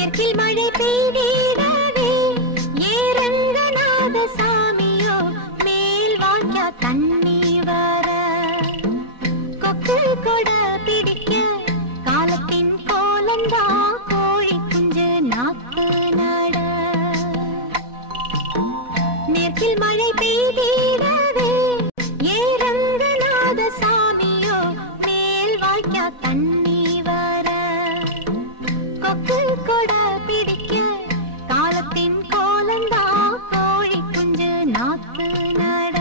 மேற்கில் மழை பெய்திடவே ஏரங்கநாத சாமியோ மேல் வாய்க்கா தண்ணி வர கொக்கு கொட பிடிக்க காலத்தின் கோலந்தா கோழி குஞ்சு நாக்கு நட மேற்கில் மழை பெய்திடவே ஏரங்கநாத சாமியோ மேல் வாய்க்கா தண்ணி வர கொக்கு கொட பிடிக்க காலத்தின் கோலந்தா கோழி குஞ்சு நாக்கு நட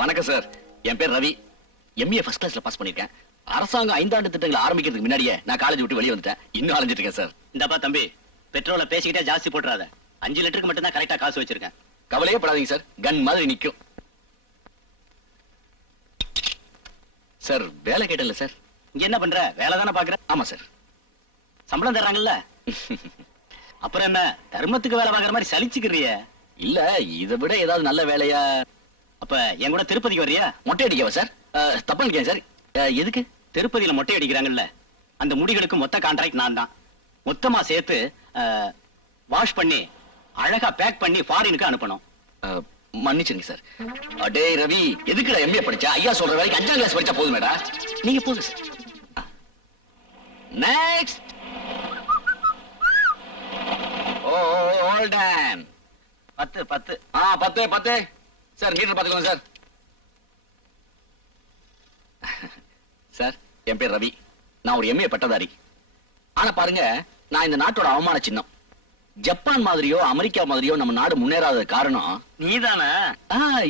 வணக்கம் சார், என் பேர் ரவி. எம்ஏ ஃபர்ஸ்ட் கிளாஸ்ல பாஸ் பண்ணிருக்கேன். அரசாங்கம் 5 ஆண்டு திட்டங்களை ஆரம்பிக்கிறதுக்கு முன்னாடியே நான் காலேஜ் விட்டு வெளியே வந்துட்டேன். இன்னும் அலைஞ்சிட்டு இருக்கேன் சார். இந்தப்பா தம்பி, பெட்ரோலை பேசிக்கிட்டே ஜாஸ்தி போட்டுறாத. 5 லிட்டருக்கு மட்டும் தான் கரெக்டா காசு வச்சிருக்கேன். கவலையே படாதீங்க சார், கன் மாதிரி நிக்கும். சார் வேலை கேட்டல சார். இங்க என்ன பண்ற? வேலை தானே பாக்குற? ஆமா சார். சம்பளம் தர்றாங்கல்ல? அப்புறம் என்ன தர்மத்துக்கு வேலை பாக்குற மாதிரி சலிச்சுக்கிறிய? இல்ல, இதை விட ஏதாவது நல்ல வேலையா? அப்ப என் கூட திருப்பதிக்கு வர்றியா? மொட்டை அடிக்கவா சார்? தப்பா நினைக்கிறேன் சார். எதுக்கு? திருப்பதியில மொட்டை அடிக்கிறாங்கல்ல, அந்த முடிகளுக்கு மொத்த கான்ட்ராக்ட் நான் தான். மொத்தமா சேர்த்து வாஷ் பண்ணி அழகா பேக் பண்ணி ஃபாரினுக்கு அனுப்பணும். மன்னிச்சுங்க சார். அடே ரவி, எதுக்குடா எம்ஏ படிச்சா? ஐயா சொல்ற வேலைக்கு 5ஆம் கிளாஸ் படிச்சா போதுமேடா. நீங்க போங்க sir. Next. Hold on. 10 10 10 10 sir. Meter பாத்துக்கலாம் சார். சார், என் பேர் ரவி. நான் ஒரு எம்ஏ பட்டதாரி. ஆனா பாருங்க, நான் இந்த நாட்டோட அவமான சின்னம். ஜப்பான் மாதிரியோ அமெரிக்கா மாதிரியோ நம்ம நாடு முன்னேறாத காரணம் நீதானே?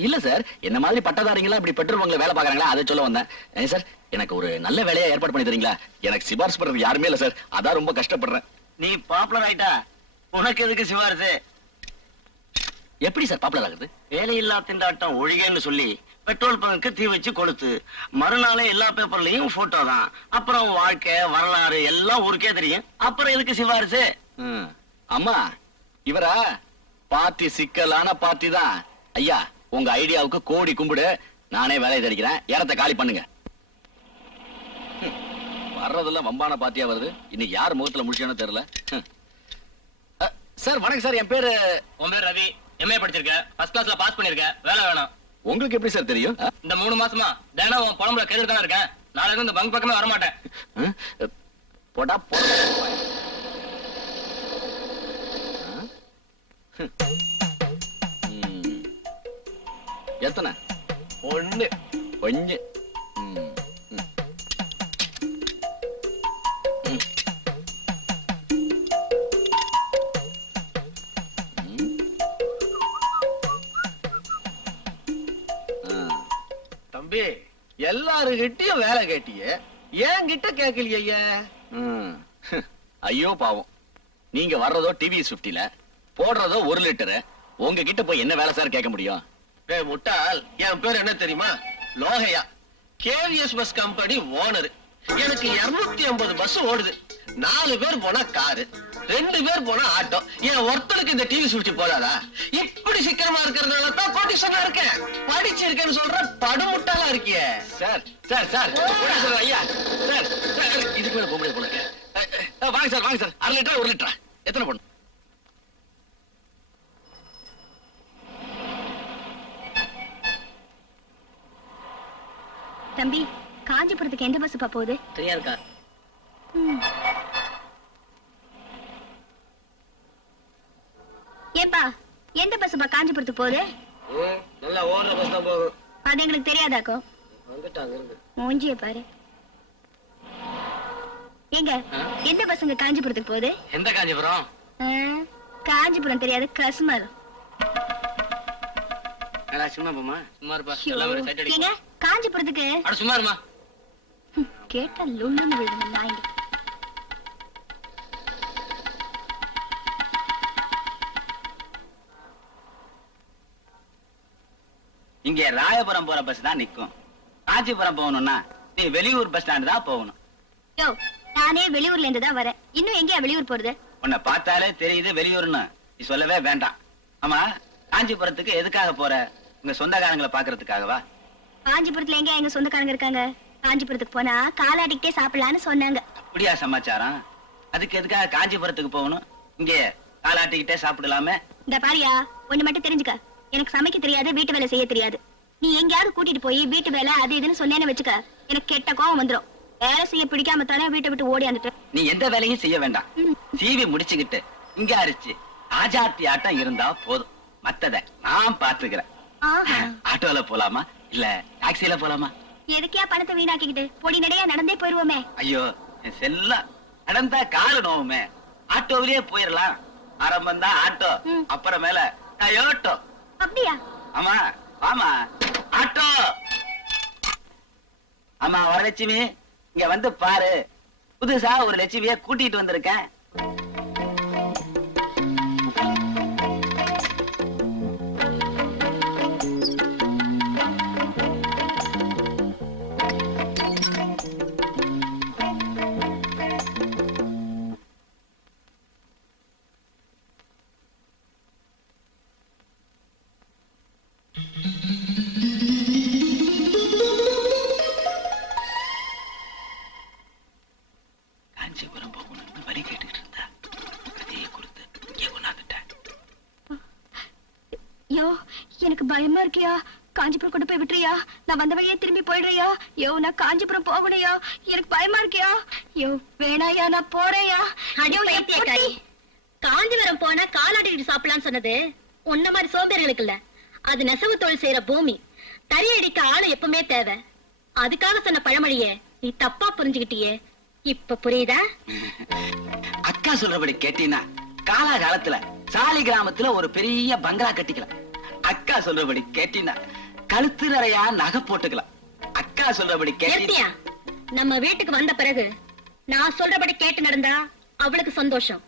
இல்ல சார், என்ன மாதிரி பட்டதாரிங்களா இப்படி பெட்ரோல் பங்க்ல வேலை பாக்குறாங்களா, அதை சொல்ல வந்தேன். சார், எனக்கு ஒரு நல்ல வேலையா ஏற்பாடு பண்ணி தரீங்களா? எனக்கு சிபாரிசு பண்றதுக்கு யாருமே இல்ல சார், அதான் ரொம்ப கஷ்டப்படுறேன். நீ பாப்புலர் ஆயிட்டா, உனக்கு எதுக்கு சிபாரிசு? எப்படி சார் பாப்புலர் ஆகுது? வேலையில்லா திண்டாட்டம் ஒழிகன்னு சொல்லி பெட்ரோல் பங்குக்கு தீ வச்சு கொளுத்து, மறுநாளே எல்லா பேப்பர்லயும் போட்டோ தான். அப்புறம் வாழ்க்கை வரலாறு எல்லாம் ஊருக்கே தெரியும். அப்புறம் எதுக்கு சிபாரிசு? அம்மா, இவரா பார்ட்டி சிக்கலான பார்ட்டி தான். ஐயா, உங்க ஐடியாவுக்கு கோடி கும்பிடு. நானே வேலையை தெரிக்கிறேன். இடத்தை காலி பண்ணுங்க. வர்றதெல்லாம் வம்பான பார்ட்டியா வருது. இன்னைக்கு யார் முகத்துல முடிச்சானோ தெரியல. சார் வணக்கம் சார், என் பேரு. உன் பேர் ரவி, எம்ஏ படிச்சிருக்க, ஃபர்ஸ்ட் கிளாஸ்ல பாஸ் பண்ணிருக்க, வேலை வேணும். உங்களுக்கு எப்படி சார் தெரியும்? இந்த 3 மாசமா தினம் உன் புலம்புல கேட்டு தானே இருக்கேன். நாளைக்கு இருந்து இந்த பங்க் பக்கமே வரமாட்டேன். போடா போடா. எத்தனை? 1 1. தம்பி, எல்லாருகிட்டயும் வேலை கேட்டிய, ஏன் கிட்ட கேட்கலையே? ஐயோ பாவம், நீங்க வர்றதோ டிவிஎஸ் 50ல, போடுறதோ 1 லிட்டரு. உங்ககிட்ட போய் என்ன வேலை சார் கேட்க முடியும்? முட்டாள், என் பேர் என்ன தெரியுமா? Lokaiya, KVS bus company owner. எனக்கு 250 பஸ் ஓடுது. 4 பேர் போனா காரு, 2 பேர் போனா ஆட்டோ. என் ஒருத்தருக்கு இந்த டிவி சுவிட்ச் போதாதா? இப்படி சிக்கனமா இருக்கிறதுனால தான் கோடீஸ்வரனா இருக்கேன். படிச்சிருக்கேன்னு சொல்ற படுமுட்டாளா இருக்கியே. சார் சார் சார் ஐயா சார், இதுக்கு மேல போக போல. வாங்க சார் வாங்க சார். 1/2 லிட்டர் 1 லிட்டரா? எத்தனை பொண்ணு? தம்பி, காஞ்சிபுரத்துக்கு எந்த பஸ் போகுது? தெரியாதுக்கா. ஏப்பா, எந்த பஸ் காஞ்சிபுரத்துக்கு போகுது? நல்லா ஓடுற பஸ் தான் போகும். அது எங்களுக்கு தெரியாதாக்கோ? வந்துட்டாங்க. மூஞ்சிய பாரு. எங்க எந்த பஸ்ங்க காஞ்சிபுரத்துக்கு போகுது? எந்த காஞ்சிபுரம்? காஞ்சிபுரம் தெரியாது, கஸ்மல். சும்மா போமா. சும்மா இருப்பா, எல்லாம் ஒரு சைட் அடி. ஏங்க காஞ்சிபுரத்துக்கு? அட சும்மா இருமா. கேட்டா லுள்ளுன்னு விழுது நாய்ங்க. இங்க ராயபுரம் போற பஸ் தான் நிக்கும். காஞ்சிபுரம் போகணும்னா நீ வெளியூர் பஸ் ஸ்டாண்ட் தான் போகணும். யோ, நானே வெளியூர்ல இருந்து தான் வரேன். இன்னும் எங்கயா வெளியூர் போறது? உன்னை பார்த்தாலே தெரியுது வெளியூர்னு. நீ சொல்லவே வேண்டாம். ஆமா, காஞ்சிபுரத்துக்கு எதுக்காக போற? உங்க சொந்தக்காரங்களை பாக்குறதுக்காகவா? காஞ்சிபுரத்துல எங்க எங்க சொந்தக்காரங்க இருக்காங்க? காஞ்சிபுரத்துக்கு போனா காலாடிக்கிட்டே சாப்பிடலான்னு சொன்னாங்க. அப்படியா சமாச்சாரம்? அதுக்கு எதுக்காக காஞ்சிபுரத்துக்கு போகணும்? இங்கே காலாட்டிக்கிட்டே சாப்பிடலாமே. இந்த பாரியா, ஒண்ணு மட்டும் தெரிஞ்சுக்க. எனக்கு சமைக்க தெரியாது, வீட்டு வேலை செய்ய தெரியாது. நீ எங்கயாவது கூட்டிட்டு போய் வீட்டு வேலை அது இதுன்னு சொன்னேன்னு வச்சுக்க, எனக்கு கெட்ட கோவம் வந்துடும். வேலை செய்ய பிடிக்காம தானே வீட்டை விட்டு ஓடியாந்துட்டு. நீ எந்த வேலையும் செய்ய வேண்டாம். சீவி முடிச்சுக்கிட்டு இங்க அரிச்சு ஆஜாத்தி ஆட்டம் இருந்தா போதும். மத்தத நான் பாத்துக்கிறேன். ஆட்டோல போலாமா இல்ல டாக்ஸில போலாமா? எதுக்கியா பணத்தை வீணாக்கிக்கிட்டு பொடி நடையா நடந்தே போயிருவோமே. ஐயோ, என் செல்லம், நடந்தா காலு நோவுமே. ஆட்டோவிலேயே போயிடலாம். ஆரம்பம் தான் ஆட்டோ, அப்புறமேல டயோட்டோ. அப்படியா? ஆமா ஆமா, ஆட்டோ. ஆமா வரலட்சுமி, இங்க வந்து பாரு. புதுசா ஒரு லட்சுமிய கூட்டிட்டு வந்திருக்கேன். காஞ்சிபுரம் போகணும்னு வழி கேட்டுக்கிட்டு இருந்தா கதையை கொடுத்து இங்கே கொண்டாந்துட்டேன். யோ, எனக்கு பயமா இருக்கியா? காஞ்சிபுரம் கொண்டு போய் விட்டுறியா? நான் வந்த வழியே திரும்பி போயிடுறியா? யோ, நான் காஞ்சிபுரம் போகணையா? எனக்கு பயமா இருக்கியா? யோ வேணாயா, நான் போறேயா. காஞ்சிபுரம் போனா காலாடிட்டு சாப்பிடலான்னு சொன்னது உன்ன மாதிரி சோம்பேறிகளுக்கு இல்ல. அது நெசவு தொழில் செய்யற பூமி. தறி அடிக்க ஆளு எப்பவுமே தேவை. அதுக்காக சொன்ன பழமொழிய நீ தப்பா புரிஞ்சுக்கிட்டியே. இப்ப புரியுதா? அக்கா சொல்றபடி கேட்டீங்கன்னா காலாகாலத்துல சாலி கிராமத்துல ஒரு பெரிய பங்களா கட்டிக்கலாம். அக்கா சொல்றபடி கேட்டீங்கன்னா கழுத்து நிறையா நகை போட்டுக்கலாம். அக்கா சொல்றபடி கேட்டியா? நம்ம வீட்டுக்கு வந்த பிறகு நான் சொல்றபடி கேட்டு நடந்தா அவளுக்கு சந்தோஷம்.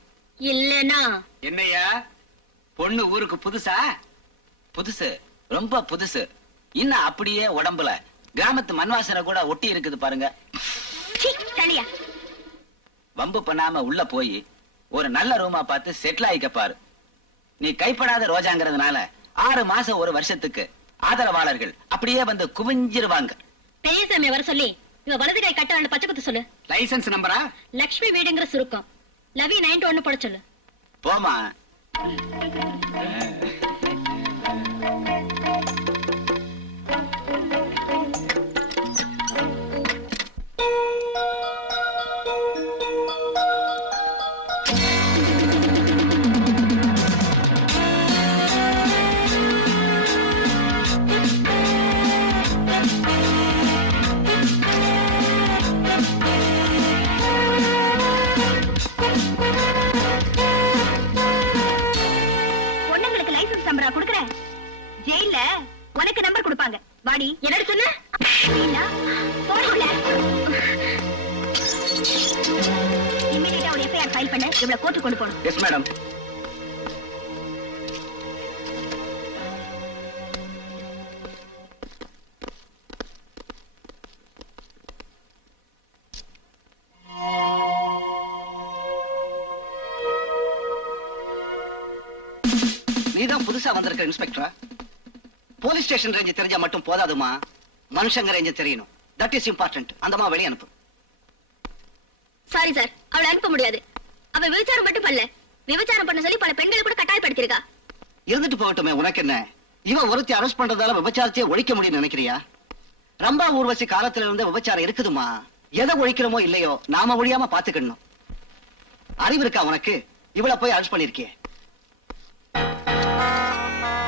இல்லனா என்னையா பொண்ணு ஊருக்கு புதுசா? புதுசு, ரொம்ப புதுசு. இன்னும் அப்படியே உடம்புல கிராமத்து மண்வாசனை கூட ஒட்டி இருக்குது பாருங்க. வம்பு பண்ணாம உள்ள போய் ஒரு நல்ல ரூமா பார்த்து செட்டில் ஆயிக்க பாரு. நீ கைப்படாத ரோஜாங்கிறதுனால 6 மாசம் 1 வருஷத்துக்கு ஆதரவாளர்கள் அப்படியே வந்து குவிஞ்சிருவாங்க. பெரியசாமி வர சொல்லி இவ வலது கை கட்ட பச்சை குத்து சொல்லு. லைசன்ஸ் நம்பரா? லட்சுமி வீடுங்கிற சுருக்கம். லவி 91 போட சொல்லு. போமா, நீதான் புதுசா வந்திருக்க இன்ஸ்பெக்டரா? போலீஸ் ஸ்டேஷன் ரேஞ்ச் தெரிஞ்சா மட்டும் போதாதுமா, மனுஷங்க ரேஞ்ச் தெரியணும். That is important. அந்தமா வெளிய அனுப்பு. சாரி சார், அவளை அனுப்ப முடியாது. அவ விபச்சாரம் மட்டும் பண்ணல, விபச்சாரம் பண்ண சொல்லி பல பெண்களை கூட கட்டாயப்படுத்திருக்கா. இருந்துட்டு போகட்டுமே, உனக்கு என்ன? இவன் ஒருத்தி அரெஸ்ட் பண்றதால விபச்சாரத்தையே ஒழிக்க முடியும்னு நினைக்கிறியா? ரம்பா ஊர்வசி காலத்துல இருந்த விபச்சாரம் இருக்குதுமா. எதை ஒழிக்கிறோமோ இல்லையோ நாம ஒழியாம பாத்துக்கணும். அறிவு இருக்கா உனக்கு? இவளை போய் அரெஸ்ட் பண்ணிருக்கிய.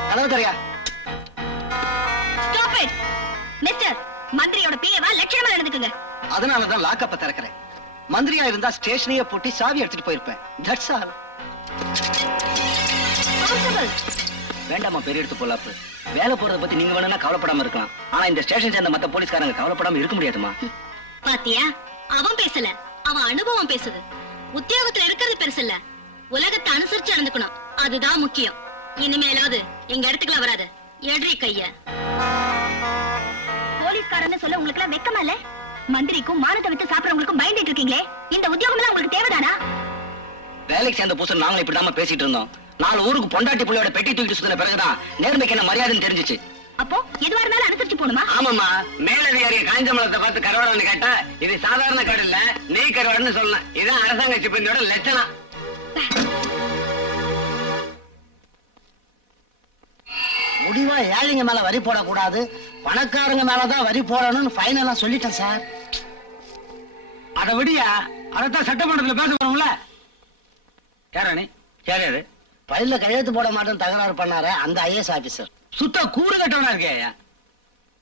கதவு தரையா? Stop it mister. மந்திரியோட பிஏவா லட்சணமா நடந்துக்குங்க. அதனாலதான் லாக்கப்ப திறக்கிறேன். மந்திரியா இருந்தா ஸ்டேஷனையே பூட்டி சாவி எடுத்துட்டு போயிருப்பேன். That's all. வேண்டாமா பெரிய எடுத்து போலாப்பு. வேலை போறத பத்தி நீங்க வேணா கவலைப்படாம இருக்கலாம். ஆனா இந்த ஸ்டேஷன் சேர்ந்த மத்த போலீஸ்காரங்க கவலைப்படாம இருக்க முடியாதுமா. பாத்தியா, அவன் பேசல, அவன் அனுபவம் பேசுது. உத்தியோகத்துல இருக்கிறது பெருசு இல்ல, உலகத்தை அனுசரிச்சு நடந்துக்கணும், அதுதான் முக்கியம். இனிமேலாவது எங்க இடத்துக்குள்ள வராது. எட்ரி கைய. போலீஸ்காரன்னு சொல்ல உங்களுக்கு எல்லாம் வெக்கமா இல்ல? மந்திரிக்கும் மானத்தை விட்டு சாப்பிடறவங்களுக்கும் பயந்துட்டு இருக்கீங்களே, இந்த உத்தியோகம் எல்லாம் உங்களுக்கு தேவைதானா? வேலைக்கு சேர்ந்த புதுசு நாங்களும் இப்படிதாம பேசிட்டு இருந்தோம். 4 ஊருக்கு பொண்டாட்டி புள்ளையோட பெட்டி தூக்கிட்டு சுத்தின பிறகுதான் நேர்மைக்கு என்ன மரியாதைன்னு தெரிஞ்சிச்சு. அப்போ எதுவா இருந்தாலும் அனுசரிச்சு போணுமா? ஆமாமா, மேலதிகாரிய காய்ஞ்ச மலத்தை பார்த்து கருவாடன்னு கேட்டா இது சாதாரண காடு இல்ல, நெய் கருவாடன்னு சொல்லலாம். இதான் அரசாங்க சிப்பந்தியோட லட்சணம். முடிவா ஏழைங்க மேல வரி போடக்கூடாது, பணக்காரங்க மேலதான் வரி போடணும்னு ஃபைனலா சொல்லிட்டேன் சார். அத விடியா, அதத்தான் சட்டமன்றத்துல பேச போறோம்ல. யாரானி? யாரு? பையில கையெழுத்து போட மாட்டேன்னு தகராறு பண்ணாரு அந்த ஐஏஎஸ் ஆபீசர். சுத்த கூடு கட்டவனா இருக்கே.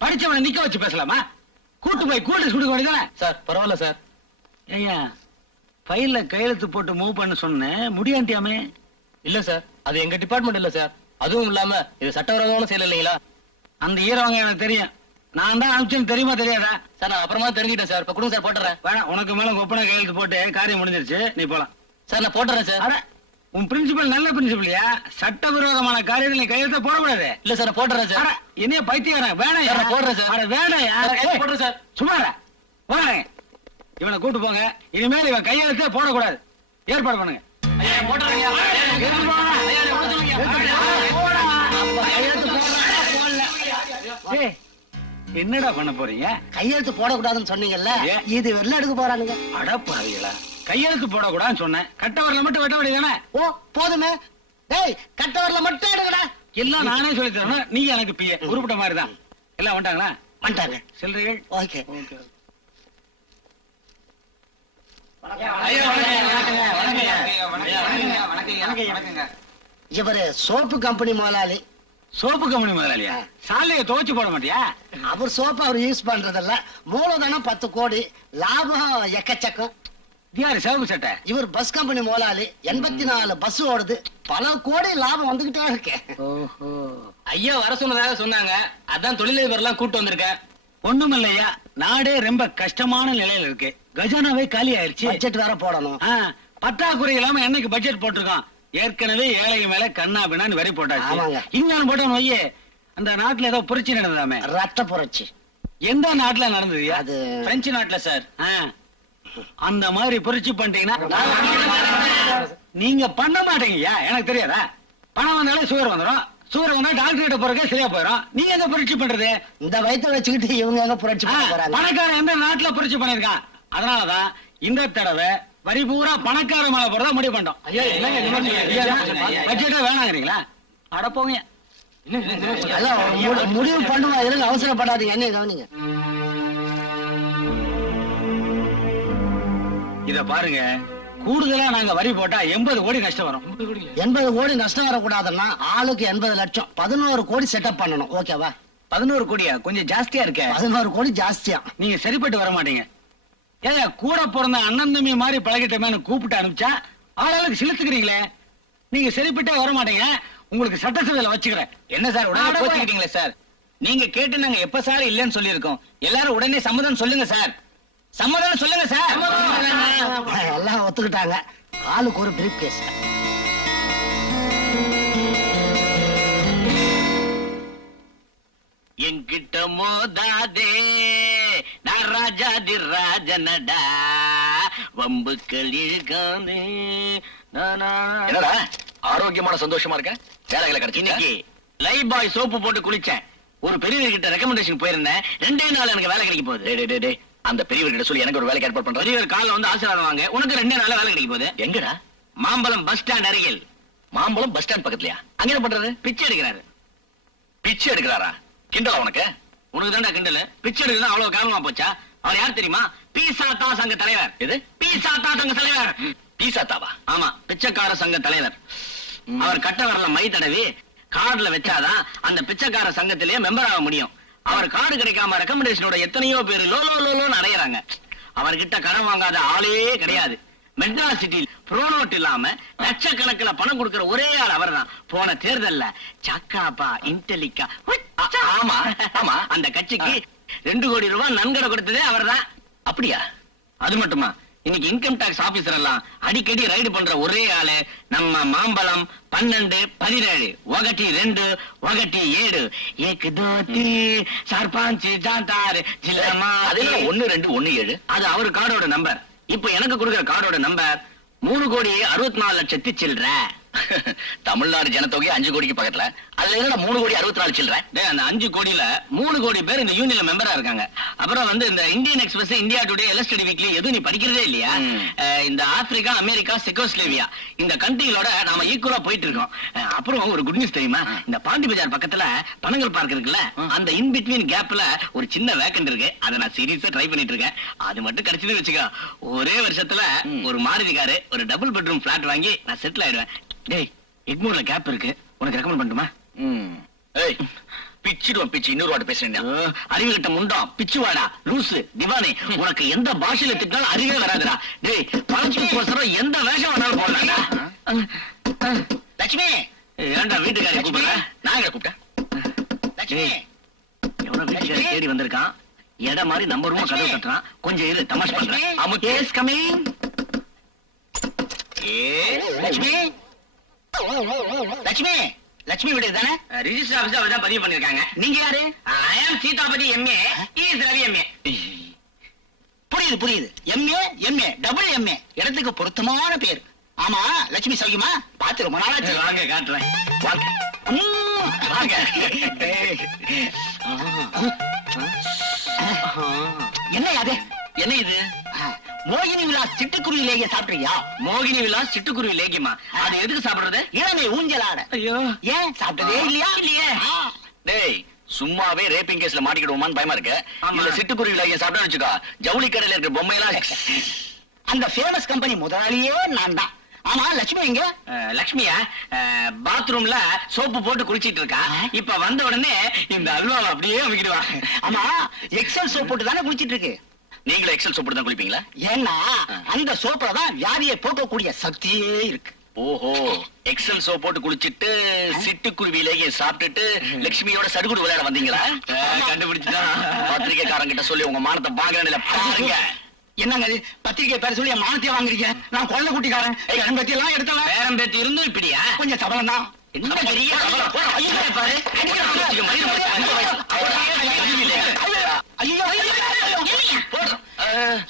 படிச்சவனை நிக்க வச்சு பேசலாமா? கூட்டு போய் கூட்டு கொடுக்க வேண்டியதானே? சார் பரவாயில்ல சார். ஐயா, ஃபைல்ல கையெழுத்து போட்டு மூவ் பண்ண சொன்னேன், முடியாண்டியாமே. இல்ல சார், அது எங்க டிபார்ட்மெண்ட் இல்ல சார். அதுவும் இல்லாம இது சட்டவிரோதமான செயல் இல்லைங்களா? அந்த ஈரவங்க எனக்கு தெரியும். நான் தான் அனுப்பிச்சேன்னு தெரியுமா தெரியாதா? சார் நான் அப்புறமா தெரிஞ்சுட்டேன் சார். இப்ப கொடுங்க சார், போட்டுறேன். வேணாம், உனக்கு மேல ஒப்பனை கையெழுத்து போட்டு காரியம் முடிஞ்சிருச்சு, நீ போலாம். சார் நான் போட்டுறேன் சார். அட, உன் பிரின்சிபல் நல்ல பிரின்சிபல்யா. சட்டவிரோதமான காரியத்தில் நீ கையெழுத்த போடக்கூடாது. இல்ல சார் நான் போட்டுறேன் சார். என்னைய பைத்தியம் வேணாம். சார், நான் போடுறேன் சார். அட வேணாயா, போடுறேன் சார். சும்மா வாங்க, இவனை கூட்டு போங்க. இனிமேல் இவன் கையெழுத்தே போடக்கூடாது. ஏற்பாடு பண்ணுங்க. ஐயா போட்டுறேன். எடுத்துட்டு போங்க. ஏய், என்னடா பண்ண போறீங்க? கையெழுத்து போடக்கூடாதுன்னு சொன்னீங்கல்ல, ஏன்? இது வெள்ள எடுக்க போறானுங்க. அடப்பாவிகளா, கையெழுத்து போடக்கூடாதுன்னு சொன்னேன். கட்டவரில் மட்டும் வெட்ட வேண்டியதானே? ஓ போதுமே. டேய், கட்டவரில மட்டும் எடுங்கடா. எல்லாம் நானே சொல்லி தரணும், நீ எனக்கு பிய. உருப்பிட்ட மாதிரி தான். எல்லாம் வந்துட்டாங்களா? வந்துட்டாங்க. சில்லறைகள் ஓகே. இவரு சோப்பு கம்பெனி முதலாளி. சோப்பு கம்பெனி முதலாளியா? சாலையை துவைச்சு போட மாட்டியா? அவர் சோப்பு அவர் யூஸ் பண்றதில்ல. மூலதனம் 10 கோடி, லாபம் எக்கச்சக்கம். யாரு சிவப்பு சட்டை? இவர் பஸ் கம்பெனி முதலாளி. 84 பஸ் ஓடுது, பல கோடி லாபம் வந்துகிட்டே இருக்கு. ஓஹோ, ஐயா வர சொன்னதாக சொன்னாங்க, அதான் தொழிலதிபர் எல்லாம் கூட்டு வந்திருக்கேன். ஒண்ணுமில்லையா, நாடே ரொம்ப கஷ்டமான நிலையில இருக்கு. கஜானாவே காலி ஆயிருச்சு. பட்ஜெட் வேற போடணும். பற்றாக்குறை இல்லாம என்னைக்கு பட்ஜெட் போட்டிருக்கோம்? ஏற்கனவே ஏழைங்க மேல கண்ணா பின்னான்னு வரி போட்டாச்சு. ஆமாங்க. இங்க போட்டோம் வையே, அந்த நாட்டுல ஏதோ புரட்சி நடந்ததாமே. ரத்த புரட்சி. எந்த நாட்டுல நடந்தது? அது பிரெஞ்சு நாட்டுல சார். அந்த மாதிரி புரட்சி பண்ணிட்டீங்கன்னா நீங்க பண்ண மாட்டீங்கயா, எனக்கு தெரியாதா? பணம் வந்தாலே சுகர் வந்துடும், சுகர் வந்தா டாக்டர் கிட்ட போறதுக்கு சரியா போயிடும். நீங்க எங்க புரட்சி பண்றது? இந்த வயிற்று வச்சுக்கிட்டு இவங்க எங்க புரட்சி பண்ண போறாங்க? பணக்காரன் எந்த நாட்டுல புரட்சி பண்ணிருக்கான்? அதனாலதான் இந்த தடவை வரி பூரா பணக்கார மேல போறதா முடிவு பண்ணோம். பட்ஜெட்டே வேணாங்கிறீங்களா? அட போங்க. முடிவு பண்ணுவா, இருங்க, அவசரப்படாதீங்க. என்ன கவனிங்க. இத பாருங்க, கூடுதலா நாங்க வரி போட்டா 80 கோடி நஷ்டம் வரும். 80 கோடி நஷ்டம் வரக்கூடாதுன்னா ஆளுக்கு 80 லட்சம், 11 கோடி செட்டப் பண்ணணும். ஓகேவா? 11 கோடியா? கொஞ்சம் ஜாஸ்தியா இருக்க. 11 கோடி ஜாஸ்தியா? நீங்க சரிப்பட்டு வர மாட்டீங்க. ஏங்க, கூட பிறந்த அண்ணன் தம்பி மாதிரி பழகிட்டமேனு கூப்பிட்டு அனுப்பிச்சா ஆளாளுக்கு சிலுத்துக்கிறீங்களே. நீங்க சரிப்பட்டே வர மாட்டீங்க. உங்களுக்கு சட்டசபையில வச்சுக்கிறேன். என்ன சார் உடனே கோச்சிக்கிட்டீங்களே சார்? நீங்க கேட்டு நாங்க எப்ப சார் இல்லன்னு சொல்லியிருக்கோம். எல்லாரும் உடனே சம்மதம் சொல்லுங்க சார். சம்மதம் சொல்லுங்க சார். எல்லாம் ஒத்துக்கிட்டாங்க. ஆளுக்கு ஒரு பிரீஃப் கேஸ். என்கிட்ட மோதாதே, நான் ராஜாதி ராஜனடா, வம்புக்கள் இழுக்காதே. என்னடா ஆரோக்கியமான சந்தோஷமா இருக்க? வேலைகளை கிடைச்சு இன்னைக்கு லைஃப் பாய் சோப்பு போட்டு குளிச்சேன். ஒரு பெரியவர்கிட்ட ரெக்கமெண்டேஷன் போயிருந்தேன். 2 நாள் எனக்கு வேலை கிடைக்க போகுது. அந்த பெரியவர்கிட்ட சொல்லி எனக்கு ஒரு வேலைக்கு ஏற்பாடு பண்ற. பெரியவர் காலைல வந்து ஆசீர்வாதம் வாங்க. உனக்கு 2 நாள் வேலை கிடைக்க போகுது. எங்கடா? மாம்பழம் பஸ் ஸ்டாண்ட் அருகில். மாம்பழம் பஸ் ஸ்டாண்ட் பக்கத்துலயா? அங்க என்ன பண்றது? பிச்சை எடுக்கிறாரு. பிச்சை எடுக்கிறாரா? கிண்டலா உனக்கு? உனக்கு தான்டா கிண்டல். பிச்சை எடுக்கிறது அவ்வளவு காரணமா போச்சா? அவர் யார் தெரியுமா? பீசா தா சங்க தலைவர். எது? பீசா தா சங்க தலைவர். பீசா தாவா? ஆமா, பிச்சைக்கார சங்க தலைவர். அவர் கட்ட வரல மை தடவி கார்டுல வச்சாதான் அந்த பிச்சைக்கார சங்கத்திலேயே மெம்பர் ஆக முடியும். அவர் கார்டு கிடைக்காம ரெக்கமெண்டேஷனோட எத்தனையோ பேர் லோ லோ லோன்னு அடையறாங்க. அவர்கிட்ட கடன் வாங்காத ஆளே கிடையாது. மெட்ராஸ் சிட்டியில் ப்ரோனோட் இல்லாம லட்சக்கணக்கில் பணம் கொடுக்கிற ஒரே ஆள் அவர்தான். போன தேர்தல்ல சக்காப்பா இன்டெலிக்கா ஆமா ஆமா அந்த கட்சிக்கு 2 கோடி ரூபாய் நன்கொடை கொடுத்ததே அவர்தான். அப்படியா? அது மட்டுமா, இன்னைக்கு இன்கம் டாக்ஸ் ஆபீசர் எல்லாம் அடிக்கடி ரைடு பண்ற ஒரே ஆளு நம்ம மாம்பழம் 12 17 1 2 1 7 1 2 3 4 5 6 ஜில்லமா. அது 1 2 1 7. அது அவர் கார்டோட நம்பர். இப்ப எனக்கு கொடுக்கிற கார்டோட நம்பர் 3,64,00,000 சில்ற. தமிழ்நாடு ஜனத்தொகை 5 கோடிக்கு பக்கத்துல. அதுல என்ன 3,64,00,000 சில்ற? அந்த 5 கோடியில 3 கோடி பேர் இந்த யூனியன்ல மெம்பரா இருக்காங்க. அப்புறம் வந்து இந்த Indian Express, India Today, Illustrated Weekly எதுவும் நீ படிக்கிறதே இல்லையா? இந்த ஆப்பிரிக்கா, அமெரிக்கா, செக்கோஸ்லேவியா இந்த கண்ட்ரிகளோட நாம ஈக்குவலா போயிட்டு இருக்கோம். அப்புறம் ஒரு குட் நியூஸ் தெரியுமா? இந்த பாண்டி பஜார் பக்கத்துல பனங்கல் பார்க் இருக்குல்ல, அந்த இன் பிட்வீன் கேப்ல ஒரு சின்ன வேக்கண்ட் இருக்கு. அதை நான் சீரியஸா ட்ரை பண்ணிட்டு இருக்கேன். அது மட்டும் கிடைச்சது வச்சுக்கோ, ஒரே வருஷத்துல ஒரு மாருதி காரு, ஒரு டபுள் பெட்ரூம் பிளாட் வாங்கி நான் செட்டில் ஆயிடுவேன். டேய், எக்மூர்ல கேப் இருக்கு, உனக்கு ரெக்கமெண்ட் பண்ணட்டுமா? ஏய், பிச்சிடுவோம் பிச்சு. இன்னொரு வாட்டி பேசுறேன். அறிவு கிட்ட முண்டம், பிச்சுவாடா, லூசு, திவானி, உனக்கு எந்த பாஷையில திட்டாலும் அறிவே வராதுடா. டேய், பழச்சுக்கு எந்த வேஷம் வேணாலும் போடலாம்டா. லட்சுமி, ஏன்டா வீட்டுக்காரி கூப்பிடுற? நான் எங்க கூப்பிட்டேன்? லட்சுமி, எவனோ வீட்டுக்காரி தேடி வந்திருக்கான். இடம் மாதிரி நம்ம ரூம் கதவு தட்டுறான். கொஞ்சம் இரு, தமாஷ் பண்றேன். Yes coming. லட்சுமி, லட்சுமி, லட்சுமி வீடு தானே? ரிஜிஸ்டர் ஆபீஸ்ல அவர்தான் பதிவு பண்ணிருக்காங்க. நீங்க யாரு? I am Seethapathi MA, is Ravi MA. புரியுது புரியுது. எம்ஏ எம்ஏ டபுள் எம்ஏ, இடத்துக்கு பொருத்தமான பேர். ஆமா, லட்சுமி சௌக்கியமா? பாத்து ரொம்ப நாளாச்சு. வாங்க காட்டுறேன். வாங்க வாங்க. என்ன அது? என்ன இது? மோகினி விலாஸ் சிட்டுக்குருவிலேயே சாப்பிட்றியா? மோகினி விலாஸ் சிட்டுக்குருவி லேகியமா? அது எதுக்கு சாப்பிடுறது? இளமை ஊஞ்சலாட. ஐயோ, ஏன் சாப்பிட்டதே இல்லையா? இல்லையே. டேய், சும்மாவே ரேப்பிங் கேஸ்ல மாட்டிக்கிடுவோமான்னு பயமா இருக்கு. இந்த சிட்டுக்குருவில சாப்பிட்டா வச்சுக்கோ, ஜவுளி கடையில இருக்கிற பொம்மையெல்லாம். அந்த ஃபேமஸ் கம்பெனி முதலாளியே நான் தான். ஆமா, லட்சுமி எங்க? லட்சுமியா பாத்ரூம்ல சோப்பு போட்டு குளிச்சிட்டு இருக்கா. இப்ப வந்த உடனே இந்த அல்வாவை அப்படியே அமைக்கிடுவா. ஆமா, எக்ஸல் சோப் போட்டு தானே குளிச்சிட்டு இருக்கு. நீங்களும் எக்ஸல் சோப்பு தான் குளிப்பீங்களா? ஏன்னா அந்த சோப்புல தான் வியாதியை போக்கக்கூடிய சக்தியே இருக்கு. ஓஹோ, எக்ஸல் சோப் போட்டு குளிச்சிட்டு சிட்டுக்குருவிலேயே சாப்பிட்டுட்டு லட்சுமியோட சடுகுடு விளையாட வந்தீங்களா? கண்டுபிடிச்சுட்டா. பத்திரிகைக்காரங்கிட்ட சொல்லி உங்க மானத்தை பாக்குறேன் பாருங்க. என்னங்க பத்திரிகை பேர சொல்லி என் மானத்தையே வாங்குறீங்க? நான் கொள்ள குட்டிக்காரன். என் பத்தி எல்லாம் எடுத்தலாம். பேரம் பேத்தி இருந்தும் இப்படியா? கொஞ்சம் சபலம் தான். என்ன பெரிய சபலம்? பாரு,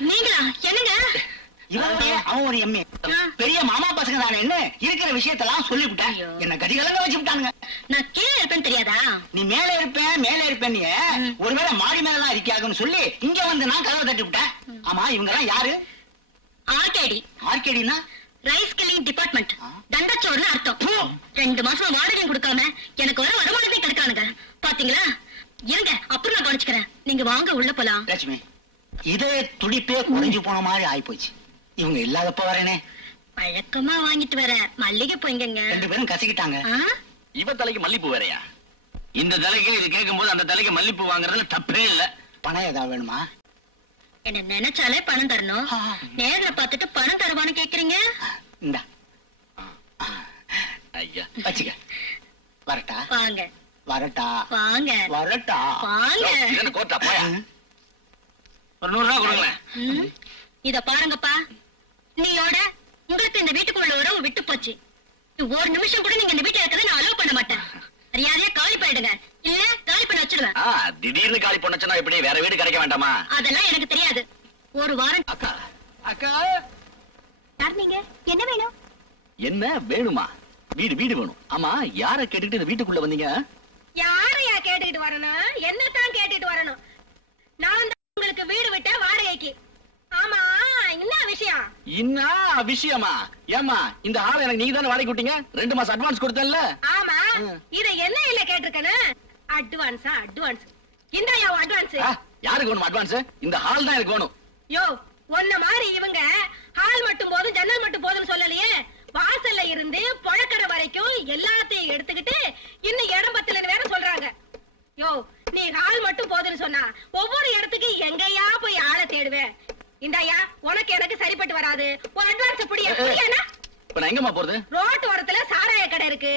நீங்களா? என்னங்க? அவன் ஒரு எம்ஏ பெரிய மாமா பசங்க தானே, என்ன இருக்கிற விஷயத்தெல்லாம் சொல்லிவிட்டேன். என்ன கடிகளங்க வச்சு விட்டானுங்க. நான் கீழே இருப்பேன்னு தெரியாதா? நீ மேல இருப்பேன். ஒருவேளை மாடி மேலாம் இருக்காதுன்னு சொல்லி இங்க வந்து நான் கதவை தட்டி விட்டேன். ஆமா, இவங்க எல்லாம் யாரு? ஆர்கேடி. ஆர்கேடினா ரைஸ் கில்லிங் டிபார்ட்மெண்ட். தண்டச்சோறுன்னு அர்த்தம். 2 மாசமா வாடகையும் கொடுக்காம எனக்கு வர வருமானத்தை கெடுக்கானுங்க. பாத்தீங்களா? இருங்க, அப்புறம் நான் கவனிச்சுக்கிறேன். நீங்க வாங்க, உள்ள போலாம். லட்சுமி, இதே துடிப்பே குறைஞ்சு போன மாதிரி ஆயிப்போச்சு. இவங்க இல்லாதப்ப வரேனே. வழக்கமா வாங்கிட்டு வர மல்லிகை போய்ங்க. 2 பேரும் கசிக்கிட்டாங்க. இவ தலைக்கு மல்லிப்பூ வேறையா? இந்த தலைக்கு இது கேட்கும் போது அந்த தலைக்கு மல்லிப்பூ வாங்குறதுல தப்பே இல்ல. பணம் ஏதாவது வேணுமா? என்ன நினைச்சாலே பணம் தரணும். நேர்ல பாத்துட்டு பணம் தருவான்னு கேக்குறீங்க? இந்தா ஐயா வச்சுக்க. வரட்டா? வாங்க. வரட்டா? வாங்க. வரட்டா? வாங்க. கோட்டா போயா. ஒரு 100 ரூபா கொடுங்களேன். இத பாருங்கப்பா, நீயோட உங்களுக்கு இந்த வீட்டுக்குள்ள உறவு விட்டு போச்சு. ஒரு நிமிஷம் கூட நீங்க இந்த வீட்டுல இருக்கிறத நான் அலோவ் பண்ண மாட்டேன். மரியாதையா காலி பண்ணிடுங்க, இல்ல காலி பண்ண வச்சிடுவேன். திடீர்னு காலி பண்ணச்சுன்னா இப்படி வேற வீடு கிடைக்க வேண்டாமா? அதெல்லாம் எனக்கு தெரியாது. ஒரு வாரம். அக்கா அக்கா, யார் நீங்க? என்ன வேணும்? என்ன வேணுமா? வீடு வேணும். ஆமா, யார கேட்டுக்கிட்டு இந்த வீட்டுக்குள்ள வந்தீங்க? யாரையா கேட்டுக்கிட்டு வரணும்? என்னத்தான் கேட்டுட்டு வரணும்? நான் தான் உங்களுக்கு வீடு விட்ட வாடகைக்கு. ஆமா, என்ன விஷயம்? என்ன விஷயமா? ஏமா, இந்த ஆளை எனக்கு நீங்க தானே வாடகை விட்டீங்க? 2 மாசம் அட்வான்ஸ் கொடுத்தேன்ல? ஆமா, இத என்ன இல்ல கேட்டிருக்கேன்னு. அட்வான்ஸா? அட்வான்ஸ் இந்தாயா அட்வான்ஸ். யாருக்கு வேணும் அட்வான்ஸ்? இந்த ஹால் தான் எனக்கு வேணும். யோ, ஒன்ன மாதிரி இவங்க ஹால் மட்டும் போதும் ஜன்னல் மட்டும் போதும்னு சொல்லலையே. வாசல்ல இருந்து புழக்கடை வரைக்கும் எல்லாத்தையும் எடுத்துக்கிட்டு இன்னும் இடம் பத்தலன்னு வேற சொல்றாங்க. யோ, நீ ஹால் மட்டும் போதுன்னு சொன்னா ஒவ்வொரு இடத்துக்கு எங்கயா போய் ஆளை தேடுவேன். இந்தாயா, உனக்கு எனக்கு சரிப்பட்டு வராது. உன் அட்வான்ஸ் புடியா? இப்ப நான் எங்கம்மா போறது? ரோட்டு ஓரத்துல சாராய கடை இருக்கு,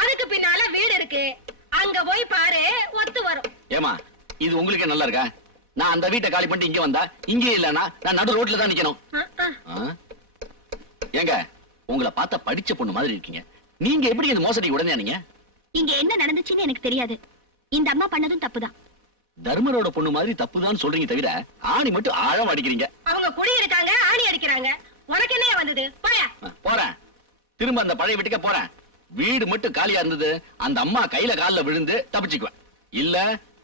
அதுக்கு பின்னால வீடு இருக்கு. அங்க போய் பாரு, ஒத்து வரும். ஏமா, இது உங்களுக்கு நல்லா இருக்கா? நான் அந்த வீட்டை காலி பண்ணிட்டு இங்க வந்தா, இங்கே இல்லனா நான் நடு ரோட்ல தான் நிக்கணும். ஏங்க, உங்களை பார்த்தா படிச்ச பொண்ணு மாதிரி இருக்கீங்க. நீங்க எப்படி இந்த மோசடி உடனே நீங்க? இங்க என்ன நடந்துச்சுன்னு எனக்கு தெரியாது. இந்த அம்மா பண்ணதும் தப்புதான். தர்மரோட பொண்ணு மாதிரி தப்புதான் சொல்றீங்க தவிர ஆணி மட்டும் ஆழம் அடிக்கிறீங்க. அவங்க குடி இருக்காங்க, ஆணி அடிக்கிறாங்க. உனக்கு என்ன வந்தது? போயா. போறேன், திரும்ப அந்த பழைய வீட்டுக்கே போறேன். வீடு மட்டும் காலியா இருந்தது, அந்த அம்மா கையில கால்ல விழுந்து தப்பிச்சுக்குவேன். இல்ல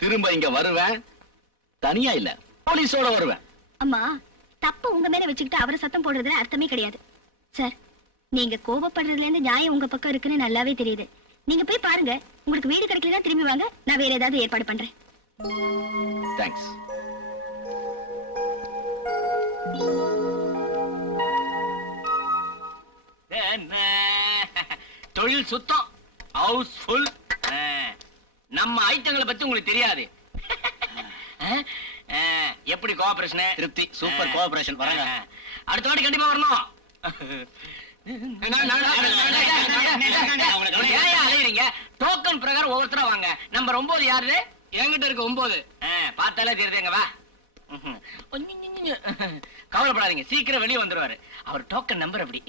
திரும்ப இங்க வருவேன். தனியா இல்ல, போலீஸோட வருவேன். அம்மா, தப்பு உங்க மேல வச்சுக்கிட்டு அவரை சத்தம் போடுறதுல அர்த்தமே கிடையாது. சார், நீங்க கோபப்படுறதுல இருந்து நியாயம் உங்க பக்கம் இருக்குன்னு நல்லாவே தெரியுது. நீங்க போய் பாருங்க. உங்களுக்கு வீடு கிடைக்கலன்னா திரும்பி வாங்க, நான் வேற ஏதாவது ஏற்பாடு பண்றேன். தேங்க்ஸ். தொழில் சுத்தம், ஹவுஸ் ஃபுல். நம்ம ஐட்டங்களை பத்தி உங்களுக்கு தெரியாது. எப்படி கோஆபரேஷன்? திருப்தி. Super cooperation. வராங்க. அடுத்த வாட்டி கண்டிப்பா வரணும். டோக்கன் பிரகாரம் ஒவ்வொருத்தரா வாங்க. நம்பர் 9 யாரு? என்கிட்ட இருக்கு 9. பார்த்தாலே தெரியுதுங்க. வா, கவலைப்படாதீங்க, சீக்கிரம் வெளியே வந்துருவாரு. அவர் டோக்கன் நம்பர் அப்படி.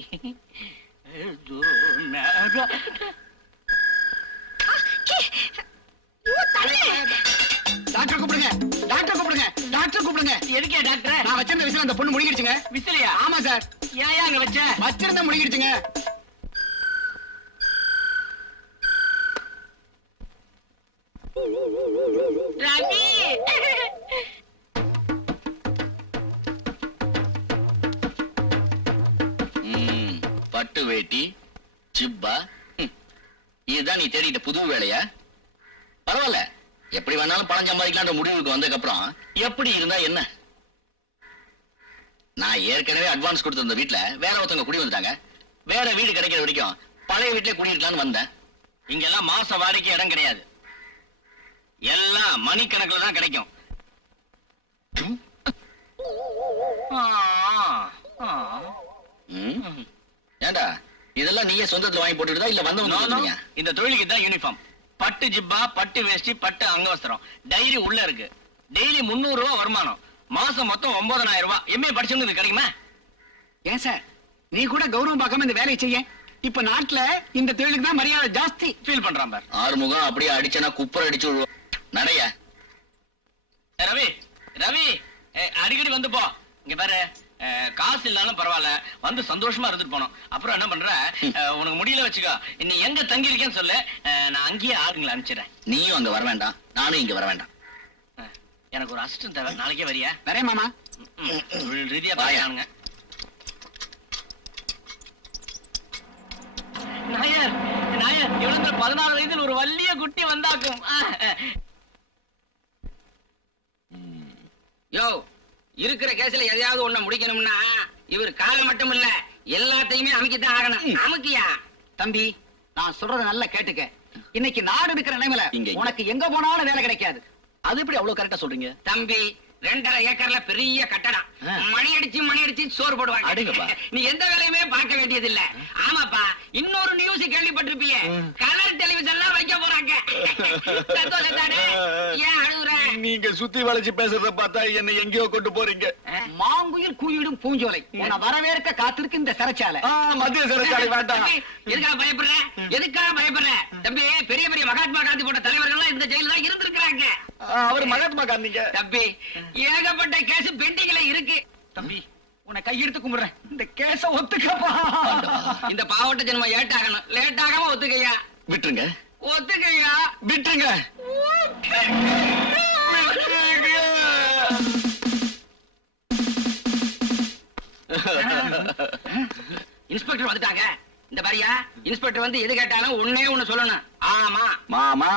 டாக்டர் கூப்பிடுங்க, டாக்டர் கூப்பிடுங்க, டாக்டர் கூப்பிடுங்க. எதுக்கே டாக்டர்? நான் வச்சிருந்த விசில் அந்த பொண்ணு முடிக்கிடுச்சுங்க. விசிலியா? ஆமா சார். ஏன் அங்க வச்ச? வச்சிருந்த முடிக்கிடுச்சுங்க. ரவி, பட்டு வேட்டி, ஜிப்பா, இதுதான் நீ தேடிட்ட புது வேலையா? பரவாயில்ல, எப்படி வேணாலும் பணம் சம்பாதிக்கலான்ற முடிவுக்கு வந்ததுக்கு அப்புறம் எப்படி இருந்தா என்ன? நான் ஏற்கனவே அட்வான்ஸ் கொடுத்திருந்த வீட்டுல வேற ஒருத்தவங்க குடி வந்துட்டாங்க. வேற வீடு கிடைக்கிற வரைக்கும் பழைய வீட்டுல குடியிருக்கலாம்னு வந்தேன். இங்கெல்லாம் மாச வாடகைக்கு இடம் கிடையாது, எல்லாம் மணிக்கணக்கில் தான் கிடைக்கும். ஏண்டா, இதெல்லாம் நீயே சொந்தத்துல வாங்கி போட்டுட்டா இல்ல வந்தவங்க? இந்த தொழிலுக்கு தான் யூனிஃபார்ம். பட்டு ஜிப்பா, பட்டு வேஷ்டி, பட்டு அங்கவஸ்திரம், டைரி உள்ள இருக்கு. டெய்லி 300 ரூபாய் வருமானம், மாசம் மொத்தம் 9000 ரூபாய். எம்ஏ படிச்சவங்களுக்கு கிடைக்குமா? ஏன் சார், நீ கூட கௌரவம் பார்க்காம இந்த வேலையை செய்ய. இப்ப நாட்டுல இந்த தொழிலுக்கு தான் மரியாதை ஜாஸ்தி. ஃபீல் பண்றான் பார். ஆறுமுகம் அப்படியே அடிச்சனா குப்பர் அடிச்சு நடைய. ரவி, ரவி, அடிக்கடி வந்து போ. இங்க பாரு, காசு இல்லாலும் பரவாயில்ல, வந்து சந்தோஷமா இருந்துட்டு போனோம். அப்புறம் என்ன பண்ற, உனக்கு முடியல வச்சுக்கோ, நீ எங்க தங்கி இருக்கேன்னு சொல்லு, நான் அங்கேயே ஆளுங்களை அனுப்பிச்சிடறேன். நீயும் அங்க வர வேண்டாம், நானும் இங்க வர வேண்டாம். எனக்கு ஒரு அசிஸ்டன்ட் தேவை, நாளைக்கே வரியா? வரேன் மாமா. ரீதியா பாருங்க. நாயர் நாயர் இவளுக்கு 14 வயதில் ஒரு வள்ளிய குட்டி வந்தாக்கும். யோ, இருக்கிற கேஸ்ல எதையாவது ஒண்ணு முடிக்கணும்னா இவர் காலம் மட்டும் இல்ல எல்லாத்தையுமே அமைக்கத்தான் ஆகணும். அமுக்கியா தம்பி, நான் சொல்றத நல்லா கேட்டுக்க. இன்னைக்கு நாடு இருக்கிற நிலைமையில உனக்கு எங்க போனாலும் வேலை கிடைக்காது. அது எப்படி அவ்வளவு கரெக்டா சொல்றீங்க? தம்பி, 2.5 ஏக்கர்ல பெரிய கட்டடம். மணி அடிச்சு சோறு போடுவாங்க. நீ எந்த வேலையுமே பார்க்க வேண்டியது இல்ல. ஆமாப்பா, இன்னொரு நியூஸ் கேள்விப்பட்டிருப்பீங்க. கலர் டெலிவிஷன்லாம் வைக்க போறாங்க. ஏன் அழுகுற? நீங்க சுத்தி வளைச்சு பேசுறத பார்த்தா என்ன எங்கேயோ கொண்டு போறீங்க. மாங்குயில் கூயிடும் பூஞ்சோலை உன்னை வரவேற்க காத்திருக்கு இந்த சிறைச்சாலை. மத்திய சிறைச்சாலை வேண்டாம். எதுக்காக பயப்படுற? தம்பி, பெரிய பெரிய மகாத்மா காந்தி போட்ட தலைவர்கள் இந்த ஜெயில தான் இருந்திருக்கிறாங்க. அவர் மகாத்மா காந்திங்க. தம்பி, ஏகப்பட்ட கேஸ் பெண்டிங்ல இருக்கு. தம்பி, உன்னை கையெடுத்து கும்பிடுறேன், இந்த கேஸ ஒத்துக்கப்பா. இந்த பாவட்ட ஜென்மம் ஏட்டாகணும். லேட் ஆகாம ஒத்துக்கையா. விட்டுருங்க. ஒத்துக்கையா. விட்டுருங்க. இன்ஸ்பெக்டர் வந்துட்டாங்க. இந்த பாரியா, இன்ஸ்பெக்டர் வந்து எது கேட்டாலும் ஒண்ணே ஒண்ணு சொல்லணும். ஆமா. மாமா?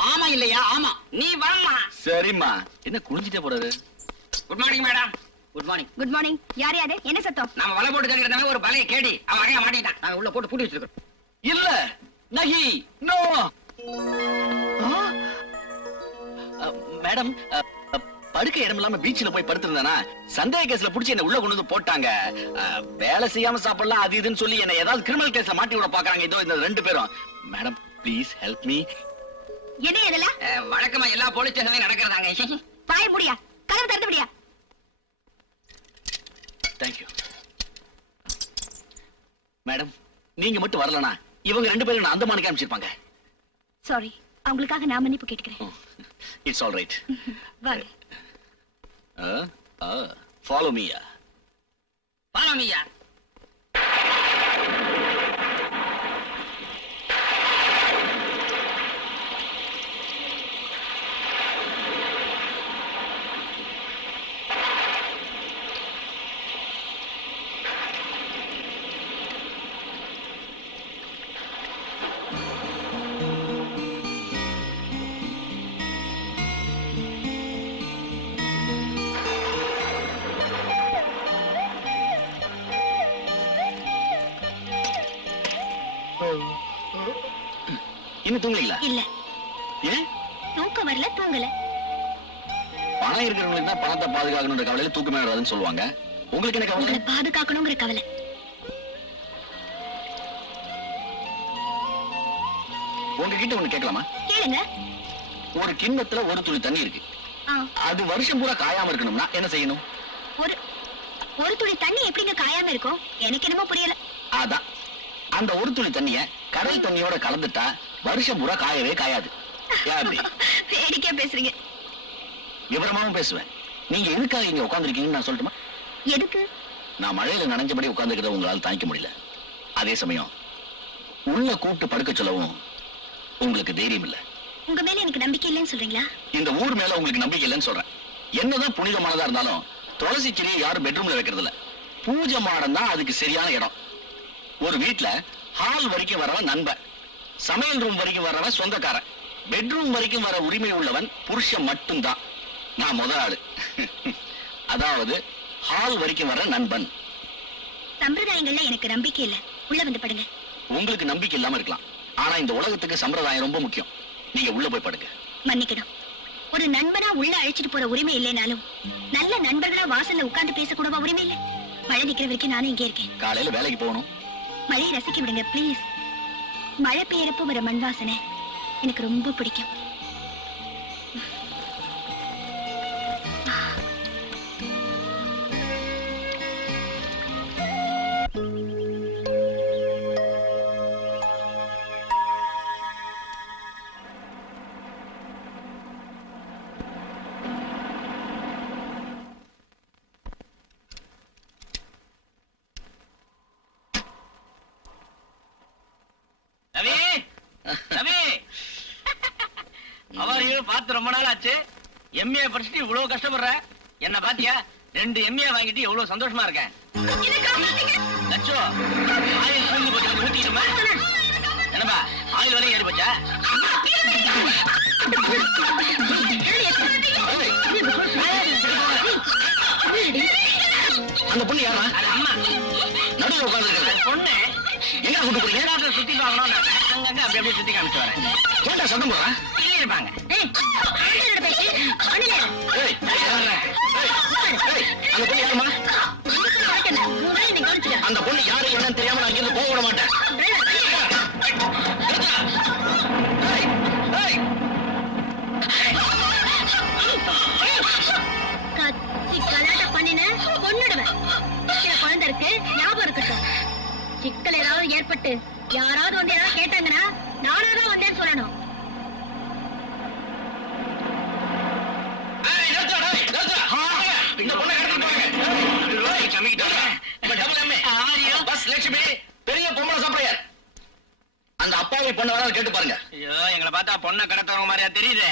மாமா இல்லையா? ஆமா. நீ வாமா. சரிம்மா. என்ன குளிஞ்சிட்டே போறாரு? Good morning madam. Good morning. Good morning. யார் யாரு? என்ன சத்தம்? நாம வலை போட்டு கழிக்கிறதாவே ஒரு பலையை கேடி அவன் அறையா மாட்டிட்டான். நாங்க உள்ள போட்டு பூட்டி வச்சிருக்கோம். இல்ல, நஹி, நோ. மேடம், படுக்க இடம் இல்லாம பீச்ல போய் படுத்திருந்தானா சந்தேக கேஸ்ல புடிச்சு என்ன உள்ள கொண்டு வந்து போட்டாங்க. வேலை செய்யாம சாப்பிடலாம் அது இதுன்னு சொல்லி என்ன ஏதாவது கிரிமினல் கேஸ்ல மாட்டி விட பாக்குறாங்க. இதோ இந்த 2 பேரும். Madam, please help me. என்ன இதெல்லாம்? வழக்கமா எல்லா போலீஸ் ஸ்டேஷன்லயும் நடக்கிறதாங்க. பாய முடியா? கதவு திறந்து முடியா? தேங்க்யூ. மேடம், நீங்க மட்டும் வரலனா இவங்க 2 பேரும் நான் அந்தமானுக்கு அனுப்பிச்சிருப்பாங்க. சாரி, அவங்களுக்காக நான் மன்னிப்பு கேட்கிறேன். It's all right. வாங்க. Follow me. Follow me. இன்னும் தூங்கலீங்களா? இல்ல. ஏன்? தூக்கம் வரல, தூங்கல. பணம் இருக்கிறவங்களுக்கு தான் பணத்தை பாதுகாக்கணும்ன்ற கவலையில தூக்கமே வராதுன்னு சொல்லுவாங்க. உங்களுக்கு என்ன கவலை? உங்களை பாதுகாக்கணுங்கிற கவலை. உங்ககிட்ட ஒண்ணு கேட்கலாமா? கேளுங்க. ஒரு கிண்ணத்துல ஒரு துளி தண்ணி இருக்கு. அது வருஷம் பூரா காயாம இருக்கணும்னா என்ன செய்யணும்? ஒரு துளி தண்ணி எப்படிங்க காயாம இருக்கும்? எனக்கு என்னமோ புரியல. அதான், அந்த ஒரு துளி தண்ணிய கடல் தண்ணியோட கலந்துட்டா வருஷம் பூரா காயவே காயாது. வேடிக்கையா பேசுறீங்க. விவரமாவும் பேசுவேன். நீங்க எதுக்காக இங்க உட்கார்ந்துருக்கீங்கன்னு நான் சொல்லட்டுமா? எதுக்கு? நான் மழையில நனைஞ்சபடி உட்கார்ந்துக்கிறத உங்களால தாங்கிக்க முடியல. அதே சமயம் உள்ள கூப்பிட்டு படுக்க சொல்லவும் உங்களுக்கு தைரியம் இல்ல. உங்க மேல எனக்கு நம்பிக்கை இல்லைன்னு சொல்றீங்களா? இந்த ஊர் மேல உங்களுக்கு நம்பிக்கை இல்லைன்னு சொல்றேன். என்னதான் புனிதமானதா இருந்தாலும் துளசி செடியை யாரும் பெட்ரூம்ல வைக்கிறது இல்ல. பூஜை மாடம் தான் அதுக்கு சரியான இடம். ஒரு வீட்டுல ஹால் வரைக்கும் வரவன் நண்பன், சமையல் ரூம் வரைக்கும் வரவன் சொந்தக்காரன், பெட்ரூம் வரைக்கும் வர உரிமை உள்ளவன் புருஷன் மட்டும்தான். நான் முதல் ஆளு. அதாவது ஹால் வரைக்கும் வர நண்பன். சம்பிரதாயங்கள்ல எனக்கு நம்பிக்கை இல்ல. உள்ள வந்து படுங்க. உங்களுக்கு நம்பிக்கை இல்லாம இருக்கலாம், ஆனா இந்த உலகத்துக்கு சம்பிரதாயம் ரொம்ப முக்கியம். நீங்க உள்ள போய் படுங்க. மன்னிக்கணும். ஒரு நண்பனா உள்ள அழைச்சிட்டு போற உரிமை இல்லைனாலும் நல்ல நண்பர்களா வாசல்ல உட்கார்ந்து பேசக்கூடவா உரிமை இல்ல? மழை நிக்கிற வரைக்கும் நானும் இங்கே இருக்கேன். காலையில வேலைக்கு போகணும். மழையை ரசிக்க விடுங்க பிளீஸ். மழை பெய்யறப்ப வர மண் வாசனை எனக்கு ரொம்ப பிடிக்கும். பார்த்து ரொம்ப நாள் ஆச்சு. எம்ஏ படிச்சுட்டு இவ்வளவு கஷ்டப்படுற. என்ன பாத்தியா? 2 எம்ஏ வாங்கிட்டு எவ்வளவு சந்தோஷமா இருக்கேன். லட்சோ, ஆயில் பூந்து போட்டு ஊத்திடுமா? என்னப்பா ஆயில் வரையும் ஏறி போச்சா? அந்த பொண்ணு யாரா? அம்மா நடுவில் உட்கார்ந்து பொண்ணு எங்க கூட்டு போறீங்க? சுத்தி பார்க்கணும், அங்கங்க அப்படி அப்படியே சுத்தி காமிச்சு வரேன். ஏன்டா சத்தம் போடுறேன்? இல்ல இருப்பாங்க. அந்த பொண்ணு யாருமா? அந்த பொண்ணு யாரு என்னன்னு தெரியாம நான் இங்கிருந்து போக விட மாட்டேன். குழந்தை இருக்கு, ஞாபகம் இருக்கட்டும். சிக்கல் ஏதாவது ஏற்பட்டு யாராவது வந்து ஏதாவது கேட்டாங்கன்னா நானாதான் வந்தேன்னு சொல்லணும். பெரிய பொம்பளை சாப்பிடையார் அந்த அப்பாவை பொண்ணு வராது கேட்டு பாருங்க. ஐயோ, எங்களை பார்த்தா பொண்ணை கடத்தவங்க மாதிரியா தெரியுது.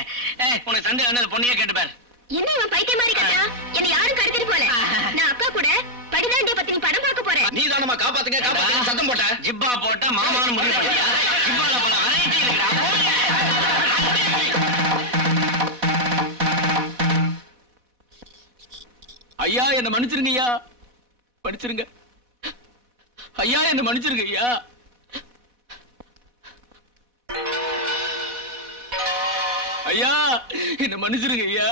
உனக்கு சண்டை வந்து பொண்ணையே கேட்டு பாரு. என்ன இவன் பைத்திய மாதிரி கட்டா? என்ன யாரும் கடத்திட்டு போல. நான் அக்கா கூட படிதாண்டிய பத்தி நீ படம் பார்க்க போறேன். நீ தானமா காப்பாத்துங்க காப்பாத்துங்க சத்தம் போட்ட. ஜிப்பா போட்ட மாமான்னு முடிவு பண்ணியா? ஜிப்பால போல அரைச்சி இருக்கிறா. ஐயா என்ன மன்னிச்சிருங்க ஐயா, மன்னிச்சிருங்க ஐயா, என்ன மன்னிச்சிருங்க ஐயா. ஐயா என்ன மன்னிச்சிருங்க ஐயா.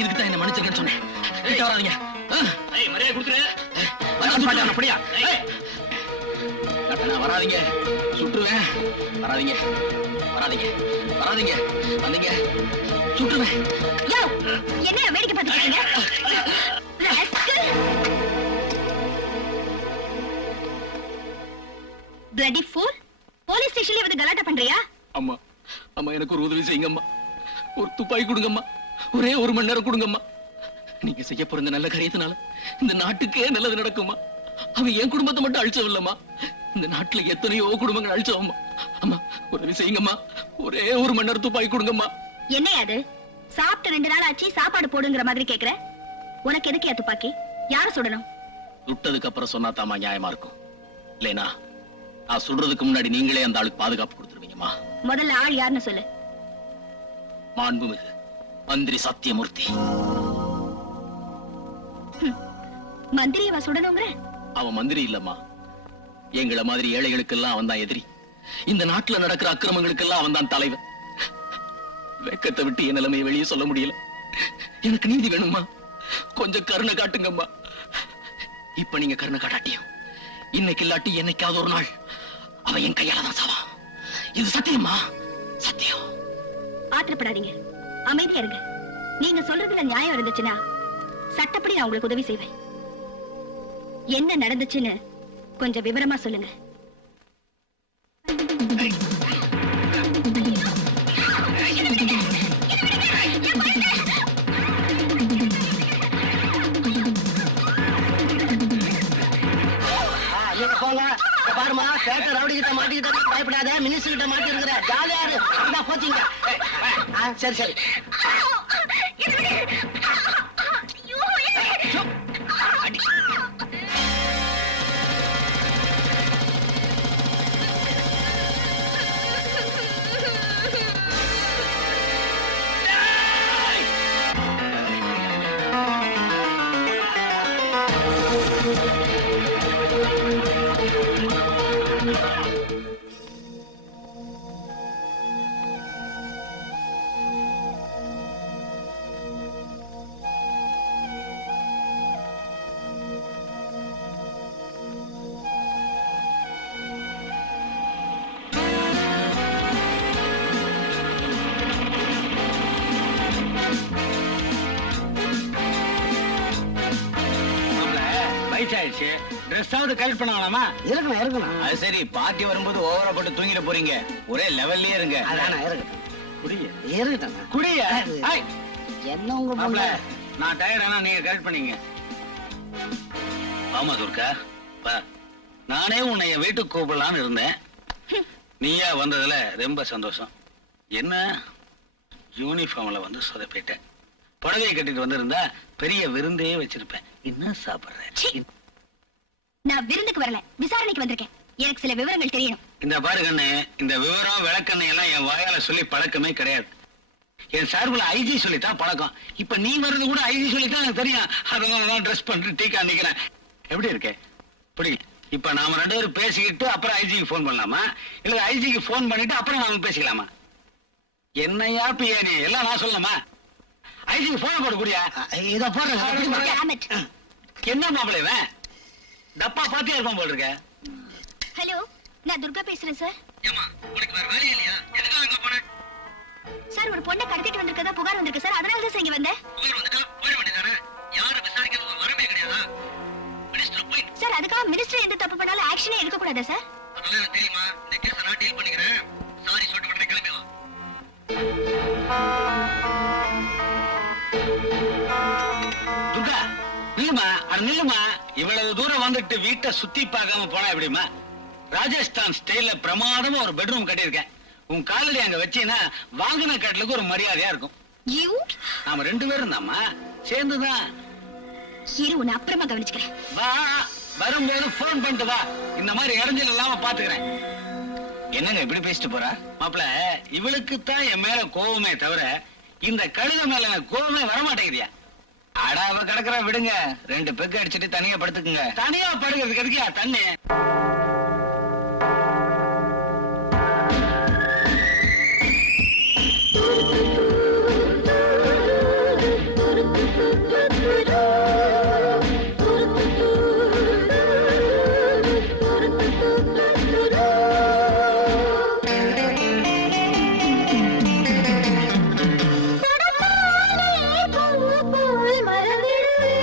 இதுக்குதான் என்ன மன்னிச்சிருக்கேன்னு சொன்னேன். கிட்ட வராதீங்க. மரியாதை கொடுக்குறேன். அப்படியா? நான் வராதீங்க, சுட்டுவேன். வராதீங்க வராதீங்க வராதீங்க, வந்தீங்க சுட்டுவேன். யோ, என்ன வேடிக்கை பார்த்துட்டீங்க? bloody fool, போலீஸ் ஸ்டேஷன்ல வந்து கலாட்டா பண்றியா? அம்மா அம்மா எனக்கு ஒரு உதவி செய்யுங்கம்மா. ஒரு துப்பாக்கி கொடுங்கம்மா, ஒரே 1 மணி நேரம் கொடுங்கம்மா. நீங்க செய்ய போற இந்த நல்ல காரியத்தினால இந்த நாட்டுக்கே நல்லது நடக்குமா? அவன் என் குடும்பத்தை மட்டும் அழிச்சவில்லம்மா, இந்த நாட்டுல எத்தனையோ குடும்பங்கள் அழிச்சவம்மா. அம்மா உதவி செய்யுங்கம்மா, ஒரே 1 மணி நேரம் துப்பாக்கி கொடுங்கம்மா. என்ன அது? சாப்பிட்டு 2 நாள் ஆச்சு, சாப்பாடு போடுங்கிற மாதிரி கேக்குற. உனக்கு எதுக்கு துப்பாக்கி? யார சுடணும்? சுட்டதுக்கு அப்புறம் சொன்னா தாமா நியாயமா இருக்கும். இல்லைனா நான் சுடுறதுக்கு முன்னாடி நீங்களே அந்த ஆளுக்கு பாதுகாப்பு கொடுத்துருவீங்கம்மா. முதல்ல ஆள் யாருன்னு சொல்லு. மாண்புமிகு மந்திரி சத்தியமூர்த்தி. மந்திரியவா சுடணுங்கிற? அவன் மந்திரி இல்லம்மா, எங்களை மாதிரி ஏழைகளுக்கெல்லாம் அவன் தான் எதிரி. இந்த நாட்டுல நடக்கிற அக்கிரமங்களுக்கெல்லாம் அவன் தான் தலைவன். வெக்கத்தை விட்டு என் நிலைமையை வெளியே சொல்ல முடியல. எனக்கு நீதி வேணுமா? கொஞ்சம் கருணை காட்டுங்கம்மா. இப்ப நீங்க கருணை காட்டாட்டியும் இன்னைக்கு இல்லாட்டி என்னைக்காவது ஒரு நாள் அவன் என் கையால தான் சாவான். இது சத்தியமா? சத்தியம். ஆத்திரப்படாதீங்க, அமைதியா இருங்க. நீங்க சொல்றதுல நியாயம் இருந்துச்சுன்னா சட்டப்படி நான் உங்களுக்கு உதவி செய்வேன். என்ன நடந்துச்சுன்னு கொஞ்சம் விவரமா சொல்லுங்க. பாருமா, கேட்ட ரவுடி கிட்ட மாட்டிக்கிட்ட, பயப்படாத. மினிஸ்டர் கிட்ட மாட்டி இருக்கிற, ஜாலியா இரு. போச்சுங்க. சரி சரி. வயசாயிடுச்சு, ட்ரெஸ்ஸாவது கரெக்ட் பண்ண வேணாமா? இருக்கணும் இருக்கணும். அது சரி, பார்ட்டி வரும்போது ஓவரா போட்டு தூங்கிட போறீங்க. ஒரே லெவல்லயே இருங்க. அதானே இருக்கட்டும். குடிய இருக்கட்டும். குடிய. என்ன உங்க மாப்ள, நான் டயர்ட் ஆனா நீங்க கரெக்ட் பண்ணீங்க. ஆமா துர்கா, நானே உன்னை என் வீட்டுக்கு கூப்பிடலான்னு இருந்தேன். நீயா வந்ததுல ரொம்ப சந்தோஷம். என்ன யூனிஃபார்ம்ல வந்து சொதப்பிட்டேன். புடவையை கட்டிட்டு வந்திருந்தா பெரிய விருந்தே வச்சிருப்பேன். என்ன சாப்பிடுறேன்? நான் விருந்துக்கு வரல, விசாரணைக்கு வந்திருக்கேன். எனக்கு சில விவரங்கள் தெரியணும். இந்த பாரு கண்ணு, இந்த விவரம் விளக்கண்ணை எல்லாம் என் வாயால சொல்லி பழக்கமே கிடையாது. என் சார்பில் ஐஜி சொல்லித்தான் பழக்கம். இப்ப நீ வர்றது கூட ஐஜி சொல்லித்தான் எனக்கு தெரியும். அதனால ட்ரெஸ் பண்ணிட்டு டீக்கா நிக்கிறேன். எப்படி இருக்கே? புடி. இப்ப நாம 2 பேரும் பேசிக்கிட்டு அப்புறம் ஐஜிக்கு போன் பண்ணலாமா, இல்ல ஐஜிக்கு போன் பண்ணிட்டு அப்புறம் நாம பேசிக்கலாமா? என்னையா பியானி எல்லாம் நான் சொல்லலாமா? ஐஜிக்கு போன் போட கூடியா? இத போடுறேன். என்ன மாப்பிள்ளை இவன் டப்பா பாத்தியா இருப்பான் போல் இருக்க. ஹலோ, நான் துர்கா பேசுறேன் சார். ஏமா உனக்கு வேற வேலை இல்லையா? எதுக்காக அங்க போன? சார், ஒரு பொண்ணை கடத்திட்டு வந்திருக்கதா புகார் வந்திருக்கு சார். அதனால தான் இங்க வந்தேன். புகார் வந்துட்டா போயிட வேண்டியதானே? யாரும் விசாரிக்கிறது ஒரு வரமே கிடையாதா? மினிஸ்டர் போய் சார், அதுக்காக மினிஸ்டர் எந்த தப்பு பண்ணாலும் ஆக்ஷனே எடுக்க கூடாதா சார்? அதெல்லாம் எனக்கு தெரியுமா? இந்த கேஸை நான் டீல் பண்ணிக்கிறேன். சாரி சொல்லிட்டு உடனே கிளம்பி வா. துர்கா நில்லுமா, அது நில்லுமா. இவ்வளவு தூரம் வந்துட்டு வீட்டை சுத்தி பார்க்காம போனா எப்படிமா? ராஜஸ்தான் ஸ்டைல்ல பிரமாதமா ஒரு பெட்ரூம் கட்டியிருக்கேன். உன் காலடி அங்க வச்சீங்கன்னா வாங்கின கட்டலுக்கு ஒரு மரியாதையா இருக்கும். நாம 2 பேரும் தாமா சேர்ந்துதான். இரு, உன்னை அப்புறமா கவனிச்சுக்கிறேன். வா, வரும்போது போன் பண்ணிட்டு வா. இந்த மாதிரி இடைஞ்சல் இல்லாம பாத்துக்கிறேன். என்னங்க இப்படி பேசிட்டு போறா? மாப்பிள, இவளுக்குத்தான் என் மேல கோவமே தவிர இந்த கழுத மேல எனக்கு கோவமே வரமாட்டேங்குதியா? அடாவ கிடக்குற விடுங்க. 2 பெக்கு அடிச்சுட்டு தனியா படுத்துக்குங்க. தனியா படுக்கிறதுக்கு எதுக்கியா தண்ணி? மறந்திடுவே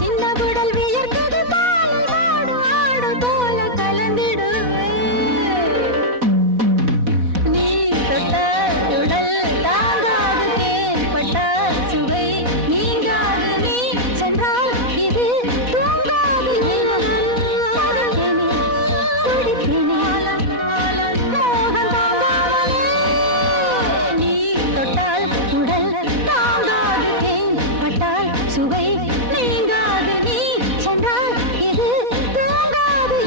சின்ன குடல் வியர்த்தது பாலை ஆடு ஆடு போல கலந்திடுவே நீ தொட்ட உடல் தாங்காது ஏற்பட்ட சுவை நீங்காது நீ சென்றால் இது தூங்காது துடிக்கிறேனே மோகம் தாங்காமலே நீ தொட்டால் உடல் தாங்காது ஏற்பட்டால் சுவை நீங்காது நீ சென்றால் இது தூங்காது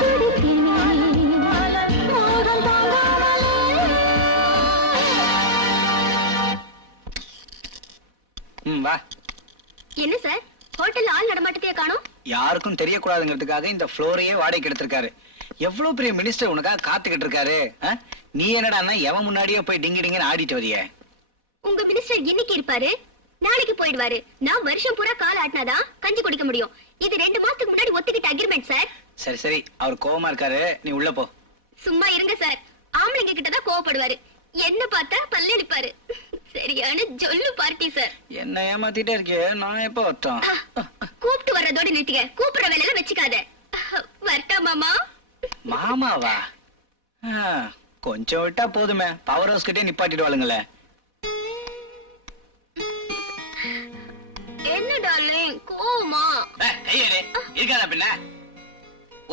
துடிக்கிறேனே மோகம் தாங்காமலே. வா. என்ன சார் ஹோட்டல்ல ஆள் நடமாட்டத்தையே காணோம்? யாருக்கும் தெரியக்கூடாதுங்கிறதுக்காக இந்த ஃப்ளோரையே வாடகைக்கு எடுத்திருக்காரு. எவ்வளவு பெரிய மினிஸ்டர் உனக்காக காத்துக்கிட்டு இருக்காரு. நீ என்னடான்னா எவன் முன்னாடியே போய் டிங்கி டிங்கன்னு ஆடிட்டு வரிய? உங்க மினிஸ்டர் இன்னைக்கு இருப்பாரு, நாளைக்கு போயிடுவாரு. நான் வருஷம் பூரா கால் ஆட்டினாதான் கஞ்சி குடிக்க முடியும். இது 2 மாசத்துக்கு முன்னாடி ஒத்துக்கிட்ட அக்ரிமெண்ட் சார். சரி சரி, அவர் கோவமா இருக்காரு, நீ உள்ள போ. சும்மா இருங்க சார். ஆம்பளைங்க கிட்டதான் கோவப்படுவாரு, என்ன பார்த்தா பல்லெடுப்பாரு. சரியான ஜொல்லு பார்ட்டி சார். என்ன ஏமாத்திட்டே இருக்கே, நான் எப்ப வட்டோம்? கூப்பிட்டு வர்றதோட நிறுத்திக்க, கூப்பிடுற வேலையில வச்சுக்காத. வரட்டா மாமா? மாமாவா? கொஞ்சம் விட்டா போதுமே, பவர் ஹவுஸ் கிட்டே நிப்பாட்டிடுவாளுங்களே. என்ன டார்லிங் கோவமா? கையேடு இருக்காதா பின்ன?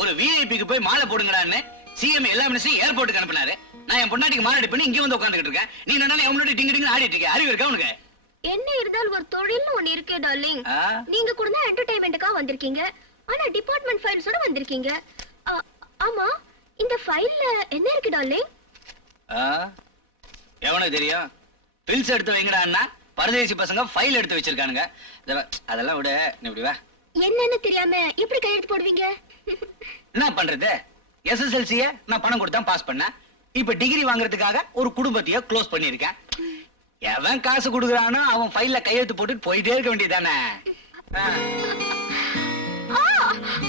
ஒரு விஐபிக்கு போய் மாலை போடுங்கடான்னு சிஎம் எல்லா மினிஸ்டரும் ஏர்போர்ட்டுக்கு அனுப்பினாரு. நான் என் பொண்டாட்டிக்கு மாலை பண்ணி இங்க வந்து உட்காந்துக்கிட்டு இருக்கேன். நீ என்ன என் முன்னாடி டிங்கு டிங்கு ஆடிட்டு இருக்க? அறிவு இருக்கா உனக்கு? என்ன இருந்தாலும் ஒரு தொழில்னு ஒண்ணு இருக்கே டார்லிங். நீங்க கூட தான் என்டர்டெயின்மென்ட்காக வந்திருக்கீங்க, ஆனா டிபார்ட்மெண்ட் ஃபைல்ஸோட வந்திருக்கீங்க. ஆமா, இந்த ஃபைல்ல என்ன இருக்கு டார்லிங்? எவனுக்கு தெரியும்? பில்ஸ் எடுத்து வைங்கடான்னா பரதேசி பசங்க ஃபைல் எடுத்து வச்சிருக்கானுங்க. அதெல்லாம் விட நீ இப்படி வா. என்னன்னு தெரியாம எப்படி கையெழுத்து போடுவீங்க? என்ன பண்றது? எஸ்எஸ்எல்சிய நான் பணம் கொடுத்தா பாஸ் பண்ண. இப்ப டிகிரி வாங்குறதுக்காக ஒரு குடும்பத்தையே க்ளோஸ் பண்ணிருக்கேன். எவன் காசு கொடுக்கறானோ அவன் ஃபைல்ல கையெழுத்து போட்டு போயிட்டே இருக்க வேண்டியதானே.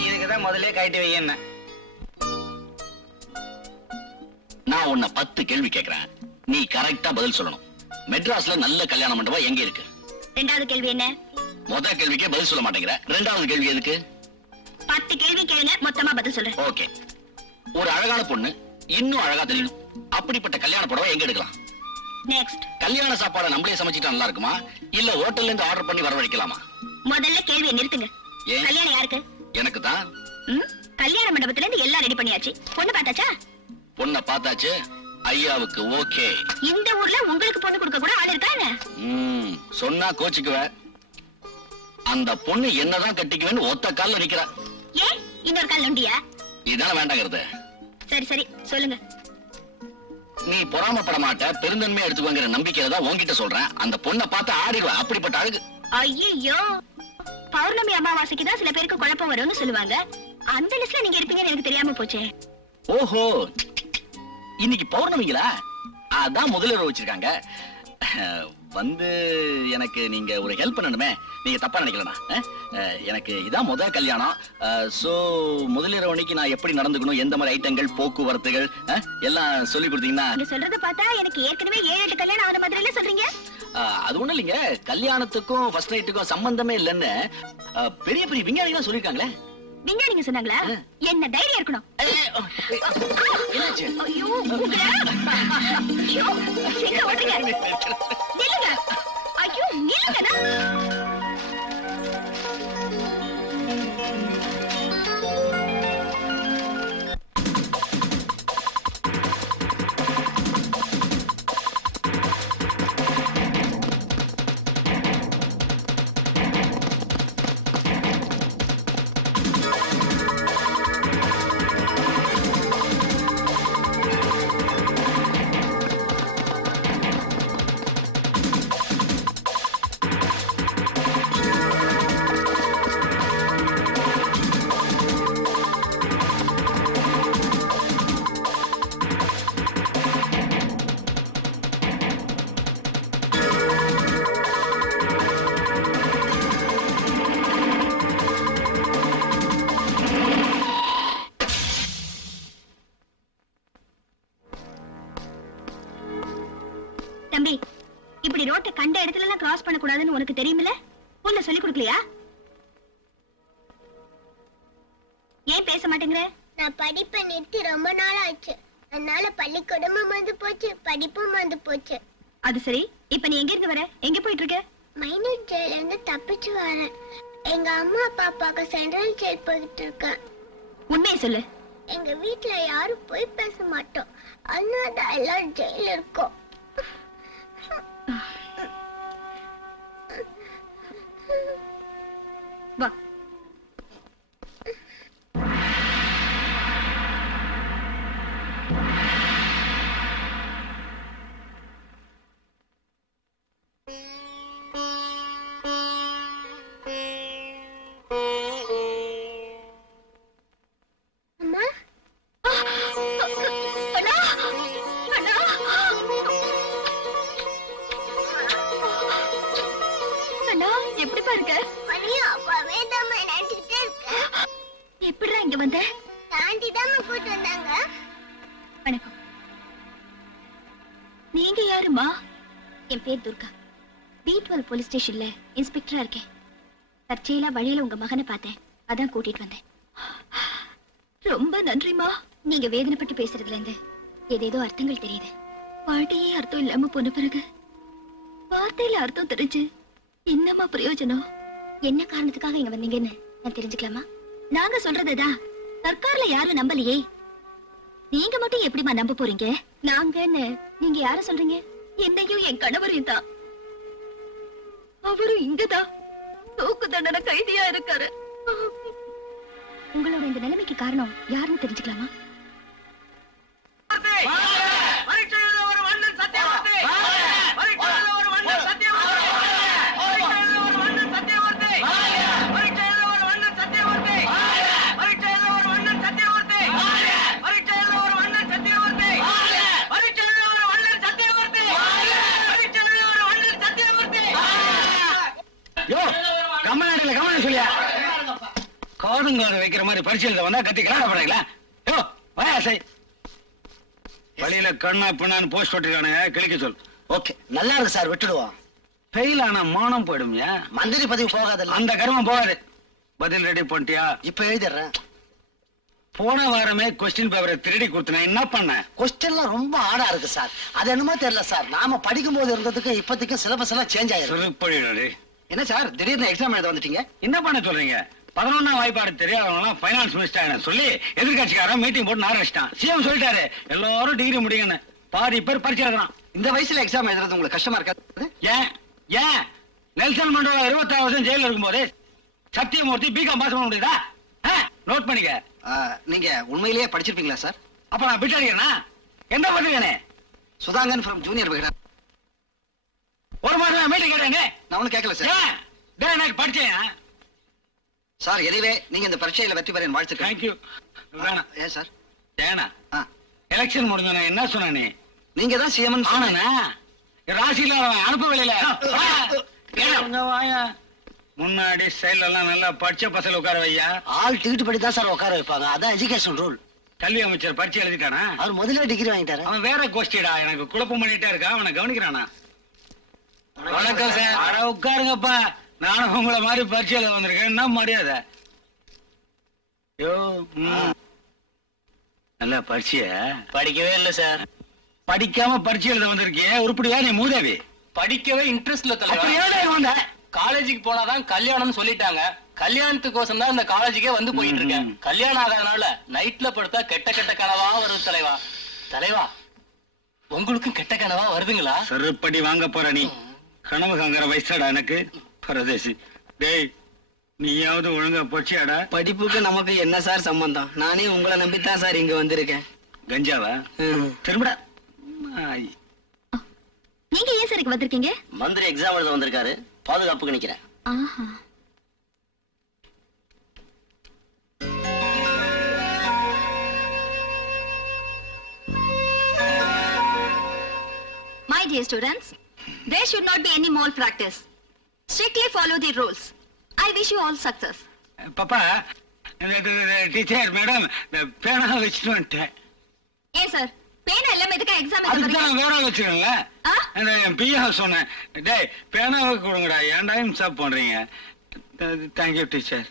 இதுக்குதான் முதல்ல கைட்டு வையன்னு. நான் உன்னை 10 கேள்வி கேட்கிறேன், நீ கரெக்டா பதில் சொல்லணும். மெட்ராஸ்ல நல்ல கல்யாண மண்டபம் எங்க இருக்கு? 2வது கேள்வி என்ன? முதல் கேள்விக்கே பதில் சொல்ல மாட்டேங்கிற, 2வது கேள்வி எதுக்கு? 10 கேள்வி கேளுங்க, மொத்தமா பதில் சொல்றேன். ஓகே. ஒரு அழகான பொண்ணு இன்னும் அழகா தெரியணும், அப்படிப்பட்ட கல்யாண புடவை எங்க எடுக்கலாம்? நெக்ஸ்ட். கல்யாண சாப்பாடு நம்மளே சமைச்சிட்டா நல்லா இருக்குமா, இல்ல ஹோட்டல்ல இருந்து ஆர்டர் பண்ணி வரவழைக்கலாமா? முதல்ல கேள்வியை நிறுத்துங்க. ஏன்? கல்யாணம் யாருக்கு? எனக்கு தான். கல்யாண மண்டபத்துல இருந்து எல்லாம் ரெடி பண்ணியாச்சு. பொண்ணு பார்த்தாச்சா? பொண்ண பார்த்தாச்சு, ஐயாவுக்கு ஓகே. இந்த ஊர்ல உங்களுக்கு பொண்ணு கொடுக்க கூட ஆள் இருக்கா என்ன? சொன்னா கோச்சுக்குவ. அந்த பொண்ணு என்னதான் கட்டிக்குவேன்னு ஒத்த கால்ல நிக்கிறா. ஏன் இன்னொரு கால் நொண்டியா? இதான வேண்டாங்கிறது. சரி சரி சொல்லுங்க. நீ பொறாமப்பட மாட்ட, பெருந்தன்மையா எடுத்துக்கோங்கிற நம்பிக்கையில தான் உன்கிட்ட சொல்றேன். அந்த பொண்ணை பார்த்து ஆடிடுவ, அப்படிப்பட்ட அழகு. ஐயோ, பௌர்ணமி அமாவாசைக்கு தான் சில பேருக்கு குழப்பம் வரும்னு சொல்லுவாங்க. அந்த லிஸ்ட்ல நீங்க இருப்பீங்கன்னு எனக்கு தெரியாம போச்சே. ஓஹோ, இன்னைக்கு பௌர்ணமிங்களா? அதான் முதலிரவு வச்சிருக்காங்க. வந்து எனக்கு நீங்க ஒரு ஹெல்ப் பண்ணணுமே, நீங்க தப்பா நினைக்கலனா? எனக்கு இதான் முதல் கல்யாணம். சோ முதலிரவு அன்னைக்கு நான் எப்படி நடந்துக்கணும், எந்த மாதிரி ஐட்டங்கள், போக்குவரத்துகள் எல்லாம் சொல்லி கொடுத்தீங்கன்னா. நீங்க சொல்றத பார்த்தா எனக்கு ஏற்கனவே 7-8 கல்யாணம் ஆன மாதிரி இல்ல சொல்றீங்க. அது ஒண்ணு இல்லைங்க, கல்யாணத்துக்கும் ஃபர்ஸ்ட் நைட்டுக்கும் சம்பந்தமே இல்லைன்னு பெரிய பெரிய விஞ்ஞானிகள் சொல்லிருக்காங்களே. விஞ்ஞானிங்க சொன்னாங்களா? என்ன தைரியம் இருக்கணும். என்னாச்சு? ஐயோ, ஐயோ, எங்க ஓடுறீங்க? நில்லுங்க. ஐயோ, நில்லுங்கடா. இப்படி ரோட்டை கண்ட இடத்துல எல்லாம் கிராஸ் பண்ண கூடாதுன்னு உனக்கு தெரியுமில்ல? உன்னை சொல்லி கொடுக்கலையா? ஏன் பேச மாட்டேங்கிற? நான் படிப்பை நிறுத்தி ரொம்ப நாள் ஆச்சு. அதனால பள்ளிக்கூடமும் வந்து போச்சு, படிப்பும் வந்து போச்சு. அது சரி, இப்ப நீ எங்க இருந்து வர? எங்க போயிட்டு இருக்க? மைனர் ஜெயில இருந்து தப்பிச்சு வரேன். எங்க அம்மா அப்பாவுக்கு சென்ட்ரல் ஜெயில் போயிட்டு இருக்கேன். உண்மையை சொல்லு. எங்க வீட்டுல யாரும் போய் பேச மாட்டோம். அதனால எல்லாம் ஜெயில இருக்கோம். வா. அம்மா, அண்ணா! அண்ணா! அண்ணா, எப்படிப்பா இருக்க? மணியும் அப்பாவே தான் நினைச்சுக்கிட்டே இருக்கேன். எப்படிடா இங்க வந்த? தாண்டி தான் கூட்டு வந்தாங்க. வணக்கம். நீங்க யாருமா? என் பேர் துர்கா. B12 போலீஸ் ஸ்டேஷன்ல இன்ஸ்பெக்டரா இருக்கேன். தற்செயலா வழியில உங்க மகனை பார்த்தேன், அதான் கூட்டிட்டு வந்தேன். ரொம்ப நன்றிமா. நீங்க வேதனைப்பட்டு பேசுறதுல இருந்து ஏதேதோ அர்த்தங்கள் தெரியுது. பாட்டியே அர்த்தம் இல்லாம போன பிறகு வார்த்தையில அர்த்தம் தெரிஞ்சு என்னமா பிரயோஜனம்? என்ன காரணத்துக்காக இங்க வந்தீங்கன்னு நான் தெரிஞ்சுக்கலாமா? நாங்க சொல்றதுதான் சர்க்கார்ல யாரும் நம்பலையே, நீங்க மட்டும் எப்படிமா நம்ப போறீங்க? நாங்கன்னு நீங்க யார சொல்றீங்க? என்னையும் என் கணவரையும் தான். அவரும் இங்கதான் தூக்கு தண்டனை கைதியா இருக்காரு. உங்களோட இந்த நிலைமைக்கு காரணம் யாருன்னு தெரிஞ்சுக்கலாமா? சொல்லியா காதுங்காது வைக்கிற மாதிரி பரிசீலனை வந்தா கத்தி கலாட பண்றீங்களா? யோ வாயா சை. வழியில கண்ணா பின்னான்னு போஸ்ட் போட்டுருக்கானுங்க, கிளிக்க சொல். ஓகே, நல்லா இருக்கு சார், விட்டுடுவோம். ஃபெயில் ஆனா மானம் போயிடும்யா. மந்திரி பதவி போகாதல்ல. அந்த கர்மம் போகாது. பதில் ரெடி பண்ணிட்டியா? இப்ப எழுதிடுறேன். போன வாரமே கொஸ்டின் பேப்பரை திருடி கொடுத்தேன், என்ன பண்ண? கொஸ்டின்லாம் ரொம்ப ஆடா இருக்கு சார். அது என்னமோ தெரியல சார், நாம படிக்கும் போது இருந்ததுக்கு இப்போதைக்கு சிலபஸ் எல்லாம் சேஞ்ச் ஆயிருக்கு. சிறுப்படி. என்ன சார் திடீர்னு எக்ஸாம் எழுத வந்துட்டீங்க? என்ன பண்ண சொல்றீங்க? 11ஆம் வாய்ப்பாடு தெரியாதவங்க ஃபைனான்ஸ் மினிஸ்டர் சொல்லி எதிர்கட்சிக்காரன் மீட்டிங் போட்டு ஆரம்பிச்சிட்டான். சிஎம் சொல்லிட்டாரு எல்லாரும் டிகிரி முடியுங்கன்னு. பாதி பேர் பரிச்சை எழுதுறான். இந்த வயசுல எக்ஸாம் எழுதுறது உங்களுக்கு கஷ்டமா இருக்காது? ஏன் ஏன் நெல்சன் மண்டோலா 26 வருஷம் ஜெயில இருக்கும்போது சத்தியமூர்த்தி பிகாம் பாஸ் பண்ண முடியுதா? நோட் பண்ணிக்க. நீங்க உண்மையிலேயே படிச்சிருப்பீங்களா சார்? அப்ப நான் பிட்டாடினா என்ன பண்ணுவேனே? Sudhangan from Junior Vikatan. ஒரு மாதம் மீட்டிங் கேட்டேங்க. நான் ஒன்னும் கேட்கல சார். எனக்கு படிச்சேன் சார். எதுவே நீங்க இந்த பரீட்சையில வெற்றி பெற வாழ்த்துக்கள். தேங்க்யூ. வேணாம். ஏன் சார்? ஏனா எலெக்ஷன் முடிஞ்ச என்ன சொன்ன நீ? நீங்க தான் சிஎம் ஆனா ராசியில அனுப்ப வெளியில முன்னாடி சைட்ல எல்லாம் நல்லா படிச்ச பசங்க உட்கார வையா. ஆள் டிக்கெட் படி தான் சார் உட்கார வைப்பாங்க. அதான் எஜுகேஷன் ரூல். கல்வி அமைச்சர் பரிச்சை எழுதிட்டானா? அவர் முதல்ல டிகிரி வாங்கிட்டாரு. அவன் வேற கோஷ்டிடா, எனக்கு குழப்பம் பண்ணிட்டே இருக்கா. அவனை கவனிக்கிறானா? வணக்கம் சார். அட உட்காருங்கப்பா, நானும் உங்களை மாதிரி பரிச்சை எழுத வந்திருக்கேன். என்ன மரியாதை? நல்ல பரிச்சைய படிக்கவே இல்ல சார். படிக்காம பரிச்சை எழுத வந்திருக்கிய உருப்படியா? நீ மூதேவி. படிக்கவே இன்ட்ரெஸ்ட் இல்ல அப்ப தலைவா. ஏடா வந்த? காலேஜுக்கு போனாதான் கல்யாணம்னு சொல்லிட்டாங்க. கல்யாணத்துக்கோசம் தான் இந்த காலேஜுக்கே வந்து போயிட்டு இருக்கேன். கல்யாணம் ஆகாதனால நைட்ல படுத்தா கெட்ட கெட்ட கனவா வருது தலைவா. தலைவா, உங்களுக்கும் கெட்ட கனவா வருதுங்களா? செருப்படி வாங்க போற நீ. கனவு காங்கிற வயசாடா எனக்கு. பரதேசி. டேய், நீயாவது ஒழுங்கா போச்சியாடா? படிப்புக்கு நமக்கு என்ன சார் சம்பந்தம்? நானே உங்களை நம்பித்தான் சார் இங்க வந்திருக்கேன். கஞ்சாவா? திரும்படா. நீங்க ஏன் சார் இங்க வந்திருக்கீங்க? மந்திரி எக்ஸாம் எழுத வந்திருக்காரு, பாதுகாப்புக்கு நிக்கிறேன். ஆஹா. My dear students, there should not be any malpractice. Strictly follow the rules. I wish you all success. பாப்பா, டீச்சர் மேடம், பேனா வச்சுட்டு வந்துட்டேன். ஏன் சார், பேனா எல்லாம் எதுக்கு எக்ஸாம் அதுக்கு தான் வேற வச்சுக்கோங்களேன். என் பியா சொன்னேன். டேய் பேனாவை கொடுங்கடா, ஏன்டா இன்சாப் பண்றீங்க? Thank you teacher.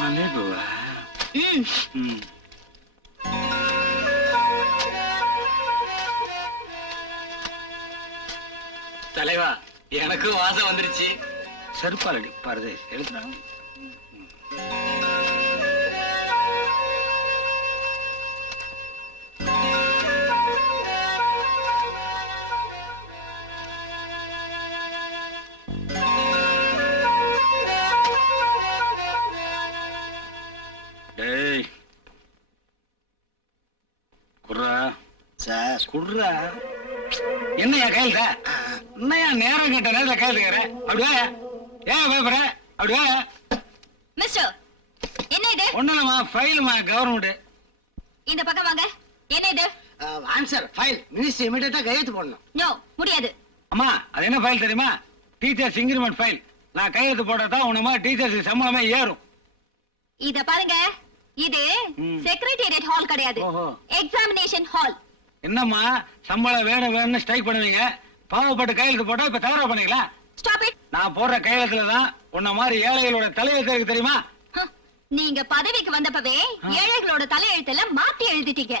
மல்லிகைப்பூவா? தலைவா, எனக்கும் வாசம் வந்துருச்சு. செருப்பாலடி பாருது எழுதுனா. டேய் குர்ரா சார். குர்ரா. என்னையா கையில என்னையா நேரம் கேட்ட நேரத்துல கையில் இருக்கிற? அப்படியா ஏன் பயப்படுற? அப்படியா மிஸ்டர், என்ன இது? ஒண்ணுலமா ஃபைல்மா கவர்மெண்ட். இந்த பக்கம் வாங்க. என்ன இது? Answer file. மினிஸ்டர் இமிடியேட்டா கையெழுத்து போடணும். நோ, முடியாது. அம்மா அது என்ன ஃபைல் தெரியுமா? Teachers increment file. நான் கையெழுத்து போட்டா உனமா டீச்சர்ஸ் சம்பளமே ஏறும். இத பாருங்க, இது செக்ரட்டேரியட் ஹால் கிடையாது, எக்ஸாமினேஷன் ஹால். என்னம்மா சம்பளம் வேணும்னு ஸ்ட்ரைக் பண்ணுவீங்க, பாவப்பட்டு கையெழுத்து போட்டா இப்ப தவறா பண்ணீங்களா? Stop it. நான் போடுற கையெழுத்துலதான் உன்ன மாதிரி ஏழைகளோட தலையெழுத்து இருக்கு தெரியுமா? நீங்க பதவிக்கு வந்தப்பவே ஏழைகளோட தலையெழுத்தெல்லாம் மாத்தி எழுதிட்டீங்க.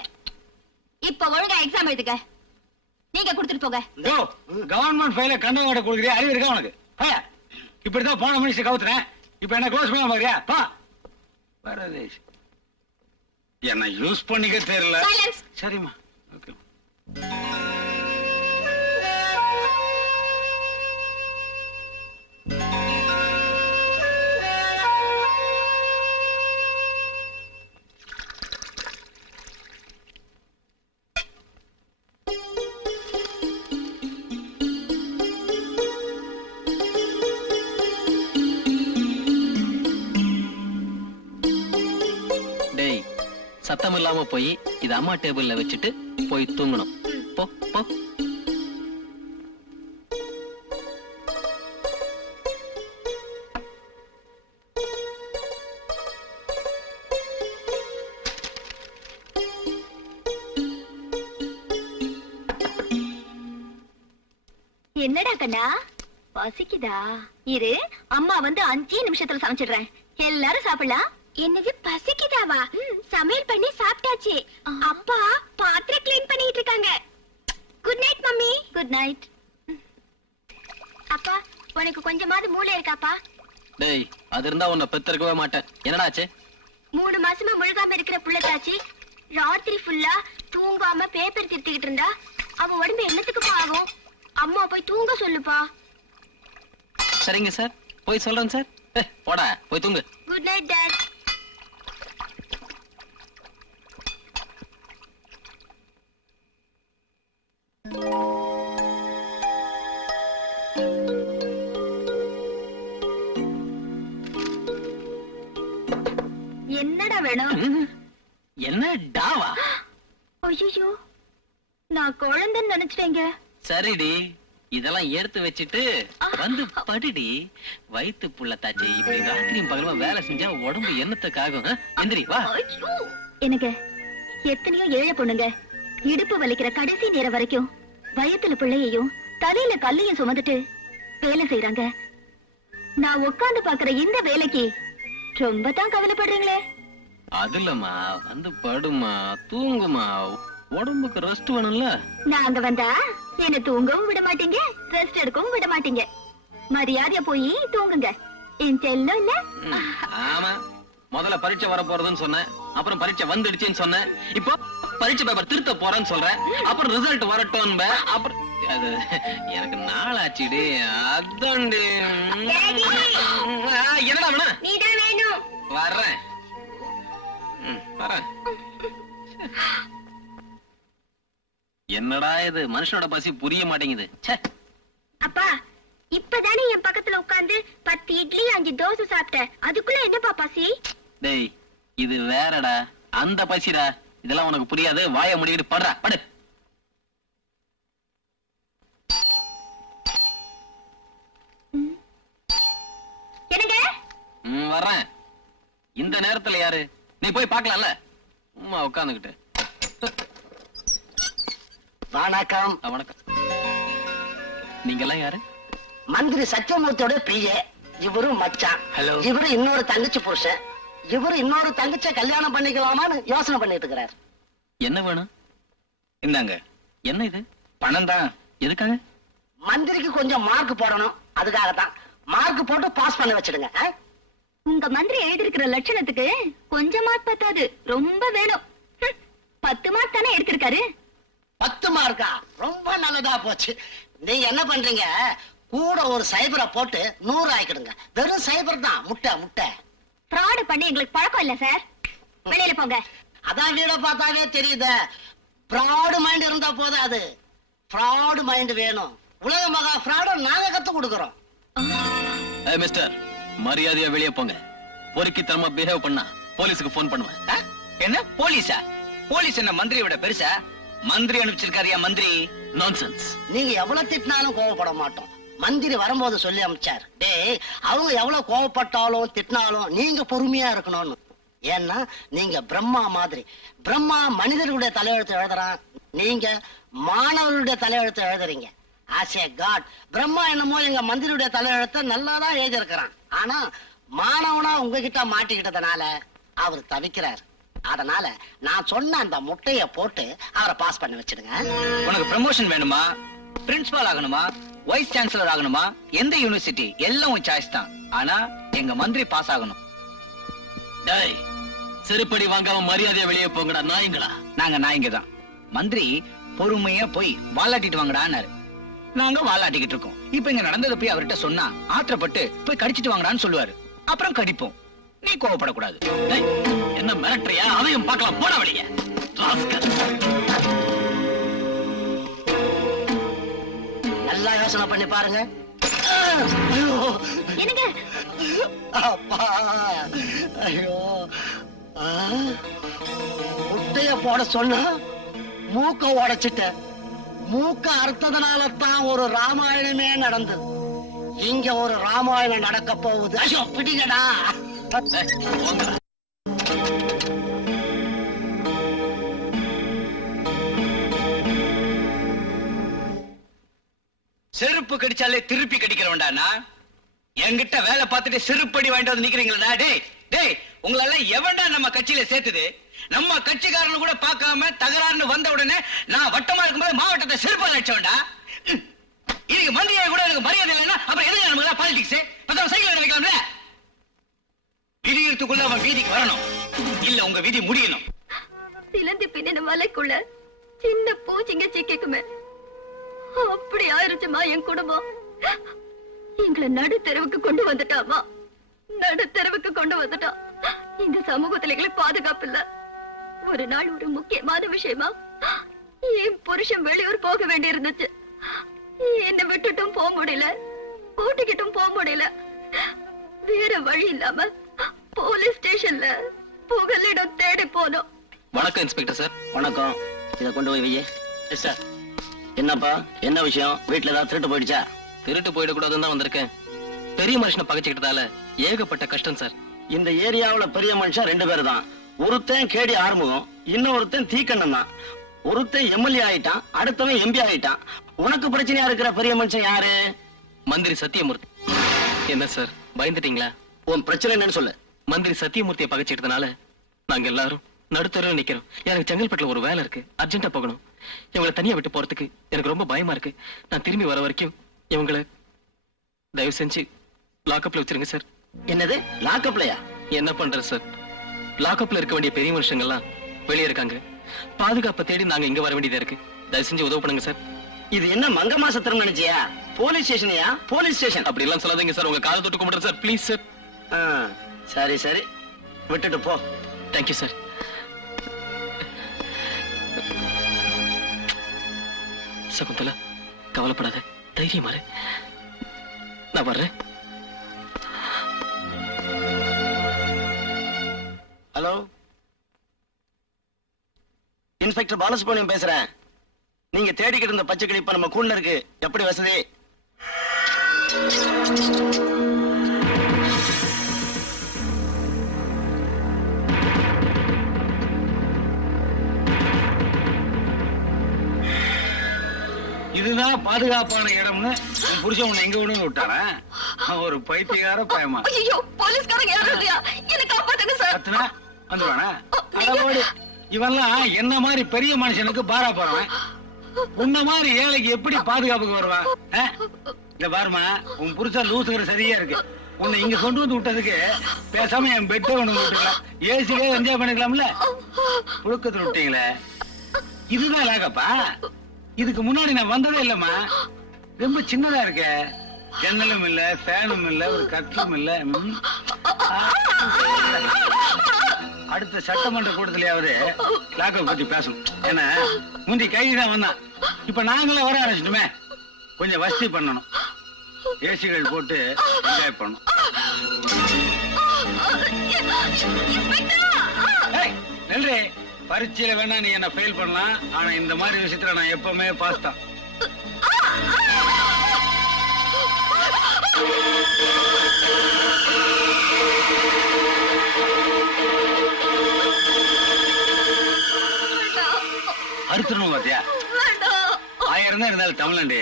இப்ப ஒழுங்கா எக்ஸாம் எழுதுங்க. நீங்க கொடுத்துட்டு போங்க. கவர்மெண்ட் ஃபைல கண்டவங்க கொடுக்குறியா? அறிவு இருக்கா உனக்கு? இப்படிதான் போன மினிஸ்டர் கவுத்துறேன். இப்ப என்ன க்ளோஸ் பண்ண பாக்குறியா? பா பரதேஷ், என்ன யூஸ் பண்ணிக்க தெரியல. சரிம்மா, ஓகே. சத்தம் இல்லாம போய் இது அம்மா டேபிள்ல வச்சுட்டு போய் தூங்கணும். போ போ. என்னடா கண்ணா, பசிக்குதா? இரு, அம்மா வந்து 5 நிமிஷத்துல சமைச்சிடுறேன். எல்லாரும் சாப்பிடலாம். என்னது பசிக்குதாவா? சமையல் பண்ணி சாப்பிட்டாச்சு. அப்பா பாத்திரம் க்ளீன் பண்ணிட்டு இருக்காங்க. Good night mummy. Good night. அப்பா, உனக்கு கொஞ்சமாவது மூளை இருக்காப்பா? டேய், அது இருந்தா உன்னை பெத்திருக்கவே மாட்டேன். என்னடாச்சு? 3 மாசமா முழுகாம இருக்கிற புள்ளதாச்சி ராத்திரி ஃபுல்லா தூங்காம பேப்பர் திருத்திக்கிட்டு இருந்தா அவ உடம்பு என்னத்துக்குப்பா ஆகும்? அம்மா போய் தூங்க சொல்லுப்பா. சரிங்க சார், போய் சொல்றேன் சார். போடா, போய் தூங்கு. Good night dot. என்னடா வேணும்? என்ன டாவா? ஐயோ, நான் குழந்தைன்னு நினைச்சிட்டேங்க. சரிடி, இதெல்லாம் எடுத்து வச்சிட்டு வந்து படுடி. வயிற்று புள்ள தாச்சி, இப்படி ராத்திரியும் பகலுமா வேலை செஞ்சா உடம்பு என்னத்துக்காகும்? எந்திரி வா. எனக்கு எத்தனையோ ஏழை பொண்ணுங்க இடுப்பு வலிக்கிற கடைசி நேரம் வரைக்கும் வயித்துல பிள்ளையையும் தலையில கல்லையும் சுமந்துட்டு வேலை செய்யறாங்க. நான் உட்கார்ந்து பாக்குற இந்த வேலைக்கு ரொம்ப தான் கவலைப்படுறீங்களே. அது இல்லம்மா, வந்து படுமா, தூங்குமா, உடம்புக்கு ரெஸ்ட் வேணும்ல. நான் அங்க வந்தா என்ன தூங்கவும் விட மாட்டீங்க, ரெஸ்ட் எடுக்கவும் விட மாட்டீங்க. மரியாதையா போய் தூங்குங்க. என் செல்லம் இல்ல. ஆமா, முதல்ல பரீட்சை வர போறதுன்னு சொன்னேன், அப்புறம் பரீட்சை வந்துடுச்சுன்னு சொன்னேன், இப்போ பரீட்சை பேப்பர் திருத்த போறேன்னு சொல்றேன், அப்புறம் ரிசல்ட் வரட்டும். அப்புறம் அது எனக்கு நாளாச்சுடி. அதான்டி. என்னடா வேணா? நீதான் வேணும். வர்றேன் வரேன். என்னடா இது, மனுஷனோட பசி புரிய மாட்டேங்குது. அப்பா, இப்பதானே என் பக்கத்துல உட்கார்ந்து 10 இட்லி 5 தோசை சாப்பிட்டேன். அதுக்குள்ள என்னப்பா பசி? டேய், இது வேறடா, அந்த பசிடா. இதெல்லாம் உனக்கு புரியாது. வாய முடிக்கிட்டு படுறா, படு. என்னங்க? வர்றேன். இந்த நேரத்துல யாரு? நீ போய் பார்க்கலாம்ல. சும்மா உட்காந்துக்கிட்டு. வணக்கம். வணக்கம். நீங்க எல்லாம் யாரு? மந்திரி சத்தியமூர்த்தியோட பிஏ. இவரு மச்சான். ஹலோ. இவரு இன்னொரு தங்கச்சி புருஷன். இவரு இன்னொரு தங்கச்சியை கல்யாணம் பண்ணிக்கலாமான்னு யோசனை பண்ணிட்டு இருக்கிறார். என்ன வேணும்? இந்தாங்க. என்ன இது? பணம் தான். எதுக்காக? மந்திரிக்கு கொஞ்சம் மார்க் போடணும், அதுக்காகத்தான். மார்க் போட்டு பாஸ் பண்ண வச்சிடுங்க. உங்க மந்திரி எழுதிருக்கிற லட்சணத்துக்கு கொஞ்சம் மார்க் பத்தாது, ரொம்ப வேணும். 10 மார்க் தானே எடுத்திருக்காரு. 10 மார்க்கா? ரொம்ப நல்லதா போச்சு. நீங்க என்ன பண்றீங்க, கூட ஒரு சைபரை போட்டு 100 ஆக்கிடுங்க. வெறும் சைபர் தான். முட்டை முட்டை ஃப்ராட் பண்ணி எங்களுக்கு பழக்கம் இல்ல சார். வெளியில போங்க. அதான் வீட பார்த்தாவே தெரியுது. ஃப்ராடு மைண்ட் இருந்தா போதாது, ஃப்ராடு மைண்ட் வேணும். உலக மகா ஃப்ராட நாங்க கத்து கொடுக்கறோம். மிஸ்டர், மரியாதையா வெளியே போங்க. பொறுக்கித்தனமா பிஹேவ் பண்ணா போலீஸுக்கு போன் பண்ணுவேன். என்ன போலீஸா? போலீஸ் என்ன மந்திரியோட பெருசா? மந்திரி அனுப்பிச்சிருக்காரியா மந்திரி? நான்சென்ஸ். நீங்க எவ்வளவு திட்டினாலும் கோவப்பட மாட்டோம். மந்திரி வரும்போது சொல்லி அனுப்பிச்சார், டேய் அவங்க எவ்வளவு கோவப்பட்டாலும் திட்டினாலும் நீங்க பொறுமையா இருக்கணும்னு. ஏன்னா நீங்க பிரம்மா மாதிரி. பிரம்மா மனிதர்களுடைய தலையெழுத்து எழுதுறான், நீங்க மாணவர்களுடைய தலையெழுத்து எழுதுறீங்க. ஆஸ் ஏ காட் பிரம்மா என்னமோ எங்க மந்திரியுடைய தலையெழுத்த நல்லாதான் எழுதியிருக்கிறான். ஆனா மாணவனா உங்ககிட்ட மாட்டிக்கிட்டதுனால அவர் தவிக்கிறார். அதனால நான் சொன்ன அந்த முட்டைய போட்டு அவரை பாஸ் பண்ணி வச்சிடுங்க. உனக்கு ப்ரமோஷன் வேணுமா, பிரின்சிபால் ஆகணுமா, வைஸ் சான்சலர் ஆகணுமா, எந்த யூனிவர்சிட்டி எல்லாம் உன் சாய்ஸ் தான். ஆனா எங்க மந்திரி பாஸ் ஆகணும். டேய், செருப்படி வாங்காம மரியாதையா வெளியே போங்கடா நாய்ங்களா. நாங்க நாய்ங்க தான். மந்திரி பொறுமையா போய் வாலாட்டிட்டு வாங்கடான்னாரு. நாங்க வாலாட்டிக்கிட்டு இருக்கோம். இப்ப இங்க நடந்ததை போய் அவர்கிட்ட சொன்னா ஆத்திரப்பட்டு போய் கடிச்சிட்டு வாங்கடான்னு சொல்லுவாரு. அப்புறம் கடிப்போம். நீ கோவப்படக்கூடாது. டேய், என்ன மிரட்டறியா? அதையும் பார்க்கலாம். போடா வெளியே. ராஸ்கல். நல்லா யோசனை பண்ணி பாருங்க. என்னங்க? அப்பா, ஐயோ, முட்டைய போட சொன்னா மூக்க உடைச்சிட்ட. மூக்க அறுத்ததுனால தான் ஒரு ராமாயணமே நடந்தது. இங்க ஒரு ராமாயணம் நடக்க போகுது. ஐயோ பிடிங்கடா. செருப்பு கடிச்சாலே திருப்பி கடிக்கிறவன்டானா? என்கிட்ட வேலை பார்த்துட்டு செருப்படி வாங்கிட்டு வந்து நிக்கிறீங்களா? டேய் டேய், உங்களெல்லாம் எவன்டா நம்ம கட்சியில சேர்த்தது? நம்ம கட்சிக்காரனு கூட பார்க்காம தகராறுன்னு வந்த உடனே நான் வட்டமா இருக்கும்போது மாவட்டத்தை செருப்பால் அடிச்சவன்டா. இதுக்கு மந்திரியை கூட எனக்கு மரியாதை இல்லைன்னா அப்புறம் எதுக்கு நமக்கு பாலிடிக்ஸ்? சைக்கிள் வைக்கலாம்ல. விடியறதுக்குள்ள அவன் வீதிக்கு வரணும், இல்ல உங்க விதி முடியணும். சிலந்தி பின்னின மலைக்குள்ள சின்ன பூச்சிங்க சிக்கிக்குமே, அப்படி ஆயிருச்சுமா என் குடும்பம். எங்களை நடுத்தெருவுக்கு கொண்டு வந்துட்டாமா, நடுத்தெருவுக்கு கொண்டு வந்துட்டான். இந்த சமூகத்துல எங்களுக்கு பாதுகாப்பு இல்ல. ஒரு நாள் ஒரு முக்கியமான விஷயமா என் புருஷன் வெளியூர் போக வேண்டி இருந்துச்சு. என்ன விட்டுட்டும் போக முடியல, கூட்டிக்கிட்டும் போக முடியல. வேற வழி இல்லாம போலீஸ் ஸ்டேஷன்ல புகலிடம் தேடி போனோம். வணக்கம் இன்ஸ்பெக்டர் சார். வணக்கம். இத கொண்டு போய் வையே. Yes sir. என்னப்பா, என்ன விஷயம்? வீட்டுல ஏதாவது திருட்டு போயிடுச்சா? திருட்டு போயிடக்கூடாதுன்னு தான் வந்திருக்கேன். பெரிய மனுஷனை பகைச்சுக்கிட்டதால ஏகப்பட்ட கஷ்டம் சார். இந்த ஏரியாவுல பெரிய மனுஷன் 2 பேர் தான். ஒருத்தன் கேடி ஆறுமுகம், இன்னொருத்தன் தீக்கண்ணன் தான். ஒருத்தன் எம்எல்ஏ ஆயிட்டான், அடுத்தவன் எம்பி ஆயிட்டான். உனக்கு பிரச்சனையா இருக்கிற பெரிய மனுஷன் யாரு? மந்திரி சத்தியமூர்த்தி. என்ன சார் பயந்துட்டீங்களா? உன் பிரச்சனை என்னன்னு சொல்லு. மந்திரி சத்தியமூர்த்தியை பகைச்சிட்டதுனால நாங்க எல்லாரும் நடுத்தரவு நிக்கிறோம். எனக்கு செங்கல்பட்டுல ஒரு வேலை இருக்கு, அர்ஜென்ட்டா போகணும். இவங்களை தனியா விட்டு போறதுக்கு எனக்கு ரொம்ப பயமா இருக்கு. நான் திரும்பி வர வரைக்கும் இவங்களை தயவு செஞ்சு லாக்அப்ல வச்சிருங்க சார். என்னது லாக்அப்லயா? என்ன பண்றது சார், லாக்அப்ல இருக்க வேண்டிய பெரிய மனுஷங்கள்லாம் வெளியே இருக்காங்க. பாதுகாப்பை தேடி நாங்க இங்க வர வேண்டியதா இருக்கு. தயவு செஞ்சு உதவு பண்ணுங்க சார். இது என்ன மங்க மாசத்திரம் நினைச்சியா? போலீஸ் ஸ்டேஷனையா? போலீஸ் ஸ்டேஷன் அப்படி எல்லாம் சொல்லாதீங்க சார். உங்க காலை தொட்டு கும்பிடுறேன் சார், ப்ளீஸ் சார். சரி சரி, விட்டுட்டு போ. Thank you sir. சகுந்தலா, கவலைப்படாத, தைரியமா இரு. நான் வர்றேன். ஹலோ, இன்ஸ்பெக்டர் பாலசுப்ரமணியம் பேசுறேன். நீங்க தேடிக்கிட்டு இருந்த பச்சை கிளி இப்ப நம்ம கூண்ல இருக்கு. எப்படி வசதி? இதுதான் பாதுகாப்பான இடம்னு உன் புருஷன் உன்னை எங்க ஒண்ணு விட்டானா? ஒரு பைத்தியக்கார பயமா. ஐயோ, போலீஸ்காரங்க யாரும் இல்லையா? என்ன காப்பாத்துங்க சார். கத்துனா வந்துருவானா? அடவோடு, இவெல்லாம் என்ன மாதிரி பெரிய மனுஷனுக்கு பாரா போறவன். உன்ன மாதிரி ஏழைக்கு எப்படி பாதுகாப்புக்கு வருவான்? இந்த பாருமா, உன் புருஷன் லூசுங்கிற சரியா இருக்கு. உன்னை இங்க கொண்டு வந்து விட்டதுக்கு பேசாம என் பெட்டை ஒண்ணு விட்டுக்கலாம், ஏசிலே என்ஜாய் பண்ணிக்கலாம்ல. புழுக்கத்துல விட்டீங்களே, இதுதான் லாகப்பா. இதுக்கு முன்னாடி நான் வந்ததே இல்லம்மா. ரொம்ப சின்னதா இருக்க, ஜன்னலும் இல்ல, ஃபேனும் இல்ல, ஒரு கட்டிலும் இல்ல. அடுத்த சட்டமன்ற கூட்டத்திலேயாவது லாக்கை பத்தி பேசணும். ஏன்னா முந்தி கைதான் வந்தான், இப்ப நாங்களே வர ஆரம்பிச்சிட்டுமே. கொஞ்சம் வசதி பண்ணணும், ஏசிகள் போட்டு என்ஜாய் பண்ணணும். நன்றி. பரீட்சையில வேணா நீ என்ன ஃபெயில் பண்ணலாம், ஆனா இந்த மாதிரி விஷயத்துல நான் எப்பவுமே பாஸ் தான். அறுத்துணும் பாத்தியா? 1000 தான் இருந்தாலும் தமிழ்நாடு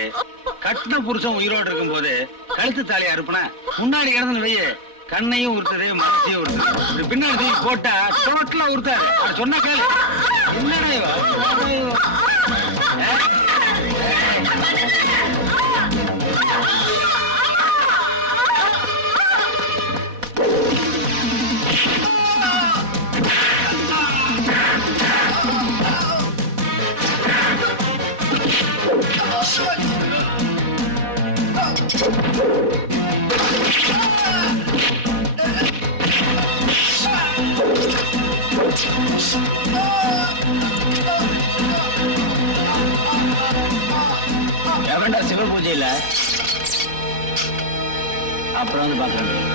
கட்டின புருஷன் உயிரோடு இருக்கும் போது கழுத்து தாலியா இருப்பனா முன்னாடி இறந்து வைய கண்ணையும் உறுத்தது, மனசையும் உறுத்தது. பின்னாடி போட்டா டோட்டலா உறுத்தாரு. சொன்ன கேளு. என்னடா இவ? எவன்டா சிவ பூஜை இல்ல? அப்புறம் வந்து பாக்குறேன்.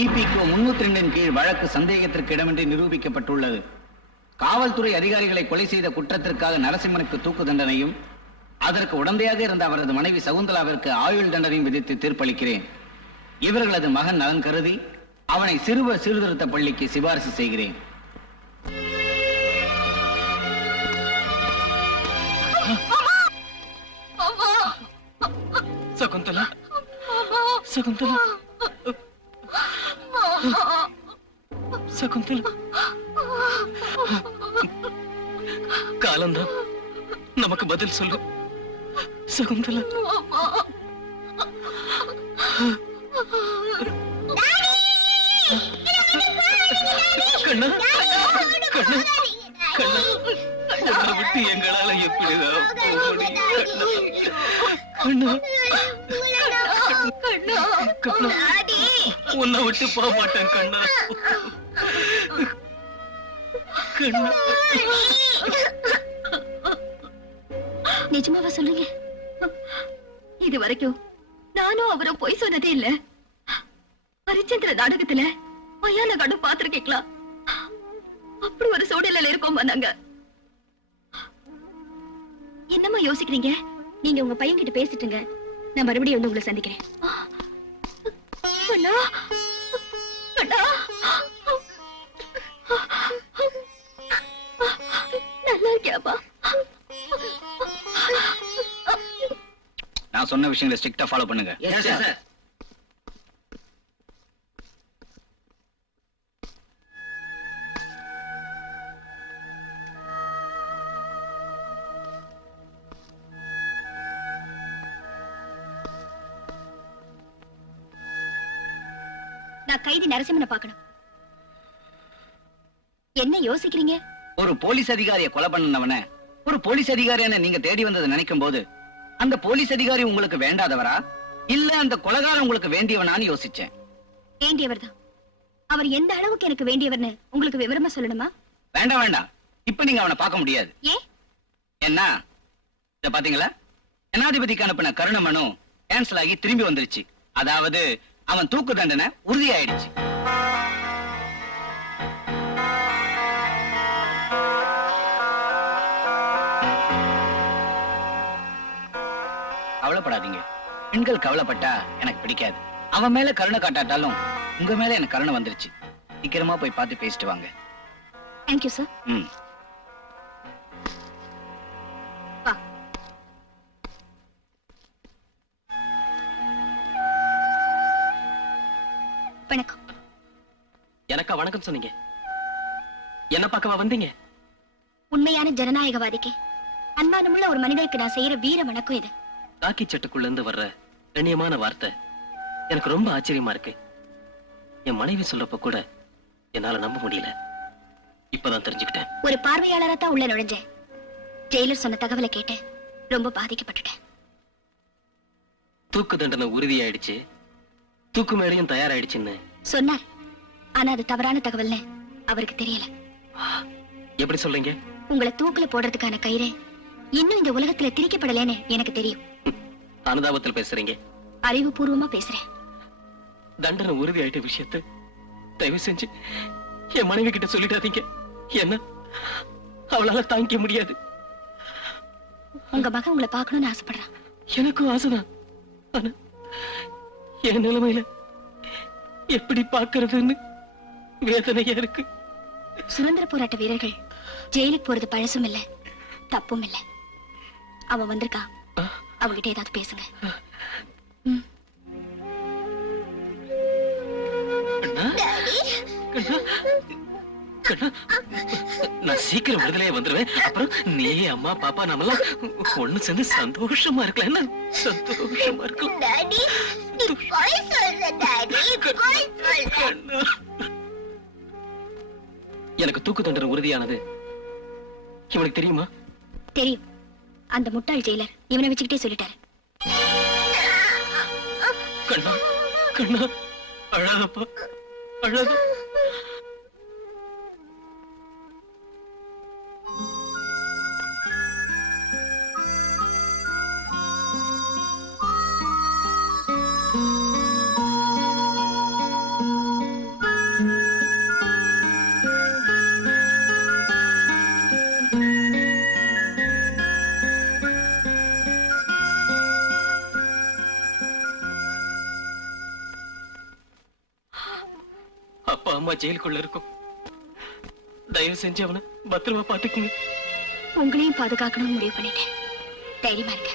EPQ 302 கீழ் வழக்கு சந்தேகத்திற்கு இடமின்றி நிரூபிக்கப்பட்டுள்ளது. காவல்துறை அதிகாரிகளை கொலை செய்த குற்றத்திற்காக நரசிம்மனுக்கு தூக்கு தண்டனையும், அதற்கு உடந்தையாக இருந்த அவரது மனைவி சகுந்தலாவிற்கு ஆயுள் தண்டனையும் விதித்து தீர்ப்பளிக்கிறேன். இவர்களது மகன் நலன் கருதி அவனை சிறுவர் சீர்திருத்த பள்ளிக்கு சிபாரிசு செய்கிறேன். சகுந்தலா, சகுந்தலா, சகுந்தலா, காலம்தான் நமக்கு பதில் சொல்லு. சகுந்தலா, கண்ணா, கண்ணா, கண்ணா, உன்னை விட்டு எங்களால எப்படிதான் போக முடியும்? கண்ணா, கண்ணா, கண்ணா, உன்னை விட்டு போக மாட்டேன் கண்ணா. கண்ணா, நிஜமாவா சொல்லுங்க? இது வரைக்கும் நானும் அவரும் போய் சொன்னதே இல்ல. ஹரிச்சந்திர நாடகத்துல மயான கடும் பாத்திருக்கீங்களா? அப்படி ஒரு சூழ்நிலையில இருக்கோம் நாங்க. என்னமா யோசிக்கிறீங்க? நீங்க உங்க பையன் கிட்ட பேசிட்டுங்க, நான் மறுபடியும் வந்து உங்களை சந்திக்கிறேன். அண்ணா, அண்ணா, நல்லா இருக்கியாப்பா? நான் சொன்ன விஷயங்களை ஸ்ட்ரிக்டா ஃபாலோ பண்ணுங்க. நான் கைதி நரசிம்மனை பார்க்கணும். என்ன யோசிக்கிறீங்க? ஒரு போலீஸ் அதிகாரியை கொலை பண்ணவன ஒரு போலீஸ் அதிகாரியான நீங்க தேடி வந்ததை நினைக்கும் போது அந்த போலீஸ் அதிகாரி உங்களுக்கு வேண்டாதவரா இல்ல அந்த கொலைகாரன் உங்களுக்கு வேண்டியவனான்னு யோசிச்சேன். வேண்டியவர் தான். அவர் எந்த அளவுக்கு எனக்கு வேண்டியவர்னு உங்களுக்கு விவரமா சொல்லணுமா? வேண்டாம் வேண்டாம், இப்ப நீங்க அவனை பார்க்க முடியாது. ஏன்? என்ன இத பாத்தீங்களா, ஜனாதிபதிக்கு அனுப்பின கருணை மனு கேன்சல் ஆகி திரும்பி வந்துருச்சு. அதாவது அவன் தூக்கு தண்டனை உறுதியாயிடுச்சு. கவலைப்படாதீங்க, பெண்கள் கவலைப்பட்டா எனக்கு பிடிக்காது. அவன் மேல கருணை காட்டாட்டாலும் உங்க மேல எனக்கு கருணை வந்துருச்சு. சீக்கிரமா போய் பார்த்து பேசிட்டு வாங்க. Thank you sir. வணக்கம். எனக்கா வணக்கம் சொன்னீங்க? என்ன பார்க்கவா வந்தீங்க? உண்மையான ஜனநாயகவாதிக்கு, அன்பானமுள்ள ஒரு மனிதருக்கு நான் செய்யற வீர வணக்கம் இது. காக்கி சட்டுக்குள்ள இருந்து வர்ற கண்ணியமான வார்த்தை எனக்கு ரொம்ப ஆச்சரியமா இருக்கு. என் மனைவி சொல்லப்ப கூட என்னால நம்ப முடியல. இப்பதான் தெரிஞ்சுக்கிட்டேன். ஒரு பார்வையாளரா தான் உள்ள நுழைஞ்சேன். ஜெயிலர் சொன்ன தகவலை கேட்டேன். ரொம்ப பாதிக்கப்பட்டுட்டேன். தூக்கு தண்டனை உறுதியாயிடுச்சு, தூக்கு மேடையும் தயாராயிடுச்சுன்னு சொன்னார். ஆனா அது தவறான தகவல்னு அவருக்கு தெரியல. எப்படி சொல்றீங்க? உங்களை தூக்குல போடுறதுக்கான கயிறு இன்னும் இந்த உலகத்துல திரிக்கப்படலன்னு எனக்கு தெரியும். அனுதாபத்தில் பேசுறீங்க? அறிவுபூர்வமா பேசுறேன். தண்டனை உறுதியாயிட்ட விஷயத்தை தயவு செஞ்சு என் மனைவி கிட்ட சொல்லிடாதீங்க. என்ன அவளால தாங்கிக்க முடியாது. உங்க மகன் உங்களை பார்க்கணும்னு ஆசைப்படுறான். எனக்கும் ஆசைதான். ஆனா என் நிலைமையில எப்படி பார்க்கறதுன்னு வேதனையா இருக்கு. சுதந்திர போராட்ட வீரர்கள் ஜெயிலுக்கு போறது பழசும் இல்ல, தப்பும் இல்ல. அவன் வந்திருக்கான், அவகிட்ட ஏதாவது பேசுங்க. நான் சீக்கிரம் விடுதலையே வந்துருவேன். அப்புறம் நீ அம்மா பாப்பா நம்மளாம் ஒண்ணு சேர்ந்து சந்தோஷமா இருக்கலாம். என்ன சந்தோஷமா இருக்கலாம். எனக்கு தூக்கு தண்டனை உறுதியானது இவனுக்கு தெரியுமா? தெரியும். அந்த முட்டாள் ஜெயிலர் இவனை வச்சுக்கிட்டே சொல்லிட்டாரு. கண்ணா கண்ணா அழாதப்பா, அழாத. அப்பா அம்மா ஜெயிலுக்குள்ள இருக்கும். தயவு செஞ்சு அவனை பத்திரமா பாத்துக்குங்க. உங்களையும் பாதுகாக்கணும்னு முடிவு பண்ணிட்டேன். தைரியமா இருக்க.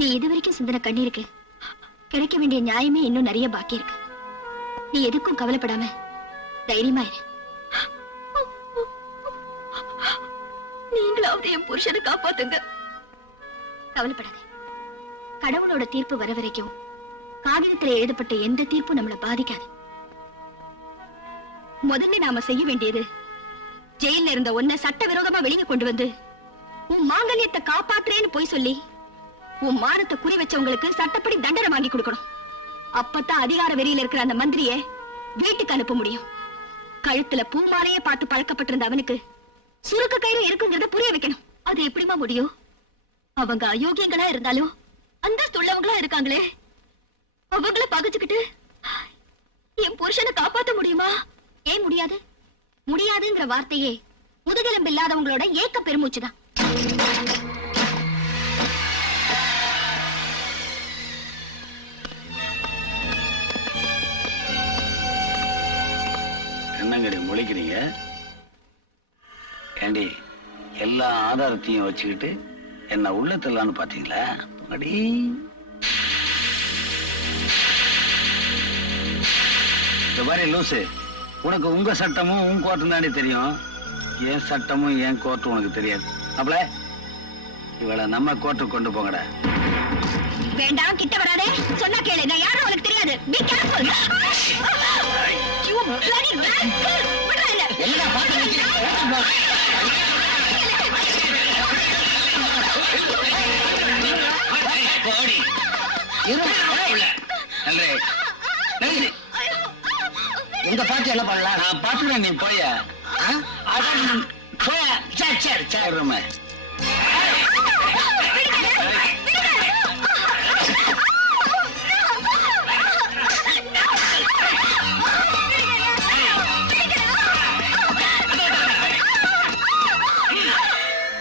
நீ இதுவரைக்கும் சிந்தன கண்ணீருக்கு கிடைக்க வேண்டிய நியாயமே இன்னும் நிறைய பாக்கி இருக்கு. நீ எதுக்கும் கவலைப்படாம தைரியமா இரு. நீங்களாவது என் புருஷனை காப்பாத்துங்க. கவலைப்படாதே. கடவுளோட தீர்ப்பு வர வரைக்கும் காகிதத்துல எழுதப்பட்ட எந்த தீர்ப்பும் நம்மளை பாதிக்காது. முதல்ல நாம செய்ய வேண்டியது ஜெயில இருந்த ஒன்ன சட்டவிரோதமா வெளியே கொண்டு வந்து உன் மாங்கல்யத்தை காப்பாத்துறேன்னு போய் சொல்லி உன் மானத்தை குறி வச்சவங்களுக்கு சட்டப்படி தண்டனை வாங்கி கொடுக்கணும். அப்பதான் அதிகார வெறியில இருக்கிற அந்த மந்திரிய வீட்டுக்கு அனுப்ப முடியும். கழுத்துல பூமாலையே பார்த்து பழக்கப்பட்டிருந்த அவனுக்கு சுருக்க கயிறு இருக்குங்கிறத புரிய வைக்கணும். அது எப்படிமா முடியும்? அவங்க அயோக்கியங்களா இருந்தாலும் அந்தஸ்துள்ளவங்களா இருக்காங்களே, அவங்கள பகைச்சுக்கிட்டு என் புருஷனை காப்பாத்த முடியுமா? ஏன் முடியாது? முடியாதுங்கிற வார்த்தையே முதுகெலும்பு இல்லாதவங்களோட ஏக்க பெருமூச்சுதான். என்னங்கடி முழிக்கிறீங்க? ஏண்டி எல்லா ஆதாரத்தையும் வச்சுக்கிட்டு என்ன உள்ளத்தலான்னு பாத்தீங்களா? அடி இந்த மாதிரி லூசு, உனக்கு உங்க சட்டமும் உன் கோட்டம் தாண்டி தெரியும். ஏன் சட்டமும் ஏன் கோர்ட்டும் உனக்கு தெரியாது. அப்பல இவளை நம்ம கோர்ட்டுக்கு கொண்டு போங்கடா. வேண்டாம், கிட்ட வராதே. சொன்னா கேளு, நான் யாரும் உனக்கு தெரியாது. Be careful. You bloody rascal. விடுறா இல்ல. என்ன பாத்து போடி. இந்த பாட்டு என்ன பண்ணலாம்? நான் பாத்துறேன், நீ போய போய. சரி சரி சரி ரூம.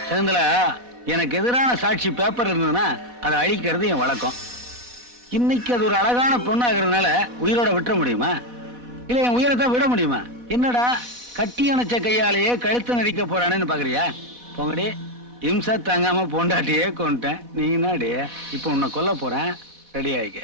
சேந்தலா, எனக்கு எதிரான சாட்சி பேப்பர் இருந்ததுன்னா அதை அழிக்கிறது என் வழக்கம். இன்னைக்கு அது ஒரு அழகான பொண்ணாகிறதுனால உயிரோட விட்டுற முடியுமா? இல்ல என் உயிரை தான் விட முடியுமா? என்னடா கட்டி அணைச்ச கையாலேயே கழுத்தை நடிக்க போறானேன்னு பாக்குறியா? போங்கடி, இம்சா தாங்காம பொண்டாட்டியே கொண்டுட்டேன். நீ என்னடி இப்ப உன்னை கொல்ல போறேன், ரெடி ஆயிக்க.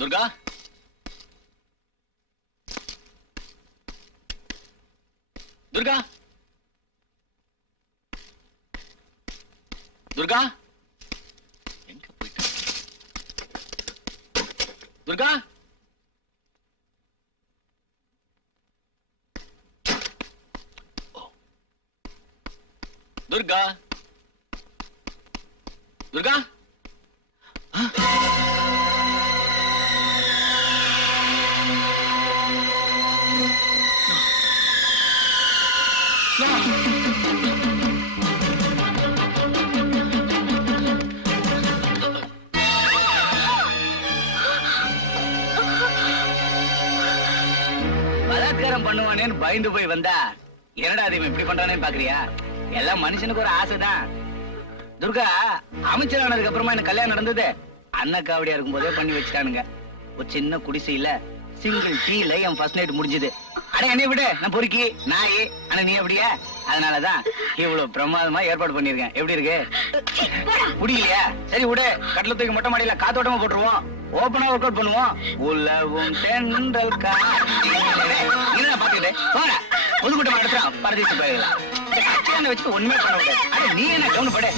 துர்கா, துர்கா, துர்கா, எங்க போயிட்ட? துர்கா, துர்கா, துர்கா. பலாத்காரம் பண்ணுவானேன்னு பயந்து போய் வந்தா என்னடா அது இப்படி பண்றானே பாக்குறியா? எல்லாம் மனுஷனுக்கு ஒரு ஆசைதான். துர்கா அமைச்சரானதுக்கு அப்புறமா எனக்கு கல்யாணம் நடந்தது அண்ணன் காவடியா இருக்கும் போதே பண்ணி வச்சுட்டானுங்க. ஒரு சின்ன குடிசையில சிங்கிள் டீல என் ஃபர்ஸ்ட் நைட் முடிஞ்சது. அட என்னை விடு, நான் பொறுக்கி நாய். ஆனா நீ அப்படியா? அதனாலதான் இவ்வளவு பிரமாதமா ஏற்பாடு பண்ணிருக்கேன். எப்படி இருக்கு? முடியலையா? சரி விடு, கட்டில தூக்கி மொட்டை மாடியில காத்தோட்டமா போட்டுருவோம். ஓபனா ஒர்க் அவுட் பண்ணுவோம். உலவும் தென்றல் என்ன பாத்துக்கிட்டு போற பொதுக்கூட்டம் நடத்துறோம். பரதேசி போயிடலாம். வச்சுட்டு ஒண்ணுமே பண்ண முடியாது. அட நீ என்ன கவனப்படு.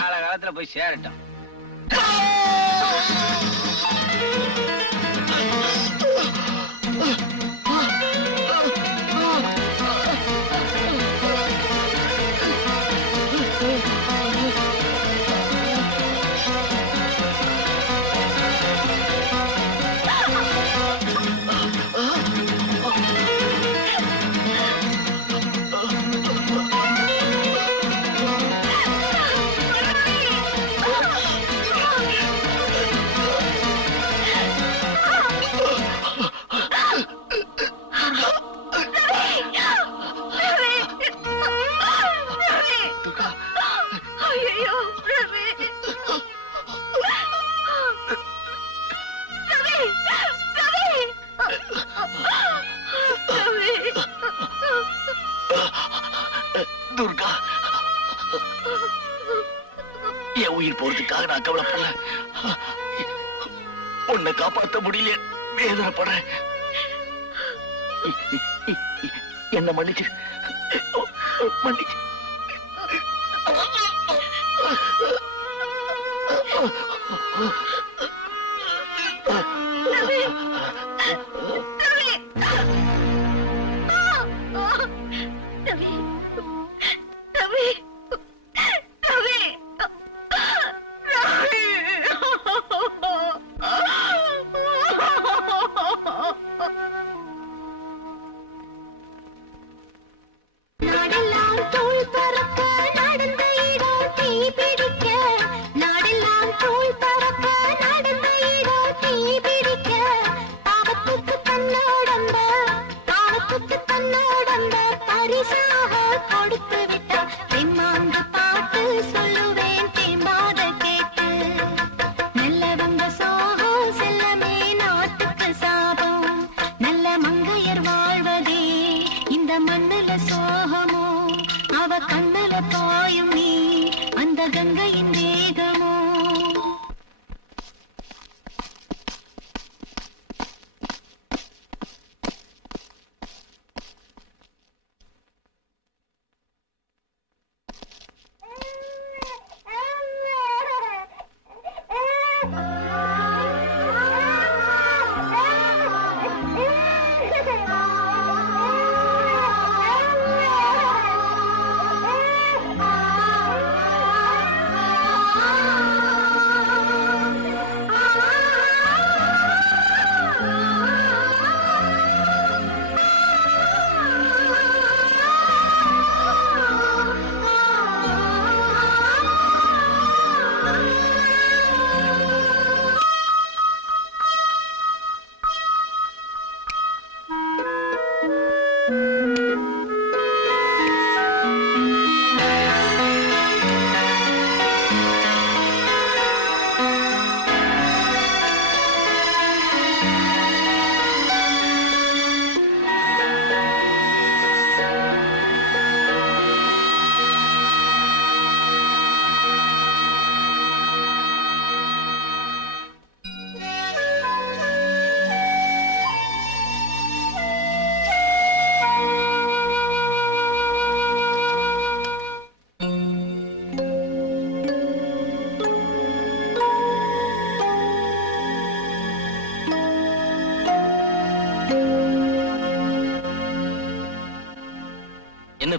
காலகாலத்துல போய் சேரட்டும். துர்கா, என் உயிர் போறதுக்காக நான் கவலைப்படல. உன்னை காப்பாற்ற முடியல, வேதனைப்படுறேன். என்ன மன்னிச்சு மன்னிச்சு.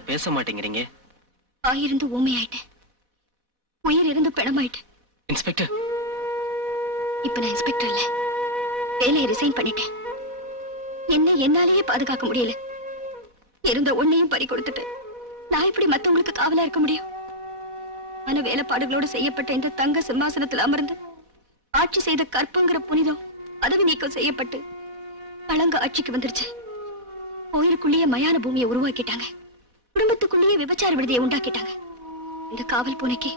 பேச மாட்டேங்கிறீங்க? ஆயிருந்து ஊமையாயிட்டேன், உயிர் இருந்து பிணமாயிட்டேன். இன்ஸ்பெக்டர், இப்ப நான் இன்ஸ்பெக்டர் இல்ல, வேலையை ரிசைன் பண்ணிட்டேன். என்ன என்னாலேயே பாதுகாக்க முடியல. இருந்த ஒன்னையும் பறி கொடுத்துட்டேன். நான் இப்படி மத்தவங்களுக்கு காவலா இருக்க முடியும்? மன வேலைப்பாடுகளோடு செய்யப்பட்ட இந்த தங்க சிம்மாசனத்தில் அமர்ந்து ஆட்சி செய்த கற்பங்கிற புனிதம் பதவி நீக்கம் செய்யப்பட்டு களங்க ஆட்சிக்கு வந்துருச்சு. கோயிலுக்குள்ளேயே மயான பூமியை உருவாக்கிட்டாங்க. குடும்பத்துக்குள்ளேயே விபச்சார விடுதியை உண்டாக்கிட்டாங்க. இந்த காவல் பூனைக்கு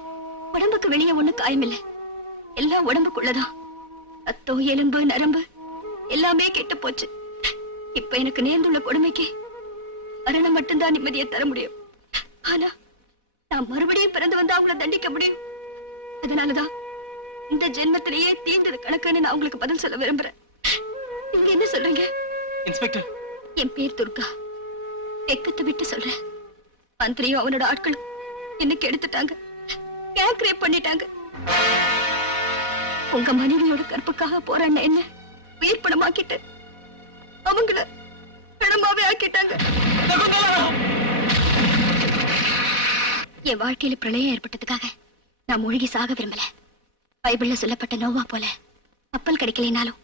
உடம்புக்கு வெளியே ஒண்ணு காயமில்லை, எல்லாம் உடம்புக்குள்ளதான். ரத்தம், எலும்பு, நரம்பு எல்லாமே கெட்டு போச்சு. இப்ப எனக்கு நேர்ந்துள்ள கொடுமைக்கு மரணம் மட்டும்தான் நிம்மதியை தர முடியும். ஆனா நான் மறுபடியும் பிறந்து வந்து அவங்களை தண்டிக்க முடியும். அதனாலதான் இந்த ஜென்மத்திலேயே தீர்ந்தது கணக்குன்னு நான் உங்களுக்கு பதில் சொல்ல விரும்புறேன். நீங்க என்ன சொல்றீங்க? இன்ஸ்பெக்டர், என் பேர் துர்கா. வெக்கத்தை விட்டு சொல்றேன். மந்திரியும் அவனோட ஆட்களும் இன்னைக்கு எடுத்துட்டாங்க, கேக் ரேப் பண்ணிட்டாங்க. உங்க மனைவியோட கற்புக்காக போறான்னு என்ன உயிர் படமாக்கிட்டு அவங்கள படமாவே ஆக்கிட்டாங்க. என் வாழ்க்கையில பிரளயம் ஏற்பட்டதுக்காக நான் மூழ்கி சாக விரும்பல. பைபிள்ல சொல்லப்பட்ட நோவா போல கப்பல் கிடைக்கலைனாலும்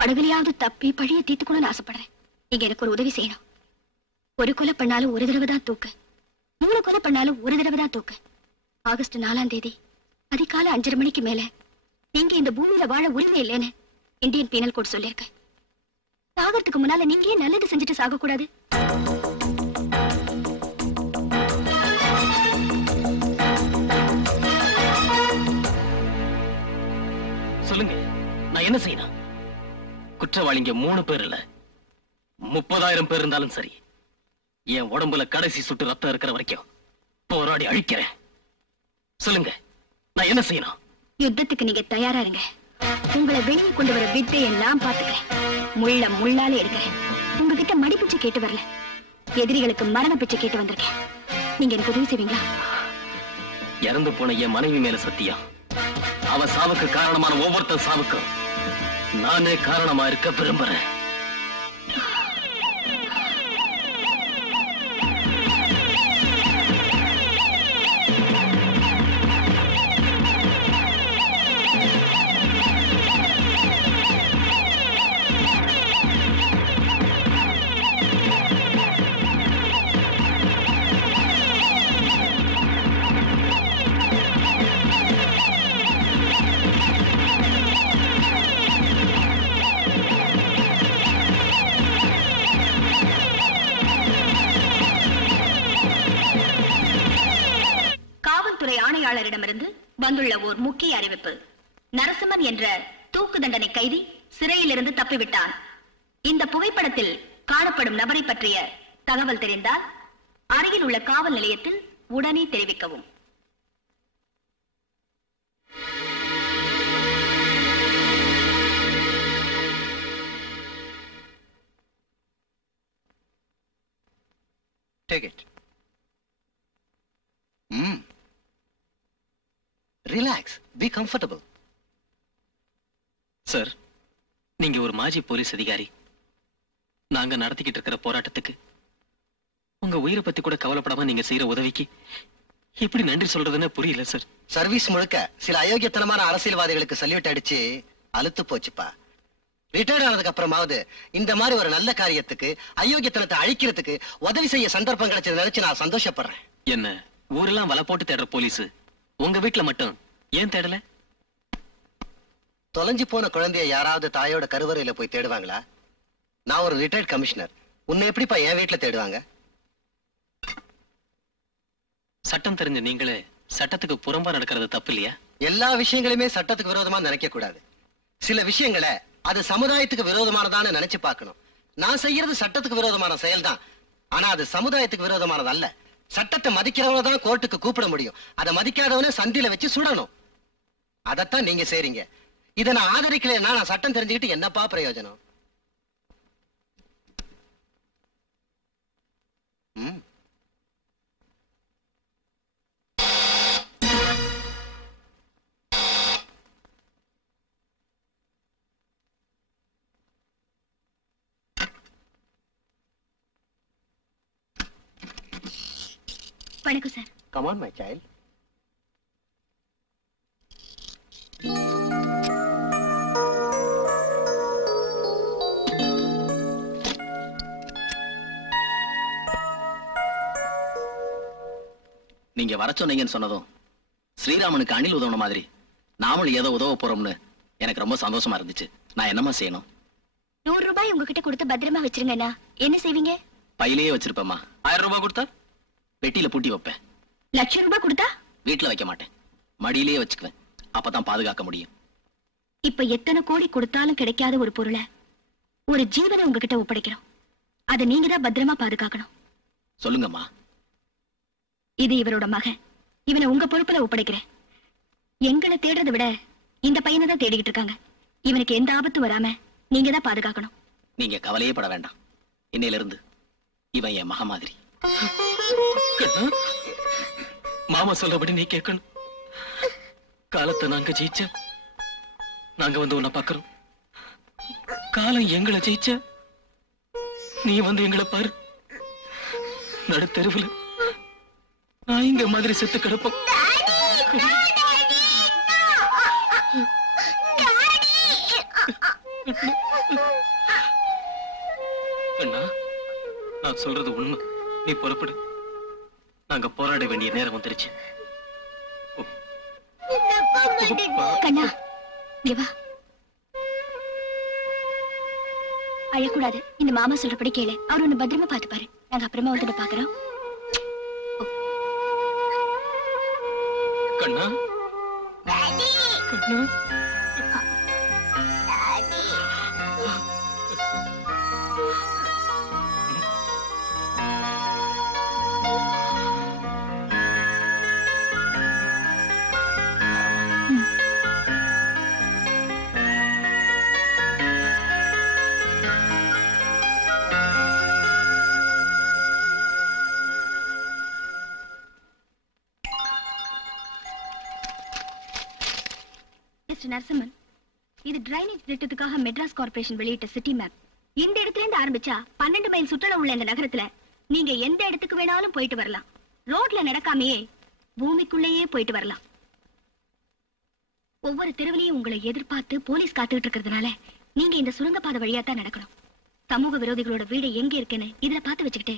படகுலையாவது தப்பி பழிய தீர்த்துக்கணும்னு ஆசைப்படுறேன். நீங்க எனக்கு ஒரு உதவி செய்யணும். ஒரு கொலை பண்ணாலும் ஒரு தடவை தான் தூக்கு, 3 கொலை பண்ணாலும் ஒரு தடவை தான் தூக்கு. ஆகஸ்ட் 4ஆம் தேதி அதிகாலை 5:30 மணிக்கு மேல நீங்க இந்த பூமியில வாழ உரிமை இல்லைன்னு இந்தியன் பீனல் கோட் சொல்லிருக்கு. சாகறதுக்கு முன்னால நீங்க ஏன் நல்லது செஞ்சுட்டு சாக கூடாது? சொல்லுங்க, நான் என்ன செய்யணும்? குற்றவாளிங்க 3 பேர் இல்ல, 30,000 பேர் இருந்தாலும் சரி, என் உடம்புல கடைசி சுட்டு ரத்தம் இருக்கிற வரைக்கும் போராடி அழிக்கிறேன். சொல்லுங்க, நான் என்ன செய்யணும்? யுத்தத்துக்கு நீங்க தயாரா இருங்க. உங்களை வெளியே கொண்டு வர வித்தையை நான் பாத்துக்கிறேன். முள்ள முள்ளாலே எடுக்கிறேன். உங்ககிட்ட மடிப்பிச்சை கேட்டு வரல, எதிரிகளுக்கு மரண பிச்சை கேட்டு வந்திருக்கேன். நீங்க எனக்கு உதவி செய்வீங்களா? இறந்து போன என் மனைவி மேல சத்தியம், அவ சாவுக்கு காரணமான ஒவ்வொருத்தர் சாவுக்கும் நானே காரணமா இருக்க விரும்புறேன். ஆணையாளரிடமிருந்து வந்துள்ள ஓர் முக்கிய அறிவிப்பு. நரசிம்மன் என்ற தூக்கு தண்டனை கைதி சிறையிலிருந்து தப்பிவிட்டார். இந்த புகைப்படத்தில் காணப்படும் நபரை பற்றிய தகவல் தெரிந்தால் அருகில் உள்ள காவல் நிலையத்தில் உடனே தெரிவிக்கவும். Take it. Relax. Be comfortable. Sir, நீங்க ஒரு மாஜி போலீஸ் அதிகாரி. நாங்க நடத்திக்கிட்டு இருக்கிற போராட்டத்துக்கு உங்க உயிரை பத்தி கூட கவலைப்படாம நீங்க செய்யற உதவிக்கு எப்படி நன்றி சொல்றதுன்னு புரியல சார். சர்வீஸ் முழுக்க சில அயோக்கியத்தனமான அரசியல்வாதிகளுக்கு சல்யூட் அடிச்சு அலுத்து போச்சுப்பா. ரிட்டையர்ட் ஆனதுக்கு அப்புறமாவது இந்த மாதிரி ஒரு நல்ல காரியத்துக்கு அயோக்கியத்தனத்தை அழிக்கிறதுக்கு உதவி செய்ய சந்தர்ப்பம் கிடைச்சது நினைச்சு நான் சந்தோஷப்படுறேன். என்ன ஊரெல்லாம் வலை போட்டு தேடுற போலீஸ் உங்க வீட்டுல மட்டும் ஏன் தேடல? தொலைஞ்சு போன குழந்தைய யாராவது தாயோட கருவறையில போய் தேடுவாங்களா? நான் ஒரு ரிட்டையர்ட் கமிஷனர், உன்னை எப்படிப்பா என் வீட்டுல தேடுவாங்க? சட்டம் தெரிஞ்ச நீங்களே சட்டத்துக்கு புறம்பா நடக்கிறது தப்பு இல்லையா? எல்லா விஷயங்களுமே சட்டத்துக்கு விரோதமா நினைக்க கூடாது. சில விஷயங்களை அது சமுதாயத்துக்கு விரோதமானதான்னு நினைச்சு பார்க்கணும். நான் செய்யறது சட்டத்துக்கு விரோதமான செயல்தான், ஆனா அது சமுதாயத்துக்கு விரோதமானது அல்ல. சட்டத்தை மதிக்கிறவங்க தான் கோர்ட்டுக்கு கூப்பிட முடியும். அதை மதிக்காதவன சந்தில வச்சு சுடணும். அதத்தான் நீங்க செய்றீங்க. இதை நான் ஆதரிக்கலைன்னா நான் சட்டம் தெரிஞ்சுக்கிட்டு என்னப்பா பிரயோஜனம்? வணக்கம் sir. Come on, my child. நீங்க வர சொன்னீங்கன்னு சொன்னதும் ஸ்ரீராமனுக்கு அணில் உதவுன மாதிரி நாமளும் ஏதோ உதவ போறோம்னு எனக்கு ரொம்ப சந்தோஷமா இருந்துச்சு. நான் என்னமா செய்யணும்? 100 ரூபாய் உங்ககிட்ட கொடுத்து பத்திரமா வச்சிருங்கண்ணா. என்ன செய்வீங்க? பையிலேயே வச்சிருப்பேம்மா. 1000 ரூபாய் கொடுத்தா பெட்டியில பூட்டி வைப்பேன். 1,00,000 ரூபாய் கொடுத்தா? வீட்டுல வைக்க மாட்டேன், மடியிலேயே வச்சுக்குவேன். அப்பதான் பாதுகாக்க முடியும். இப்ப எத்தனை கோடி கொடுத்தாலும் கிடைக்காத ஒரு பொருளை, ஒரு ஜீவனை உங்ககிட்ட ஒப்படைக்கிறோம். அதை நீங்க தான் பத்திரமா பாதுகாக்கணும். சொல்லுங்கம்மா. இது இவரோட மகன். இவனை உங்க பொறுப்புல ஒப்படைக்கிறேன். எங்களை தேடுறதை விட இந்த பையனை தான் தேடிக்கிட்டு இருக்காங்க. இவனுக்கு எந்த ஆபத்தும் வராம நீங்க தான் பாதுகாக்கணும். நீங்க கவலையே பட வேண்டாம். இன்னையில இருந்து இவன் என் மக மாதிரி. மாமா சொல்லபடி நீ கேட்கணும். காலத்தை நாங்க ஜெயிச்ச நாங்க வந்து உன்னை பாக்குறோம். காலம் எங்களை ஜெயிச்ச நீ வந்து எங்களை பாரு. நடு தெருவுல நான் இங்க மாதிரி செத்து கிடப்போம். அண்ணா, நான் சொல்றது உண்மை. நீ புறப்படு. நாங்க போராட வேண்டிய நேரம் வந்துருச்சு. கண்ணா, இங்க வா. அழக்கூடாது. இந்த மாமா சொல்றபடி கேளு. அவர் ஒண்ணு பத்திரமா பாத்துப்பாரு. நாங்க அப்புறமா வந்து பாக்குறோம். கண்ணா, கண்ணா, நரசிம்மன், இது டிரைனேஜ் திட்டத்துக்காக மெட்ராஸ் கார்ப்பரேஷன் வெளியிட்ட சிட்டி மேப். இந்த இடத்துல இருந்து ஆரம்பிச்சா 12 மைல் சுற்றளவு உள்ள இந்த நகரத்துல நீங்க எந்த இடத்துக்கு வேணாலும் போயிட்டு வரலாம். ரோட்ல நடக்காமையே பூமிக்குள்ளேயே போயிட்டு வரலாம். ஒவ்வொரு தெருவிலையும் உங்களை எதிர்பார்த்து போலீஸ் காத்துக்கிட்டு இருக்கிறதுனால நீங்க இந்த சுரங்கப்பாதை வழியா தான் நடக்கணும். சமூக விரோதிகளோட வீடு எங்க இருக்குன்னு இதுல பார்த்து வச்சுக்கிட்டு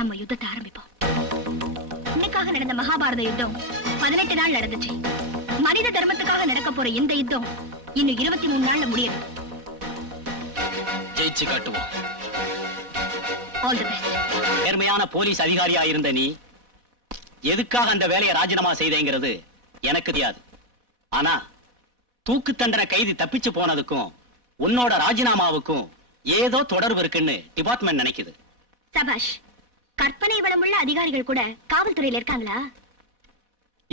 நம்ம யுத்தத்தை ஆரம்பிப்போம். இன்னைக்காக நடந்த மகாபாரத யுத்தம் 18 நாள் நடந்துச்சு. மனித தர்மத்துக்காக நடக்க போற இந்த யுத்தம் இன்னும் 23 நாள்ல முடியும். ஜெயிச்சு காட்டுவோம். All the best. நேர்மையான போலீஸ் அதிகாரியா இருந்த நீ எதுக்காக அந்த வேலையை ராஜினாமா செய்தேங்கிறது எனக்கு தெரியாது. ஆனா தூக்கு தண்டனை கைதி தப்பிச்சு போனதுக்கும் உன்னோட ராஜினாமாவுக்கும் ஏதோ தொடர்பு இருக்குன்னு டிபார்ட்மெண்ட் நினைக்குது. சபாஷ். கற்பனை வளமுள்ள அதிகாரிகள் கூட காவல்துறையில இருக்காங்களா?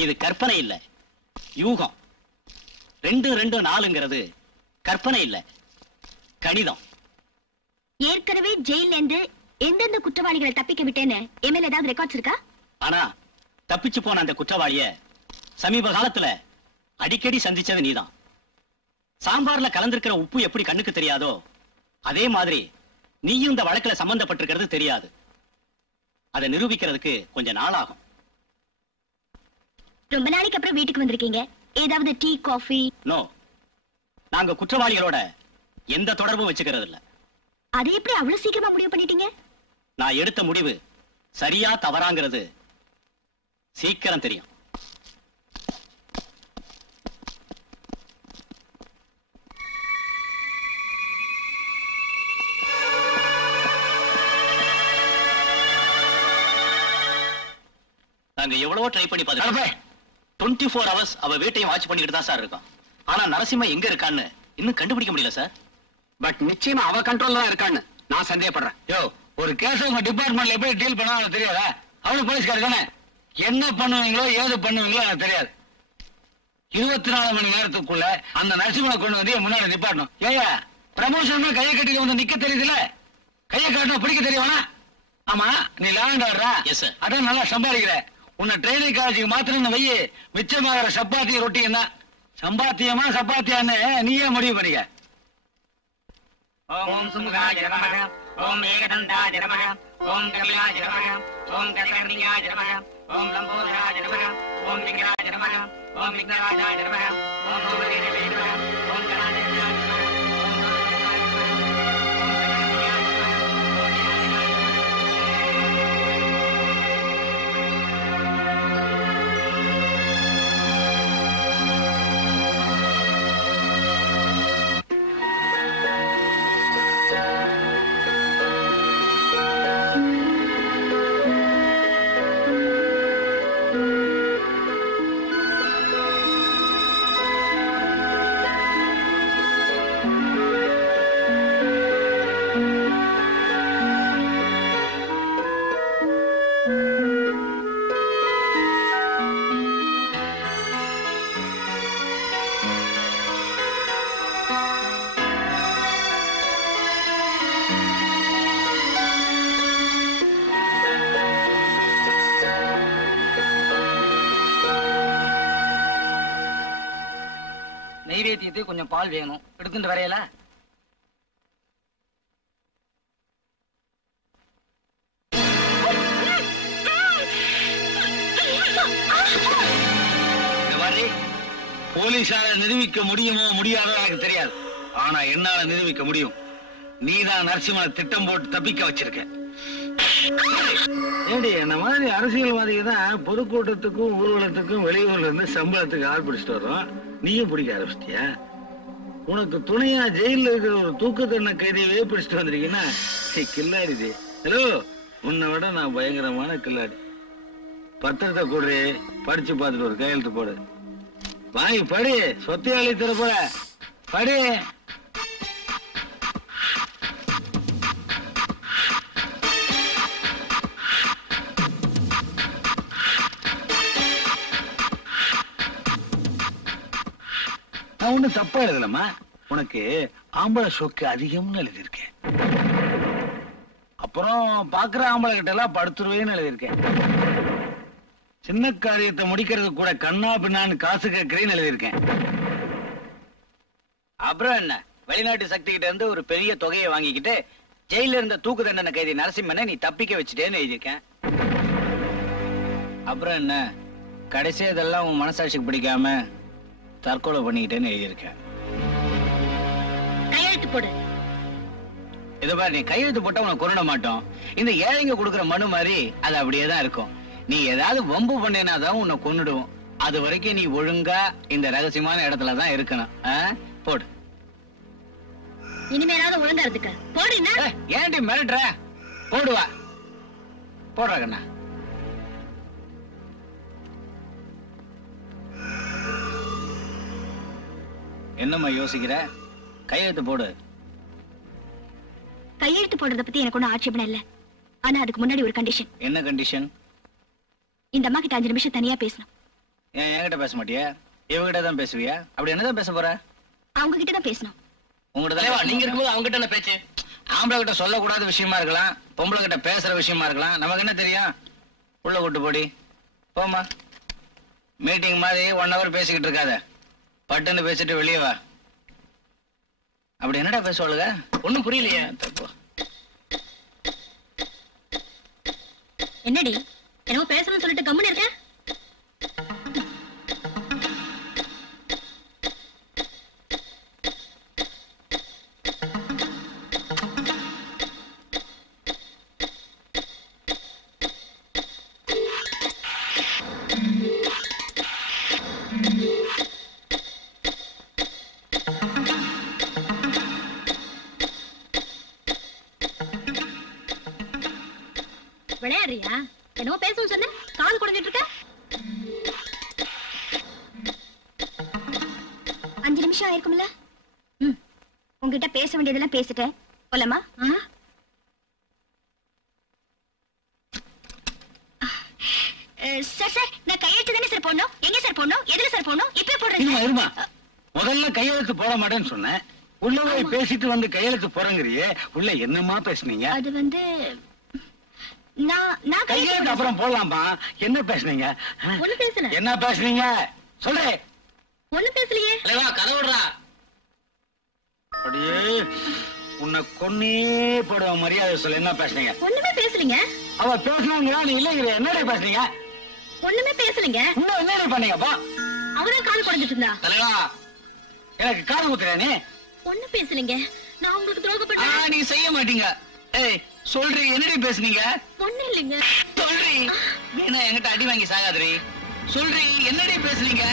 இது கற்பனை இல்ல, யூகம். 2-2-4ங்கிறது கற்பனை இல்ல, கணிதம். ஏற்கனவே ஜெயில இருந்து எந்தெந்த குற்றவாளிகளை தப்பிக்க விட்டேன்னு எம்எல்ஏ ஏதாவது ரெக்கார்ட்ஸ் இருக்கா? ஆனா தப்பிச்சு போன அந்த குற்றவாளிய சமீப காலத்துல அடிக்கடி சந்திச்சது நீதான். சாம்பார்ல கலந்திருக்கிற உப்பு எப்படி கண்ணுக்கு தெரியாதோ அதே மாதிரி நீயும் இந்த வழக்குல சம்பந்தப்பட்டிருக்கிறது தெரியாது. அதை நிரூபிக்கிறதுக்கு கொஞ்சம் நாள் ஆகும். ரொம்ப நாளைக்கு அப்புறம் வீட்டுக்கு வந்திருக்கீங்க. ஏதாவது டீ, காஃபி? நோ, நாங்க குற்றவாளிகளோட எந்த தொடர்பும் வச்சுக்கிறது இல்ல. அதை எப்படி அவ்வளவு சீக்கிரமா முடிவு பண்ணிட்டீங்க? நான் எடுத்த முடிவு சரியா தவறாங்கிறது சீக்கிரம் தெரியும். நாங்க எவ்வளவோ ட்ரை பண்ணி பார்த்துட்டோம். 24 hours அவ வீட்டையும் வாட்ச் பண்ணிக்கிட்டு தான் சார் இருக்கோம். ஆனா நரசிம்ம எங்க இருக்கான்னு இன்னும் கண்டுபிடிக்க முடியல சார். பட் நிச்சயமா அவ கண்ட்ரோல்ல தான் இருக்கான்னு நான் சந்தேகப்படுறேன். யோ, ஒரு கேஸ் உங்க டிபார்ட்மெண்ட்ல எப்படி டீல் பண்ணா எனக்கு தெரியாதா? அவனு போலீஸ்காரர் தானே. என்ன பண்ணுவீங்களோ ஏது பண்ணுவீங்களோ எனக்கு தெரியாது. 24 மணி நேரத்துக்குள்ள அந்த நரசிம்மனை கொண்டு வந்து முன்னாடி நிப்பாட்டணும். ஏயா, ப்ரமோஷன் கையை கட்டிட்டு வந்து நிக்க தெரியுதுல, கையை காட்டினா பிடிக்க தெரியுவானா? ஆமா, நீ லேண்ட் ஆடுறா. Yes, sir. அதான் நல்லா சம்பாதிக்கிற. உன்னை ட்ரைனிங் காலேஜுக்கு மாத்திரம் வையி, மிச்சமாகிற சப்பாத்தி ரொட்டியும் தான். சம்பாத்தியமா சப்பாத்தியான்னு நீயே முடிவு பண்ணிக்க. ஓம் சுமுகாய நமக, ஓம் ஏகதந்தாய நமக, ஓம் கபிலாய நமக, ஓம் கதிகர்ணியாய நமக, ஓம் லம்போதராய நமக, ஓம் விக்ராய நமக, ஓம் விக்னராஜாய நமக, ஓம் சூரதேவே நமக, ஓம் கணாதேவியாய நமக, ஓம் மாதேவாய நமக, ஓம் கணாதேவியாய நமக, ஓம் விநாயகாய நமக. நெய்வேத்தியத்துக்கு கொஞ்சம் பால் வேணும், எடுத்துட்டு வரையல. போலீஸால நிரூபிக்க முடியுமோ முடியாதோ எனக்கு தெரியாது. ஆனா என்னால நிரூபிக்க முடியும். நீதான் நரசிம்மனை திட்டம் போட்டு தப்பிக்க வச்சிருக்க. ஏடி, என்ன மாதிரி அரசியல்வாதிக்கு தான் பொதுக்கூட்டத்துக்கும் ஊர்வலத்துக்கும் வெளியூர்ல இருந்து சம்பளத்துக்கு ஆள் பிடிச்சிட்டு வர்றோம். நீயும் பிடிக்க ஆரம்பிச்சிட்டியா? உனக்கு துணையா ஜெயில இருக்கிற ஒரு தூக்க தண்டனை கைதியவே பிடிச்சிட்டு வந்திருக்கீங்கன்னா கில்லாடி. ஹலோ, உன்னை விட நான் பயங்கரமான கில்லாடி. பத்திரத்தை கூடு, படிச்சு பார்த்துட்டு ஒரு கையெழுத்து போடு. வாங்கி படி, சொத்தையாளி தர போற படி. நான் ஒண்ணும் தப்பா எழுதலமா. உனக்கு ஆம்பளை சொக்கு அதிகம்னு எழுதியிருக்கேன். அப்புறம் பாக்குற ஆம்பளை கிட்ட எல்லாம் படுத்துருவேன்னு எழுதியிருக்கேன். சின்ன காரியத்தை முடிக்கிறது கூட கண்ணா பின்னான்னு காசு கேட்கிறேன்னு எழுதியிருக்கேன். அப்புறம் என்ன, வெளிநாட்டு சக்தி கிட்ட இருந்து ஒரு பெரிய தொகையை வாங்கிக்கிட்டு ஜெயில இருந்த தூக்கு தண்டனை கைதி நரசிம்மனை நீ தப்பிக்க வச்சுட்டேன்னு எழுதியிருக்கேன். அப்புறம் என்ன, கடைசி இதெல்லாம் உன் மனசாட்சிக்கு பிடிக்காம தற்கொலை பண்ணிக்கிட்டேன்னு எழுதியிருக்கேன். கையெழுத்து போடு. இது மாதிரி நீ கையெழுத்து போட்டா உனக்கு கொரோனா மாட்டோம். இந்த ஏழைங்க கொடுக்குற மனு மாதிரி அது அப்படியே தான் இருக்கும். நீ ஏதாவது வம்பு பண்ணேனாதான் உன்னை கொன்னுடுவோம். அது வரைக்கும் நீ ஒழுங்கா இந்த ரகசியமான இடத்துலதான் இருக்கணும். போடு. இனிமேலாவது ஒழுங்கா இருந்துக்க. போடுனா ஏன்டி மிரட்டுற? போடுவா. போடுற கண்ணா. என்னம்மா யோசிக்கிற? கையெழுத்து போடு. கையெழுத்து போடுறத பத்தி எனக்கு ஒன்னும் ஆட்சேபணம் இல்ல. ஆனா அதுக்கு முன்னாடி ஒரு கண்டிஷன். என்ன கண்டிஷன்? இந்த அம்மா கிட்ட 5 நிமிஷம் தனியா பேசணும். ஏன் என்கிட்ட பேச மாட்டியா? இவகிட்ட தான் பேசுவியா? அப்படி என்னதான் பேச போற? அவங்க கிட்ட தான் பேசணும். உங்ககிட்ட தான். நீங்க இருக்கும்போது அவங்க கிட்ட என்ன பேச்சு? ஆம்பளை கிட்ட சொல்லக்கூடாத விஷயமா இருக்கலாம், பொம்பளை கிட்ட பேசுற விஷயமா இருக்கலாம். நமக்கு என்ன தெரியும்? உள்ள கூட்டு போடி. போமா. மீட்டிங் மாதிரி 1 hour பேசிக்கிட்டு இருக்காத. பட்டுன்னு பேசிட்டு வெளியே வா. அப்படி என்னடா பேசுவாளுங்க? ஒண்ணும் புரியலையே. என்னடி என்னமோ பேசணும்னு சொல்லிட்டு கம்முன்னு இருக்க? விளையாடுறியா? என்னமோ பேசணும்னு சொன்ன, கால் குடிச்சிட்டு இருக்க. 5 நிமிஷம் ஆயிருக்கும்ல? உங்ககிட்ட பேச வேண்டியதெல்லாம் பேசிட்டேன். போலாமா? சார் சார், நான் கையெழுத்து தானே சார் போடணும். எங்க சார் போடணும்? எதுல சார் போடணும்? இப்ப போடுறேன். முதல்ல கையெழுத்து போட மாட்டேன்னு சொன்னேன். உள்ள போய் பேசிட்டு வந்து கையெழுத்து போறங்கிறியே, உள்ள என்னமா பேசுனீங்க? அது வந்து நான் கையெழுத்து அப்புறம் போடலாமா? என்ன பேசுனீங்க? ஒண்ணு பேசுன. என்ன பேசுனீங்க சொல்றேன். ஒண்ணு பேசலையே. கதவுடுறா. அப்படியே உன்னை கொன்னே போடுவ. மரியாதை சொல்லு. என்ன பேசுனீங்க? ஒண்ணுமே பேசலீங்க. அவ பேசுனாங்க, நீ இல்லைங்கிற. என்னடா பேசுனீங்க? ஒண்ணுமே பேசலீங்க. இன்னும் என்னடா பண்ணீங்கப்பா? அவதான் கால் குடிச்சிட்டு இருந்தா. தலைவா, எனக்கு காது குத்துறியா நீ? ஒண்ணு பேசலீங்க. நான் உங்களுக்கு துரோகம் பண்ணேன். நீ செய்ய மாட்டீங்க. ஏய் சொல்றீ, என்னடி பேசுனீங்க? ஒண்ணு இல்லைங்க. சொல்றீ. என்ன என்கிட்ட அடி வாங்கி சாகாதீ. சொல்றீ, என்னடி பேசுனீங்க?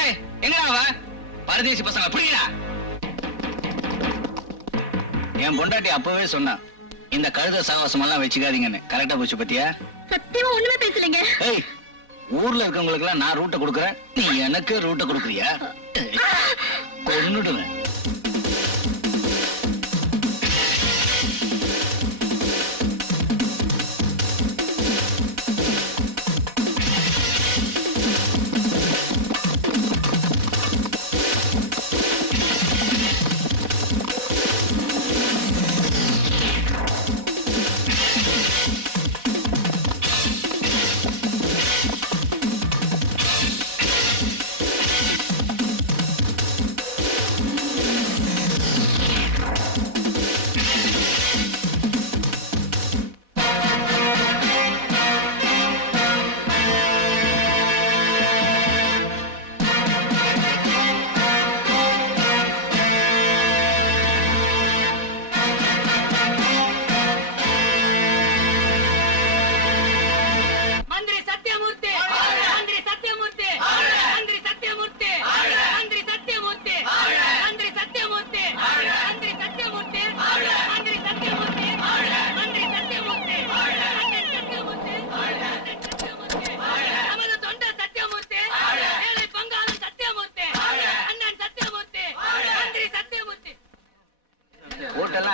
ஏய் எங்கடா அவ? பரதேசி பசங்க புரியடா. என் பொண்டாட்டி அப்பவே சொன்னா, இந்த கழுத சாவாசம் எல்லாம் வச்சுக்காதீங்கன்னு. கரெக்டா போச்சு பத்தியா? சத்தியமா ஒண்ணுமே பேசலீங்க. ஏய், ஊர்ல இருக்கவங்களுக்கு எல்லாம் நான் ரூட்டை கொடுக்குறேன், நீ எனக்கு ரூட்டை கொடுக்குறியா? கொன்னுடுவேன்.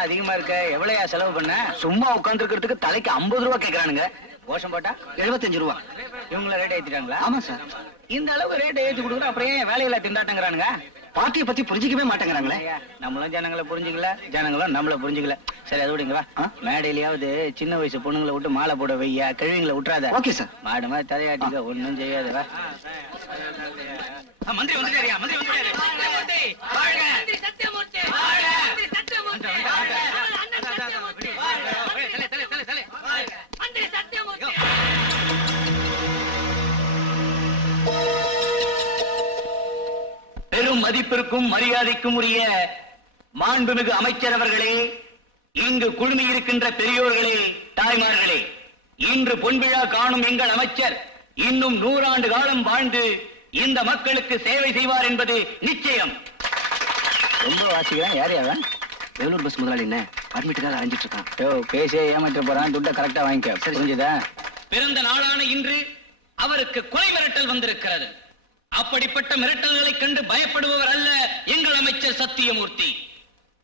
எல்லாம் அதிகமா இருக்க. எவ்வளவுயா செலவு பண்ண? சும்மா உட்கார்ந்து இருக்கிறதுக்கு தலைக்கு 50 ரூபா கேக்குறானுங்க. கோஷம் போட்டா 75 ரூபா. இவங்கள ரேட் ஏத்திட்டாங்களா? ஆமா சார். இந்த அளவுக்கு ரேட் ஏத்தி கொடுக்குறோம், அப்புறம் ஏன் வேலையில திண்டாட்டங்கிறானுங்க? பார்ட்டியை பத்தி புரிஞ்சிக்கவே மாட்டேங்கிறாங்களே. ஐயா, நம்மளும் ஜனங்களை புரிஞ்சுக்கல, ஜனங்களும் நம்மள புரிஞ்சுக்கல. சரி, அது விடுங்க வா. மேடையிலயாவது சின்ன வயசு பொண்ணுங்களை விட்டு மாலை போட வையா, கிழவிங்களை விட்டுறாத. Okay sir. மாடு மாதிரி தலையாட்டிக்க, ஒண்ணும் செய்யாது வா. மந்திரி வந்துட்டாரியா? மந்திரி வந்துட்டாரு. வாழ்க மந்திரி சத்தியமூர்த்தி. வாழ்க மந்திரி சத்தியமூர்த்தி. அண்ணன் சத்தியமூர்த்தி. தலை மந்திரி சத்தியமூர்த்தி. பெரும் மதிப்பிற்கும் மரியாதைக்கும் உரிய மாண்புமிகு அமைச்சர் அவர்களே, இங்கு குழுமி இருக்கின்ற பெரியோர்களே, தாய்மார்களே, இன்று பொன்விழா காணும் எங்கள் அமைச்சர் இன்னும் 100 ஆண்டு காலம் வாழ்ந்து இந்த மக்களுக்கு சேவை செய்வார் என்பது நிச்சயம். ரொம்ப வாசிக்கிறேன். யார் யாவன்? வேலூர் பஸ் முதலாளி என்ன அட்மிட்டுக்காக அரைஞ்சிட்டு இருக்கான். யோ, பேசியே ஏமாற்ற போறான். துட்டை கரெக்டா வாங்கிக்க. புரிஞ்சுதா? பிறந்த நாளான இன்று அவருக்கு கொலை மிரட்டல் வந்திருக்கிறது. அப்படிப்பட்ட மிரட்டல்களை கண்டு பயப்படுபவர் அல்ல எங்கள் அமைச்சர் சத்தியமூர்த்தி.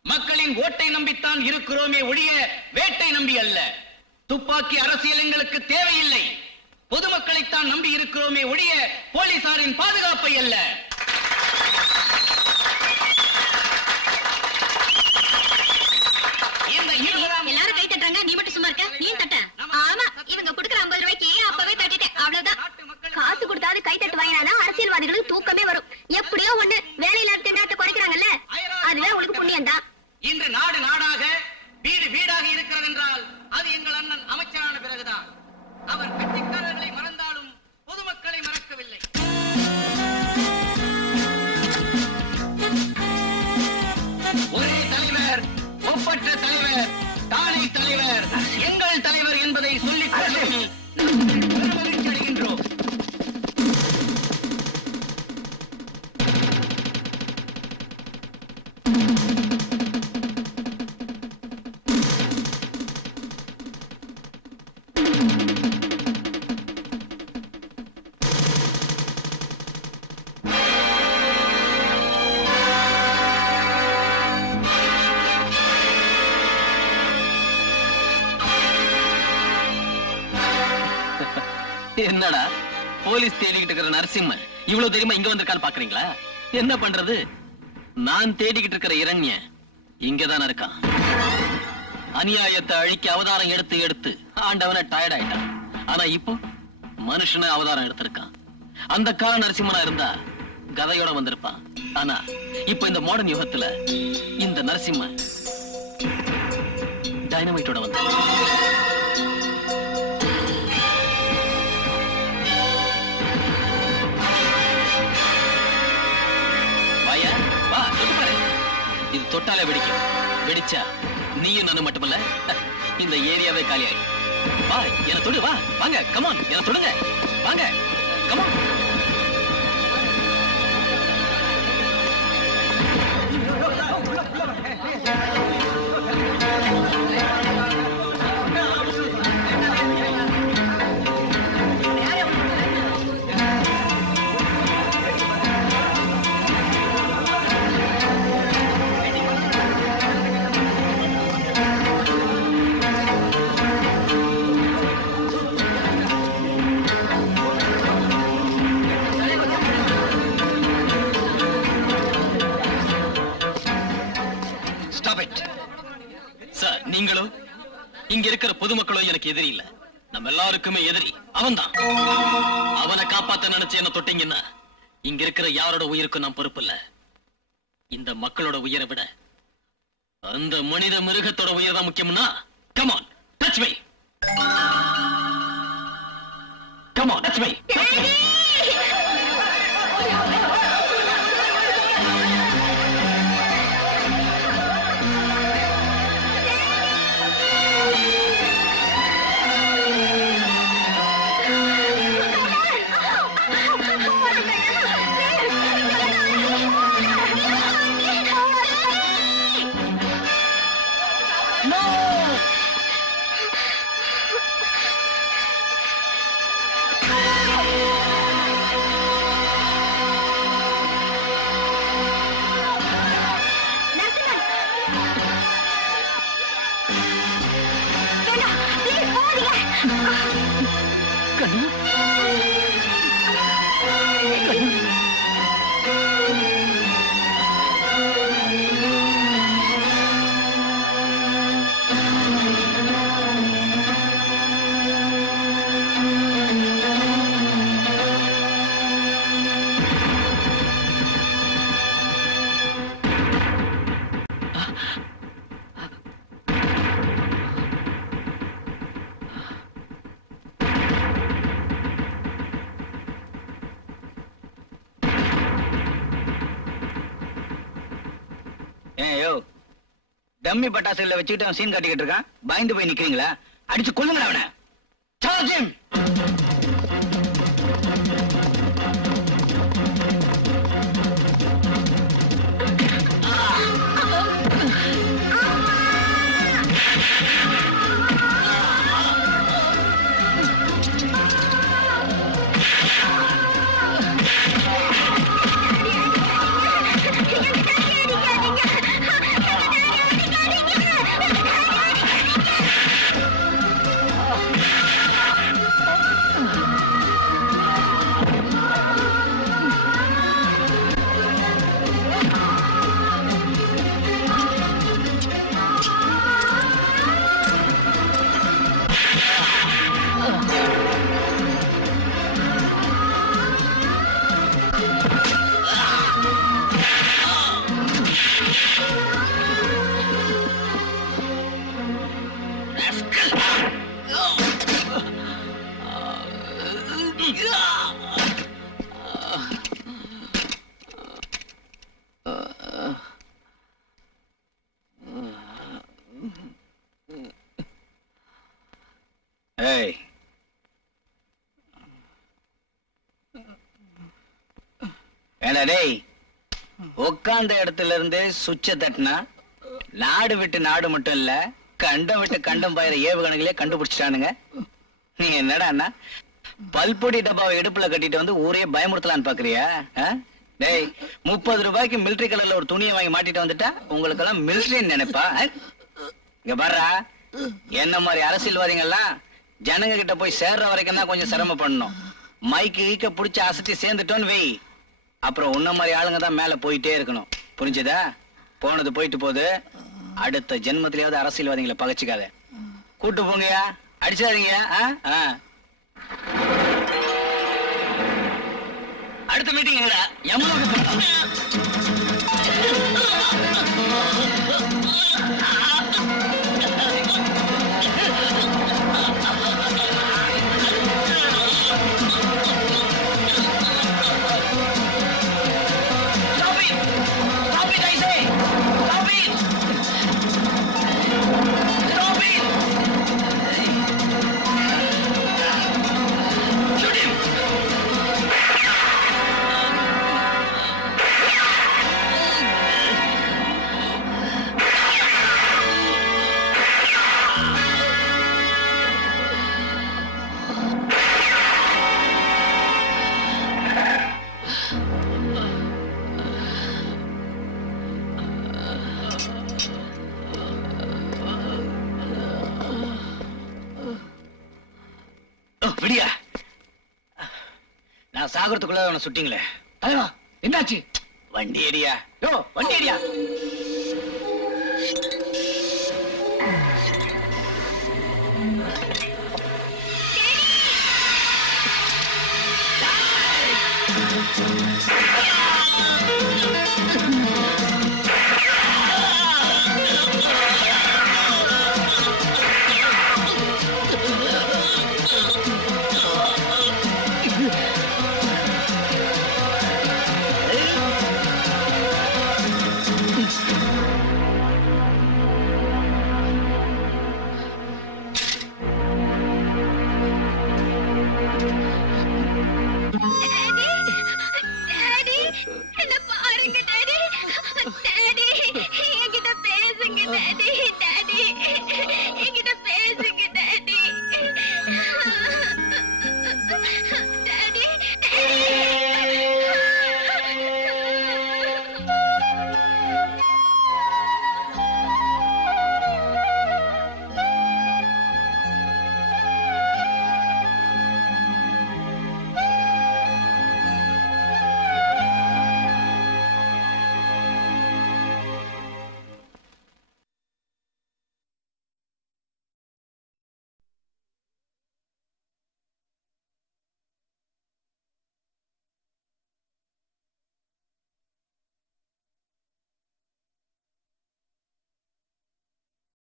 மக்களின் ஓட்டை நம்பித்தான் இருக்கிறோமே ஒழிய வேட்டை நம்பி அல்ல. துப்பாக்கி அரசியல் எங்களுக்கு தேவையில்லை. பொதுமக்களைத்தான் நம்பி இருக்கிறோமே ஒழிய போலீசாரின் பாதுகாப்பை அல்ல. எல்லாரும் கை தட்டுறாங்க, நீ மட்டும் சும்மா இருக்க. நீ தட்ட. ஆமா, இவங்க கொடுக்குற 50 ரூபாய்க்கு அப்பவே தட்டிட்டேன். அவ்வளவுதான். காசு கொடுத்தாது கை தட்டு வாங்கினா அரசியல்வாதிகளுக்கு தூக்கமே வரும். எப்படியோ ஒண்ணு வேலையில்லாத திண்டாட்ட குறைக்கிறாங்கல்ல, அதுவே உங்களுக்கு புண்ணியம் தான். இன்று நாடு நாடாக வீடு வீடாக இருக்கிறது என்றால் அது எங்கள் அண்ணன் அமைச்சரான பிறகுதான். அவர் கட்சிக்காரர்களை மறந்தாலும் பொதுமக்களை மறக்கவில்லை. ஒரே தலைவர், ஒப்பற்ற தலைவர், தானே தலைவர், எங்கள் தலைவர் என்பதை சொல்லிக் கொள்ளும் மகிழ்ச்சி அடைகின்றோம். என்னடா போலீஸ் தேடிக்கிட்டு இருக்கிற நரசிம்மன் இவ்வளவு தெரியுமா இங்க வந்திருக்கான்னு பாக்குறீங்களா? என்ன பண்றது, நான் தேடிக்கிட்டு இருக்கிற இரண்ய இங்கதான் இருக்கான். அநியாயத்தை அழிக்க அவதாரம் எடுத்து எடுத்து ஆண்டவன டயர்ட் ஆயிட்டான். ஆனா இப்போ மனுஷன அவதாரம் எடுத்திருக்கான். அந்த கால நரசிம்மனா இருந்தா கதையோட வந்திருப்பான். ஆனா இப்ப இந்த மாடர்ன் யுகத்துல இந்த நரசிம்மன் டைனமைட்டோட வந்து இது தொட்டாலே வெடிக்கும். வெடிச்சா நீயும் நானும் மட்டுமல்ல, இந்த ஏரியாவே காலியாயிடும். வா, என்ன தொடு. வா, வாங்க, கமான், என்ன தொடுங்க. வாங்க, கமான். சார், நீங்களோ இங்க இருக்கிற பொதுமக்களோ எனக்கு எதிரி இல்ல. நம்ம எல்லாருக்குமே எதிரி அவன்தான். அவனை காப்பாத்த நினைச்சு என்ன தொட்டீங்கன்னா இங்க இருக்கிற யாரோட உயிருக்கும் நான் பொறுப்பு இல்ல. இந்த மக்களோட உயிரை விட அந்த மனித மிருகத்தோட உயிர் தான் முக்கியம்னா come on, touch me. Come on, touch me. ஏயோ டம்மி பட்டாசுல வச்சுக்கிட்டு அவன் சீன் காட்டிக்கிட்டு இருக்கான். பயந்து போய் நிக்கிறீங்களா? அடிச்சு கொல்லுங்க அவனை. Charge him. ஏய், ஏண்டா டேய், உட்கார்ந்த இடத்துல இருந்து சுவிட்ச தட்டினா நாடு விட்டு நாடு மட்டும் இல்ல, கண்டம் விட்டு கண்டம் பாயிர ஏவுகணைகளே கண்டுபிடிச்சிட்டானுங்க. நீ என்னடா பல்பொடி டப்பாவை இடுப்புல கட்டிட்டு வந்து ஊரே பயமுறுத்தலான்னு பாக்குறியா? டேய், 30 ரூபாய்க்கு மிலிட்டரி கலர்ல ஒரு துணியை வாங்கி மாட்டிட்டு வந்துட்டா உங்களுக்கு எல்லாம் மிலிட்டரின்னு நினைப்பா? இங்க பாருடா, என்ன மாதிரி அரசியல்வாதிகள்லாம் ஜனங்க கிட்ட போய் சேர்ற வரைக்கும் தான் கொஞ்சம் சிரமம் பண்ணணும். மைக்கு ஈக்க புடிச்சு அசத்தி சேர்ந்துட்டோன்னு வெய், அப்புறம் உன்ன மாதிரி ஆளுங்க தான் மேல போயிட்டே இருக்கணும். புரிஞ்சுதா? போனது போயிட்டு போகுது. அடுத்த ஜென்மத்திலேயாவது அரசியல்வாதிகளை பகச்சுக்காத. கூட்டு போங்கயா, அடிச்சாதீங்க. அடுத்த மீட்டிங் விடியா? நான் சாகரத்துக்குள்ள அவனை சுட்டிங்களே. என்னாச்சு? வண்டி ஏரியா. வண்டி ஏரியா.